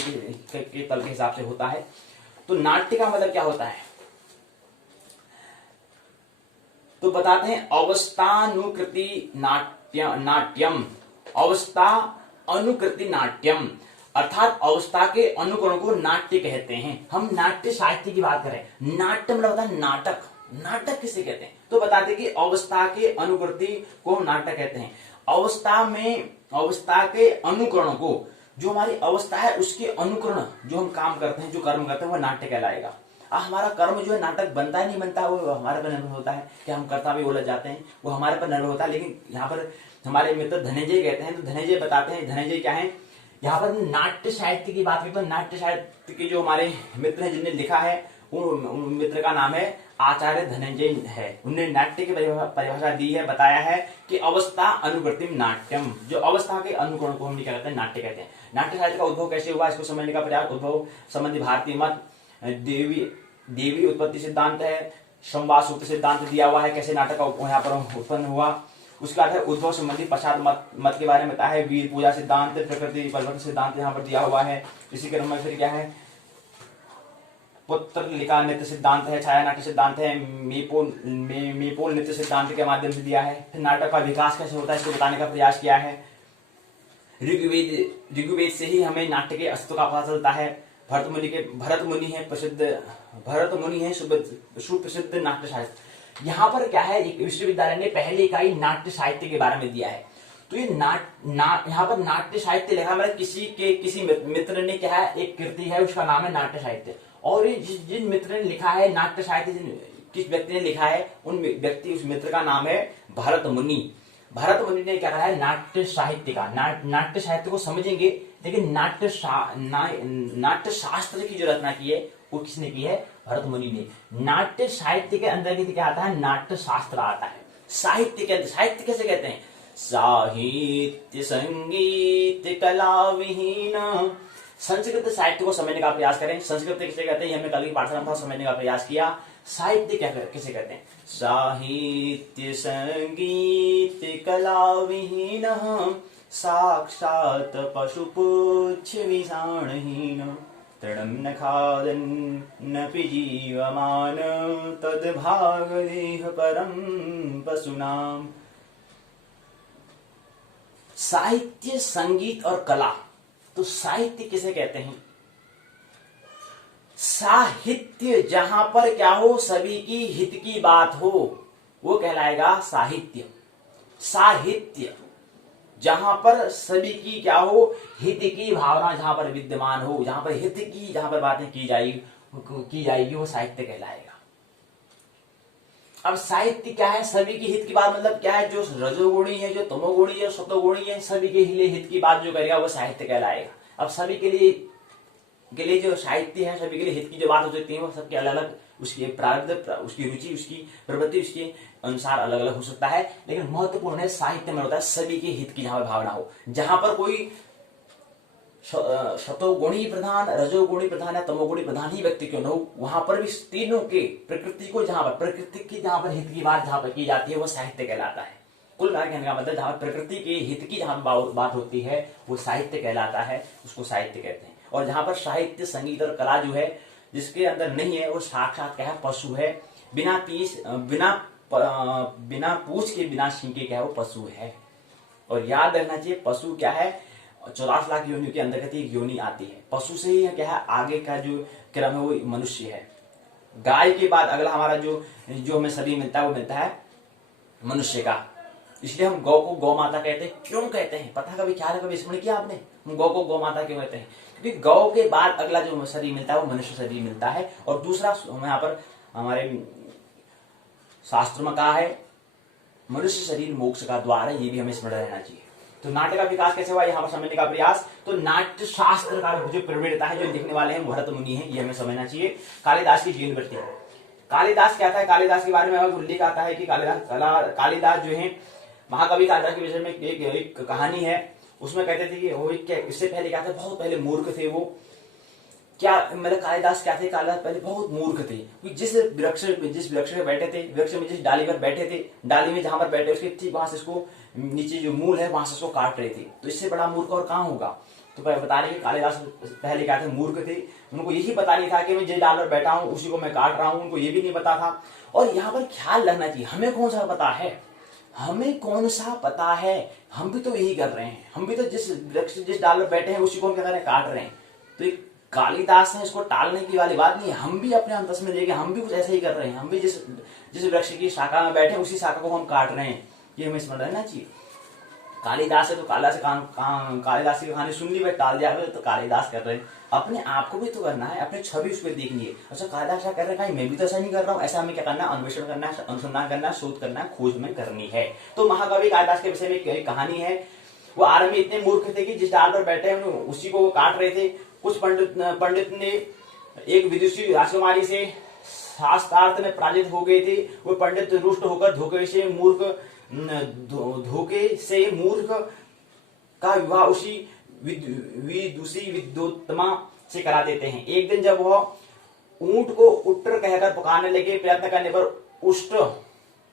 के तल के हिसाब से होता है। तो नाट्य का मतलब क्या होता है, तो बताते हैं, अवस्थानुकृति नाट्यम, अवस्था अनुकृति नाट्यम, अर्थात अवस्था के अनुकरण को नाट्य कहते हैं। हम नाट्य साहित्य की बात करें, नाट्य मतलब होता है नाटक। नाटक किसे कहते हैं, तो बताते हैं कि अवस्था के अनुकृति को हम नाटक कहते हैं। अवस्था के अनुकरण को, जो हमारी अवस्था है उसके अनुकरण जो हम काम करते हैं, जो कर्म करते हैं, वह नाट्य कहलाएगा। हमारा कर्म जो है, नाटक बनता है नहीं बनता है, वो हमारे पर निर्भर होता है कि हम कर्ता भी उलझ जाते हैं, वो हमारे पर निर्भर होता है। लेकिन यहाँ पर हमारे मित्र धनंजय कहते हैं, तो धनंजय बताते हैं, धनंजय क्या है, यहाँ पर नाट्य साहित्य की बात की, तो नाट्य साहित्य के जो हमारे मित्र हैं जिन्हें लिखा है, उन मित्र का नाम है आचार्य धनंजय है। उन्होंने नाट्य की परिभाषा दी है, बताया है कि अवस्था अनुकृतिम नाट्यम, जो अवस्था के अनुकरण को हम क्या कहते हैं, नाट्य कहते हैं। नाट्य साहित्य का उद्भव कैसे हुआ, इसको समझने का प्रयास। उद्भव संबंधी भारतीय मत, देवी उत्पत्ति सिद्धांत है, संवाद सूत्र सिद्धांत दिया हुआ है, कैसे नाटक यहाँ पर उत्पन्न हुआ। उसके बाद है उद्भव संबंधी पश्चात मत के बारे में बताया है, वीर पूजा सिद्धांत, प्रकृति परिवर्तन सिद्धांत यहाँ पर दिया हुआ है। इसी क्रम में फिर क्या है, पुत्र लिखा नृत्य सिद्धांत है, छाया नाट्य सिद्धांत है, मेपोल नृत्य सिद्धांत के माध्यम से दिया है। फिर नाटक का विकास कैसे होता है, इसको बताने का प्रयास किया है। ऋग्वेद से ही हमें नाट्य के अस्तित्व का पता चलता है। भरत मुनि है सुप्रसिद्ध नाट्य साहित्य। यहाँ पर क्या है, एक विश्वविद्यालय ने पहली इकाई नाट्य साहित्य के बारे में दिया है। तो ये यहाँ पर नाट्य साहित्य लिखा, मतलब किसी मित्र ने क्या है, एक कृति है, उसका नाम है नाट्य साहित्य। और ये जिन मित्र ने लिखा है नाट्य साहित्य, किस व्यक्ति ने लिखा है, उस मित्र का नाम है भरत मुनि। भरत मुनि ने क्या कहा है, नाट्य साहित्य का, नाट्य साहित्य को समझेंगे, लेकिन नाट्य शास्त्र की जो रचना की है वो किसने की है, भरत मुनि ने। नाट्य साहित्य के अंतर्गत क्या आता है, नाट्य शास्त्र आता है। साहित्य कैसे कहते हैं, साहित्य संगीत कला विहीन। संस्कृत साहित्य को समझने का प्रयास करें। संस्कृत किसे कहते हैं, हमने कल की पाठशाला में समझने का प्रयास किया। साहित्य क्या किसे कहते हैं, साहित्य संगीत कला विहीन, साक्षात पशुपुच्छ विषाणहीन, तृणं न खादन् न जीवमान, तद्भाग देह परम पशुनाम। साहित्य, संगीत और कला। तो साहित्य किसे कहते हैं, साहित्य जहां पर क्या हो, सभी की हित की बात हो, वो कहलाएगा साहित्य। साहित्य जहां पर सभी की क्या हो, हित की भावना जहां पर विद्यमान हो, जहां पर हित की, जहां पर बातें की जाएगी वो साहित्य कहलाएगा। अब साहित्य क्या है, सभी की हित की बात मतलब क्या है, जो रजोगुणी है, जो तमोगुणी है, सतोगुणी है, सभी के लिए हित की बात जो करेगा वो साहित्य कहलाएगा। अब सभी के लिए जो साहित्य है, सभी के लिए हित की जो बात हो सकती है, वो सबके अलग अलग उसकी प्रारब्ध, उसकी रुचि, उसकी प्रवृत्ति, उसके अनुसार अलग अलग हो सकता है। लेकिन महत्वपूर्ण है साहित्य में होता है सभी के हित की जहां भावना हो, जहां पर कोई शतोगुणी प्रधान, रजोगुणी प्रधान या तमोगुणी प्रधान ही व्यक्ति क्यों न हो, वहां पर भी तीनों के प्रकृति को, जहां पर प्रकृति की जहां पर हित की बात जहां पर की जाती है वो साहित्य कहलाता है। कुल मिला कहने का मतलब जहां प्रकृति के हित की जहां बात होती है वो साहित्य कहलाता है, उसको साहित्य कहते हैं। और जहां पर साहित्य, संगीत और कला जो है जिसके अंदर नहीं है वो साक्षात क्या है, पशु है। बिना पूछ के, बिना सींग के क्या है, वो पशु है। और याद रखना चाहिए पशु क्या है, 84 लाख योनियों के अंतर्गत एक योनि आती है। पशु से ही क्या है आगे का जो क्रम है वो मनुष्य है। गाय के बाद अगला हमारा जो हमें शरीर मिलता है वो मिलता है मनुष्य का। इसलिए हम गौ को गौ माता कहते हैं। क्यों कहते हैं पता कभी ख्याल है, कभी स्मरण किया आपने हम गौ को गौ माता क्यों कहते हैं? क्योंकि गौ के बाद अगला जो शरीर मिलता है वो मनुष्य शरीर मिलता है। और दूसरा यहाँ पर हमारे शास्त्र में कहा है मनुष्य शरीर मोक्ष का द्वार है, ये भी हमें स्मरण रहना चाहिए। तो नाट्य का विकास कैसे हुआ यहाँ पर समझने का प्रयास। तो नाट्य शास्त्र का जो प्रवीणता है जो लिखने वाले हैं भरत मुनि है, ये हमें समझना चाहिए। कालिदास की जीवन वृत्ति। कालिदास क्या था? कालिदास के बारे में उल्लेख आता है कि कालिदास जो है महाकवि कालिदास के विषय में एक कहानी है। उसमें कहते थे कि वो इससे पहले क्या थे, बहुत पहले मूर्ख थे वो। क्या मतलब कालिदास क्या थे? कालिदास पहले बहुत मूर्ख थे। जिस वृक्ष पे बैठे थे, वृक्ष में जिस डाली पर बैठे थे, डाली में जहां पर बैठे उसके ठीक वहां से इसको नीचे जो मूल है वहां से उसको काट रहे थे। तो इससे बड़ा मूर्ख और कहां होगा? तो बता रहे कि कालिदास पहले क्या थे, मूर्ख थे। उनको यही पता नहीं था कि मैं जिस डाल पर बैठा हूं उसी को मैं काट रहा हूं, उनको ये भी नहीं पता था। और यहाँ पर ख्याल रखना चाहिए, हमें कौन सा पता है, हमें कौन सा पता है, हम भी तो यही कर रहे हैं। हम भी तो जिस डाल पर बैठे हैं उसी को हम क्या कर रहे हैं, काट रहे हैं। तो एक कालिदास ने इसको टालने की वाली बात नहीं है, हम भी अपने अंतस में लेके हम भी कुछ ऐसा ही कर रहे हैं। हम भी जिस वृक्ष की शाखा में बैठे उसी शाखा को हम काट रहे हैं, ये हमें स्मरण रहना चाहिए। कालिदास है तो कालिदास की कहानी सुन ली भाई, टाल दिया तो कालिदास कर रहे हैं। अपने आप को भी तो करना है, अपने छवि उस पर देखनी है। अच्छा कालिदास क्या कर रहे हैं, मैं भी तो ऐसा नहीं कर रहा हूँ। ऐसा हमें क्या करना है, अन्वेषण करना है, अनुसंधान करना है, शोध करना है, खोज में करनी है। तो महाकवि कालिदास के विषय में एक कहानी है। वो आरंभ में इतने मूर्ख थे कि जिस डाल पर बैठे हैं उसी को वो काट रहे थे। कुछ पंडित ने एक विदुषी राजकुमारी से शास्त्रार्थ में पराजित हो गए थे। वो पंडित रुष्ट होकर धोखे से मूर्ख का विवाह उसी विदुषी विद्योत्तमा से करा देते हैं। एक दिन जब वह ऊंट को उट्टर कहकर पुकारने लगे, प्रयत्न करने पर उष्ट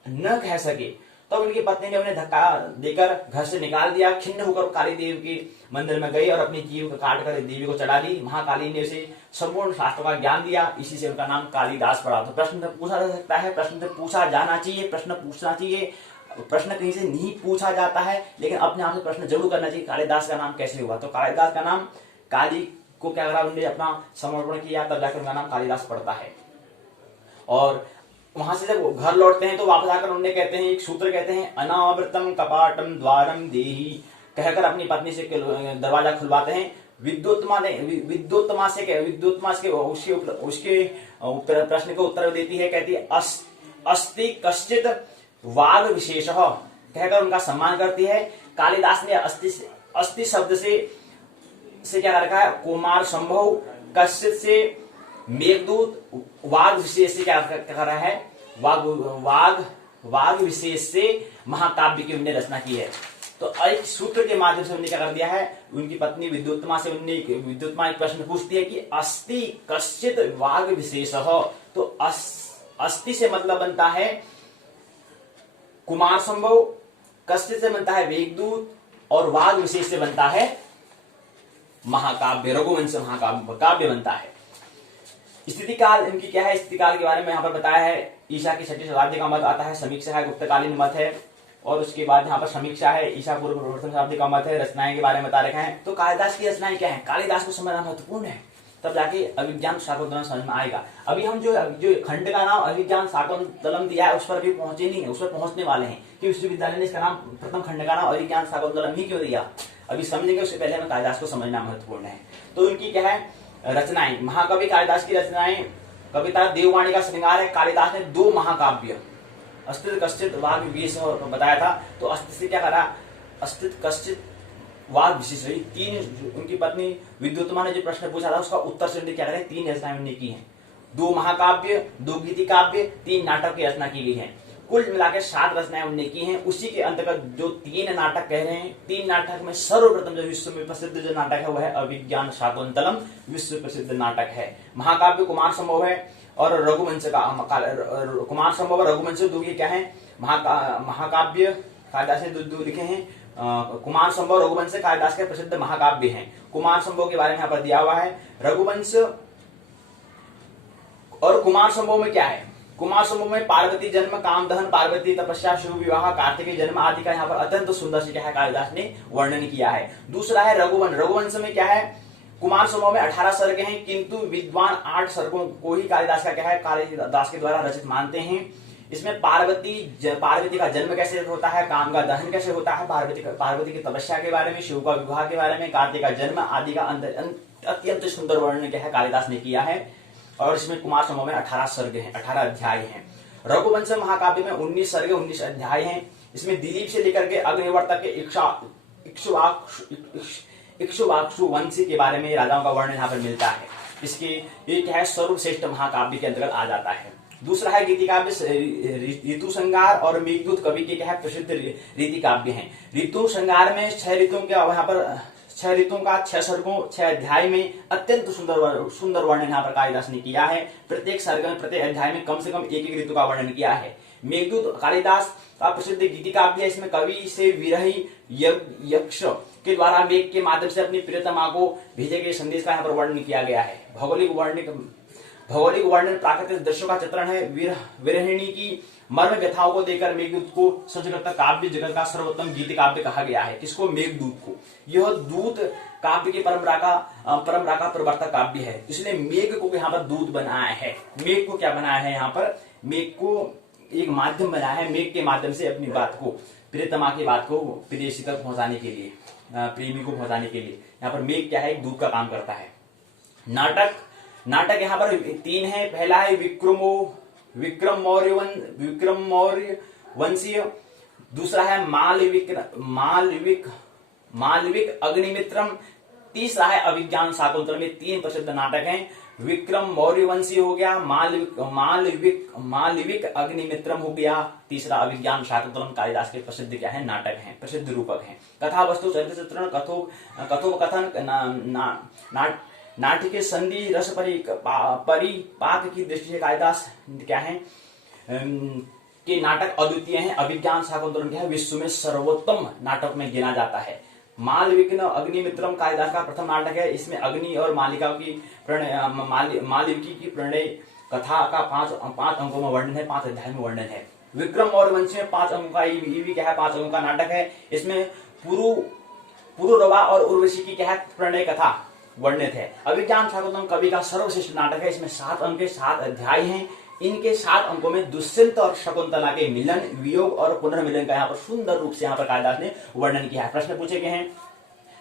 न कह सके, तब उनकी पत्नी ने उन्हें धक्का देकर घर से निकाल दिया। खिन्न होकर काली देवी के मंदिर में गई और अपनी जीव को काट कर देवी को चढ़ा दी। महाकाली ने उसे संपूर्ण शास्त्रों का ज्ञान दिया, इसी से उनका नाम कालिदास पड़ा। तो प्रश्न तो पूछा जा सकता है, प्रश्न तो पूछा जाना चाहिए, प्रश्न पूछना चाहिए। प्रश्न कहीं से नहीं पूछा जाता है लेकिन अपने आप से प्रश्न जरूर करना चाहिए, कालिदास का नाम कैसे हुआ। तो कालिदास का नाम, काली को क्या करा, उन्होंने अपना समर्पण किया, तब जाकर उनका नाम कालिदास पड़ता है। और वहां से जब घर लौटते हैं तो वापस आकर उन्होंने कहते हैं, एक सूत्र कहते हैं, अनावृतम कपाटम द्वारम देही, कहकर अपनी पत्नी से दरवाजा खुलवाते हैं। विद्योत्तमा से उसके प्रश्न का उत्तर देती है, कहती है अस्ति कश्चित वाग विशेष, कहकर उनका सम्मान करती है। कालिदास ने अस्ति शब्द से क्या रखा है, कुमार संभव, कश्चित से मेघदूत, वाग विशेष से क्या कर रहा है, वाग विशेष से महाकाव्य की उन्होंने रचना की है। तो एक सूत्र के माध्यम से उन्होंने क्या कर दिया है, उनकी पत्नी विद्योत्तमा से विद्योत्तमा एक प्रश्न पूछती है कि अस्ति कश्चित वाग विशेष। तो अस्ति से मतलब बनता है कुमार संभव, कश्चित से बनता है वेगदूत और वाग विशेष से बनता है महाकाव्य, रघुवंश महाकाव्य बनता है। स्थिति काल इनकी क्या है, स्थिति काल के बारे में यहाँ पर बताया है। ईसा की 6वीं शताब्दी का मत आता है, समीक्षा है, गुप्तकालीन मत है, और उसके बाद यहाँ पर समीक्षा है, ईसा पूर्व प्रथम शताब्दी का मत है, रचनाएं के बारे में बता रखा है। तो कालिदास की रचनाएं क्या है, कालिदास को समझना महत्वपूर्ण है, तब जाके अभिज्ञान शाकुंतलम समझ में आएगा। अभी हम जो खंड का नाम अभिज्ञान शाकुंतलम दिया है उस पर अभी पहुंचे नहीं है, उस पर पहुंचने वाले हैं कि विश्वविद्यालय ने इसका नाम प्रथम खंड का नाम अभिज्ञान शाकुंतलम ही क्यों दिया, अभी समझेंगे। उससे पहले हमें कालिदास को समझना महत्वपूर्ण है। तो इनकी क्या है रचनाएं, महाकवि कालिदास की रचनाएं, कविता देववाणी का श्रृंगार है। कालिदास ने 2 महाकाव्य अस्तित्व कश्चित वाग विशेष बताया था, तो अस्तित्व से क्या करा, अस्तित्व कश्चित वाग विशेष, 3 उनकी पत्नी विद्योत्तमा ने जो प्रश्न पूछा था उसका उत्तर से उन्होंने क्या करें, 3 रचनाएं उन्होंने की हैं। 2 महाकाव्य, 2 गीति काव्य, 3 नाटक की रचना की गई है। कुल मिलाकर 7 रचनाएं उन्होंने की हैं। उसी के अंतर्गत जो 3 नाटक कह रहे हैं, 3 नाटक में सर्वप्रथम जो विश्व में प्रसिद्ध जो नाटक है वह है अभिज्ञान शाकुंतलम, विश्व प्रसिद्ध नाटक है। महाकाव्य कुमार संभव है और रघुवंश का, कुमार संभव और रघुवंश 2 ये क्या है, महाकाव्य कालिदास ने 2 लिखे हैं। कुमार संभव रघुवंश कालिदास के प्रसिद्ध महाकाव्य हैं। कुमार संभव के बारे में यहाँ पर दिया हुआ है। रघुवंश और कुमार संभव में क्या है, कुमार समूह में पार्वती जन्म, काम दहन, पार्वती तपस्या, शिव विवाह, कार्तिकेय जन्म आदि का यहाँ पर अत्यंत सुंदर से क्या है कालिदास ने वर्णन किया है। दूसरा है रघुवंश। रघुवंश में क्या है, कुमार समूह में 18 सर्ग हैं, किंतु विद्वान 8 सर्गों को ही कालिदास का क्या है कालिदास के द्वारा रचित मानते हैं। इसमें पार्वती का जन्म कैसे होता है, काम का दहन कैसे होता है, पार्वती की तपस्या के बारे में, शिव का विवाह के बारे में, कार्तिक का जन्म आदि का अत्यंत सुंदर वर्णन क्या है कालिदास ने किया है। और इसमें कुमार समूह में 18 सर्ग हैं, 18 अध्याय हैं। रघुवंश महाकाव्य में 19 सर्ग 19 अध्याय हैं। इसमें दिलीप से लेकर के अग्निवर्त तक के इक्ष्वाकु वंशी के बारे में राजाओं का वर्णन यहाँ पर मिलता है। इसके ये क्या है सर्वश्रेष्ठ महाकाव्य के अंतर्गत आ जाता है। दूसरा है रीति काव्य। ऋतु संगार और मेघदूत कवि के क्या है प्रसिद्ध रीति काव्य हैं। ऋतु संगार में 6 ऋतुओं के वहां पर 6 ऋतुओं का 6 सर्गों 6 अध्याय में अत्यंत सुंदर वर्णन यहाँ पर कालिदास ने किया है। प्रत्येक सर्ग में प्रत्येक अध्याय में कम से कम एक ऋतु का वर्णन किया है। मेघदूत कालिदास का प्रसिद्ध गीति काव्य है। इसमें कवि से विरही यक्ष के द्वारा मेघ के माध्यम से अपनी प्रियतमा को भेजे गए संदेश का यहाँ पर वर्णन किया गया है। भौगोलिक वर्णन प्राकृतिक दृश्यों का चित्रण है। विरहिणी की मर्म व्यथाओं को देकर मेघदूत को सचकृत काव्य जगत का सर्वोत्तम गीति काव्य कहा गया है। किसको, मेघदूत को। यह दूत काव्य की परंपरा का प्रवर्तक काव्य है, इसलिए मेघ को यहाँ पर दूत बनाया है। मेघ को क्या बनाया है, यहाँ पर मेघ को एक माध्यम बनाया है। मेघ के माध्यम से अपनी बात को, प्रियतमा की बात को प्रेयसी तक पहुंचाने के लिए, प्रेमी को पहुंचाने के लिए यहाँ पर मेघ क्या है, एक दूत का काम करता है। नाटक यहाँ पर 3 है। पहला है विक्रम मौर्य वंशीय। दूसरा है मालविक अग्निमित्रम। तीसरा है अभिज्ञान शाकुंतलम। में 3 प्रसिद्ध नाटक हैं। विक्रम मौर्य वंशी हो गया, मालविक अग्निमित्रम हो गया, तीसरा अभिज्ञान शाकुंतलम कालिदास के प्रसिद्ध क्या है नाटक हैं, प्रसिद्ध रूपक हैं। कथा वस्तु चरित्र चित्रण कथोपकथन नाट्य संधि रस परिपाक की दृष्टि से कालिदास क्या है के नाटक अद्वितीय हैं। अभिज्ञान शाकुंतलम क्या है विश्व में सर्वोत्तम नाटक में गिना जाता है। मालविक अग्निमित्रम कालिदास का प्रथम नाटक है। इसमें अग्नि और मालिका की मालविकी की प्रणय कथा का 5 अंकों में वर्णन है, 5 अध्याय में वर्णन है। विक्रम और वंश में 5 अंकों का क्या है 5 अंकों का नाटक है। इसमें पुरुरवा और उर्वशी की क्या है प्रणय कथा वर्णित है। अभिज्ञान शाकुंतलम कवि का सर्वश्रेष्ठ नाटक है। इसमें 7 अंक के 7 अध्याय हैं। इनके 7 अंकों में दुष्यंत और शकुंतला के मिलन, वियोग और पुनर्मिलन का यहाँ पर सुंदर रूप से यहाँ पर कालिदास ने वर्णन किया है। प्रश्न पूछे गए हैं।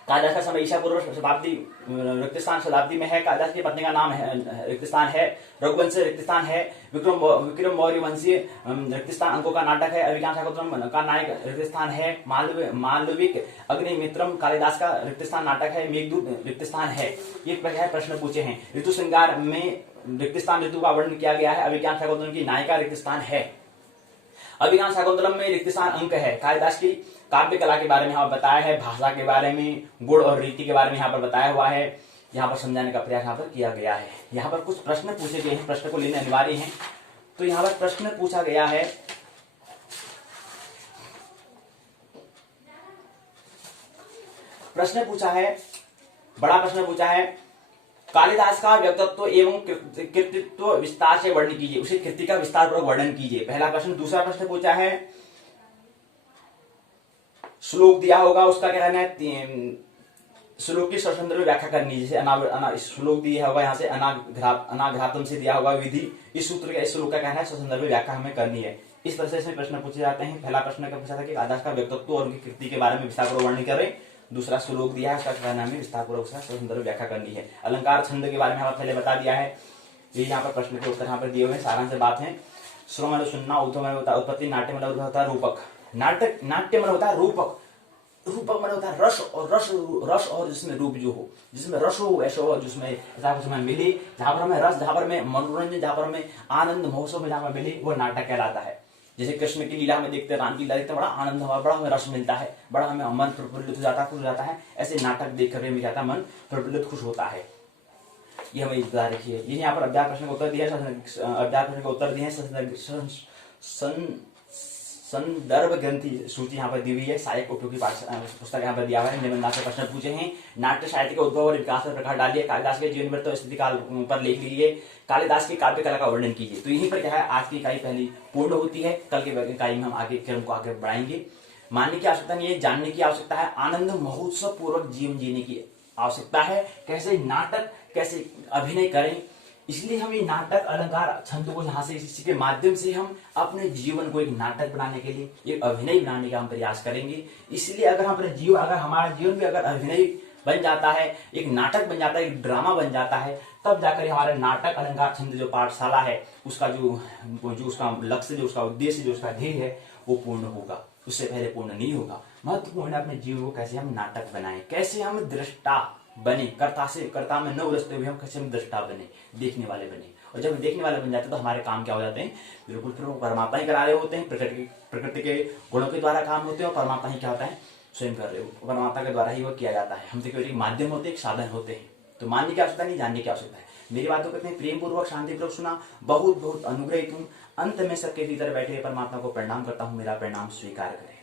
कालिदास का समय ईसा पूर्व शताब्दी रिक्तस्थान शताब्दी में है। कालिदास की पत्नी का नाम है रिक्तस्थान है। रघुवंश रिक्तस्थान है। विक्रम मौर्य वंशीय रिक्तस्थान अंकों का नाटक है। अभिज्ञान शाकुंतलम का नायक रिक्तस्थान है। मालविक अग्निमित्रम कालिदास का रिक्तस्थान नाटक है। मेघदूत रिक्तस्थान है। ये प्रश्न पूछे हैं। ऋतु श्रृंगार में रिक्तस्थान ऋतु का वर्णन किया गया है। अभिज्ञान शाकुंतलम की नायिका रिक्तस्थान है। अभिज्ञान शाकुंतलम में रिक्तस्थान अंक है। कालिदास की काव्य कला के बारे में यहाँ पर बताया है, भाषा के बारे में, गुण और रीति के बारे में यहाँ पर बताया हुआ है। यहाँ पर समझाने का प्रयास यहाँ पर किया गया है। यहाँ पर कुछ प्रश्न पूछे गए हैं, प्रश्न को लेने अनिवार्य है। तो यहाँ पर प्रश्न पूछा गया है, बड़ा प्रश्न पूछा है, कालिदास का व्यक्तित्व एवं कृतित्व विस्तार से वर्णन कीजिए। उसे कृति का विस्तार पूर्वक वर्णन कीजिए, पहला प्रश्न। दूसरा प्रश्न पूछा है, श्लोक दिया होगा उसका क्या कहना है, श्लोक की ससंदर्भ व्याख्या करनी। जैसे श्लोक दिया होगा यहाँ से अनाघ्रातम से दिया होगा विधि, इस सूत्र का इस श्लोक का कहना है ससंदर्भ व्याख्या हमें करनी है। इस तरह से इसमें प्रश्न पूछे जाते हैं। पहला प्रश्न क्या पूछा था कि कालिदास का व्यक्तित्व और उनकी कृति के बारे में विस्तारपूर्वक वर्णन करें। दूसरा श्लोक दिया है, उसका कहना हमें विस्तारपूर्वक उसका ससंदर्भ व्याख्या करनी है। अलंकार छंद के बारे में हमें पहले बता दिया है। ये यहाँ पर प्रश्न के उत्तर यहाँ पर दिए हुए हैं, सारांश बात है। श्रवण मतलब सुनना, उद्धव मतलब होता है उत्पत्ति, नाट्य मतलब होता है रूपक। नाट्य मतलब होता है रूपक, रूपक मतलब होता है रस और जिसमें रूप जो हो, जिसमें रस हो ऐसा हो, जिसमें मिले, जहां पर हमें रस, जहां पर हमें मनोरंजन, जहां पर हमें आनंद महोत्सव में जहां पर मिले, वो नाटक कहलाता है। जैसे कृष्ण की लीला में देखते हैं, राम की लीला देखते हैं, बड़ा आनंद हमारा, बड़ा हमें रस मिलता है, बड़ा हमें मन प्रफुल्लित हो जाता है, खुश हो जाता है। ऐसे नाटक देख कर मिल जाता है, मन प्रफुल्लित खुश होता है। ये हमें बता रखिए। ये यहाँ पर अध्याय प्रश्न का उत्तर दिया है, अध्याय प्रश्न का उत्तर दिए हैं संदर्भ ग्रंथि सूची यहाँ पर दी हुई है। सहायक उपयोगी पुस्तक यहाँ पर दिया हुआ है। निबंध से प्रश्न पूछे हैं। नाट्य साहित्य के उद्भव और विकास पर प्रकाश डालिए। कालिदास के जीवन वृत्त और स्थिति काल पर लेख लीजिए। कालिदास की काव्य कला का वर्णन कीजिए। तो यहीं पर क्या है, आज की इकाई पहली पूर्ण होती है। कल की इकाई में हम आगे क्रम को आगे बढ़ाएंगे। मानने की आवश्यकता नहीं है, जानने की आवश्यकता है। आनंद महोत्सव पूर्वक जीवन जीने की आवश्यकता है। कैसे नाटक, कैसे अभिनय करें, इसलिए हम ये नाटक, अलंकार, छंद को यहाँ से इसी के माध्यम से हम अपने जीवन को एक नाटक बनाने के लिए, एक अभिनय बनाने का हम प्रयास करेंगे। इसलिए अगर हम अपने जीवन, अगर हमारा जीवन भी अगर अभिनय बन जाता है, एक नाटक बन जाता है, एक ड्रामा बन जाता है, तब जाकर हमारा नाटक, अलंकार, छंद जो पाठशाला है उसका जो उसका लक्ष्य, जो उसका उद्देश्य, जो उसका ध्येय है वो पूर्ण होगा। उससे पहले पूर्ण नहीं होगा। महत्वपूर्ण है अपने जीवन को कैसे हम नाटक बनाएं, कैसे हम दृष्टा बने, कर्ता में न उलझते हुए हम कैसे हम दृष्टा बने, देखने वाले बने। और जब देखने वाले बन जाते हैं तो हमारे काम क्या हो जाते हैं, बिल्कुल फिर वो परमात्मा ही करा रहे होते हैं। प्रकृति के गुणों के द्वारा काम होते हैं और परमात्मा ही क्या होता है, स्वयं कर रहे हो, परमात्मा के द्वारा ही वो किया जाता है। हम तो केवल एक माध्यम होते हैं, एक साधन होते हैं। तो मानने की आवश्यकता नहीं, जानने की आवश्यकता है। मेरी बातों को इतने प्रेम पूर्वक, शांतिपूर्वक सुना, बहुत बहुत अनुग्रहित हूँ। अंत में सबके भीतर बैठे परमात्मा को प्रणाम करता हूँ। मेरा प्रणाम स्वीकार करें।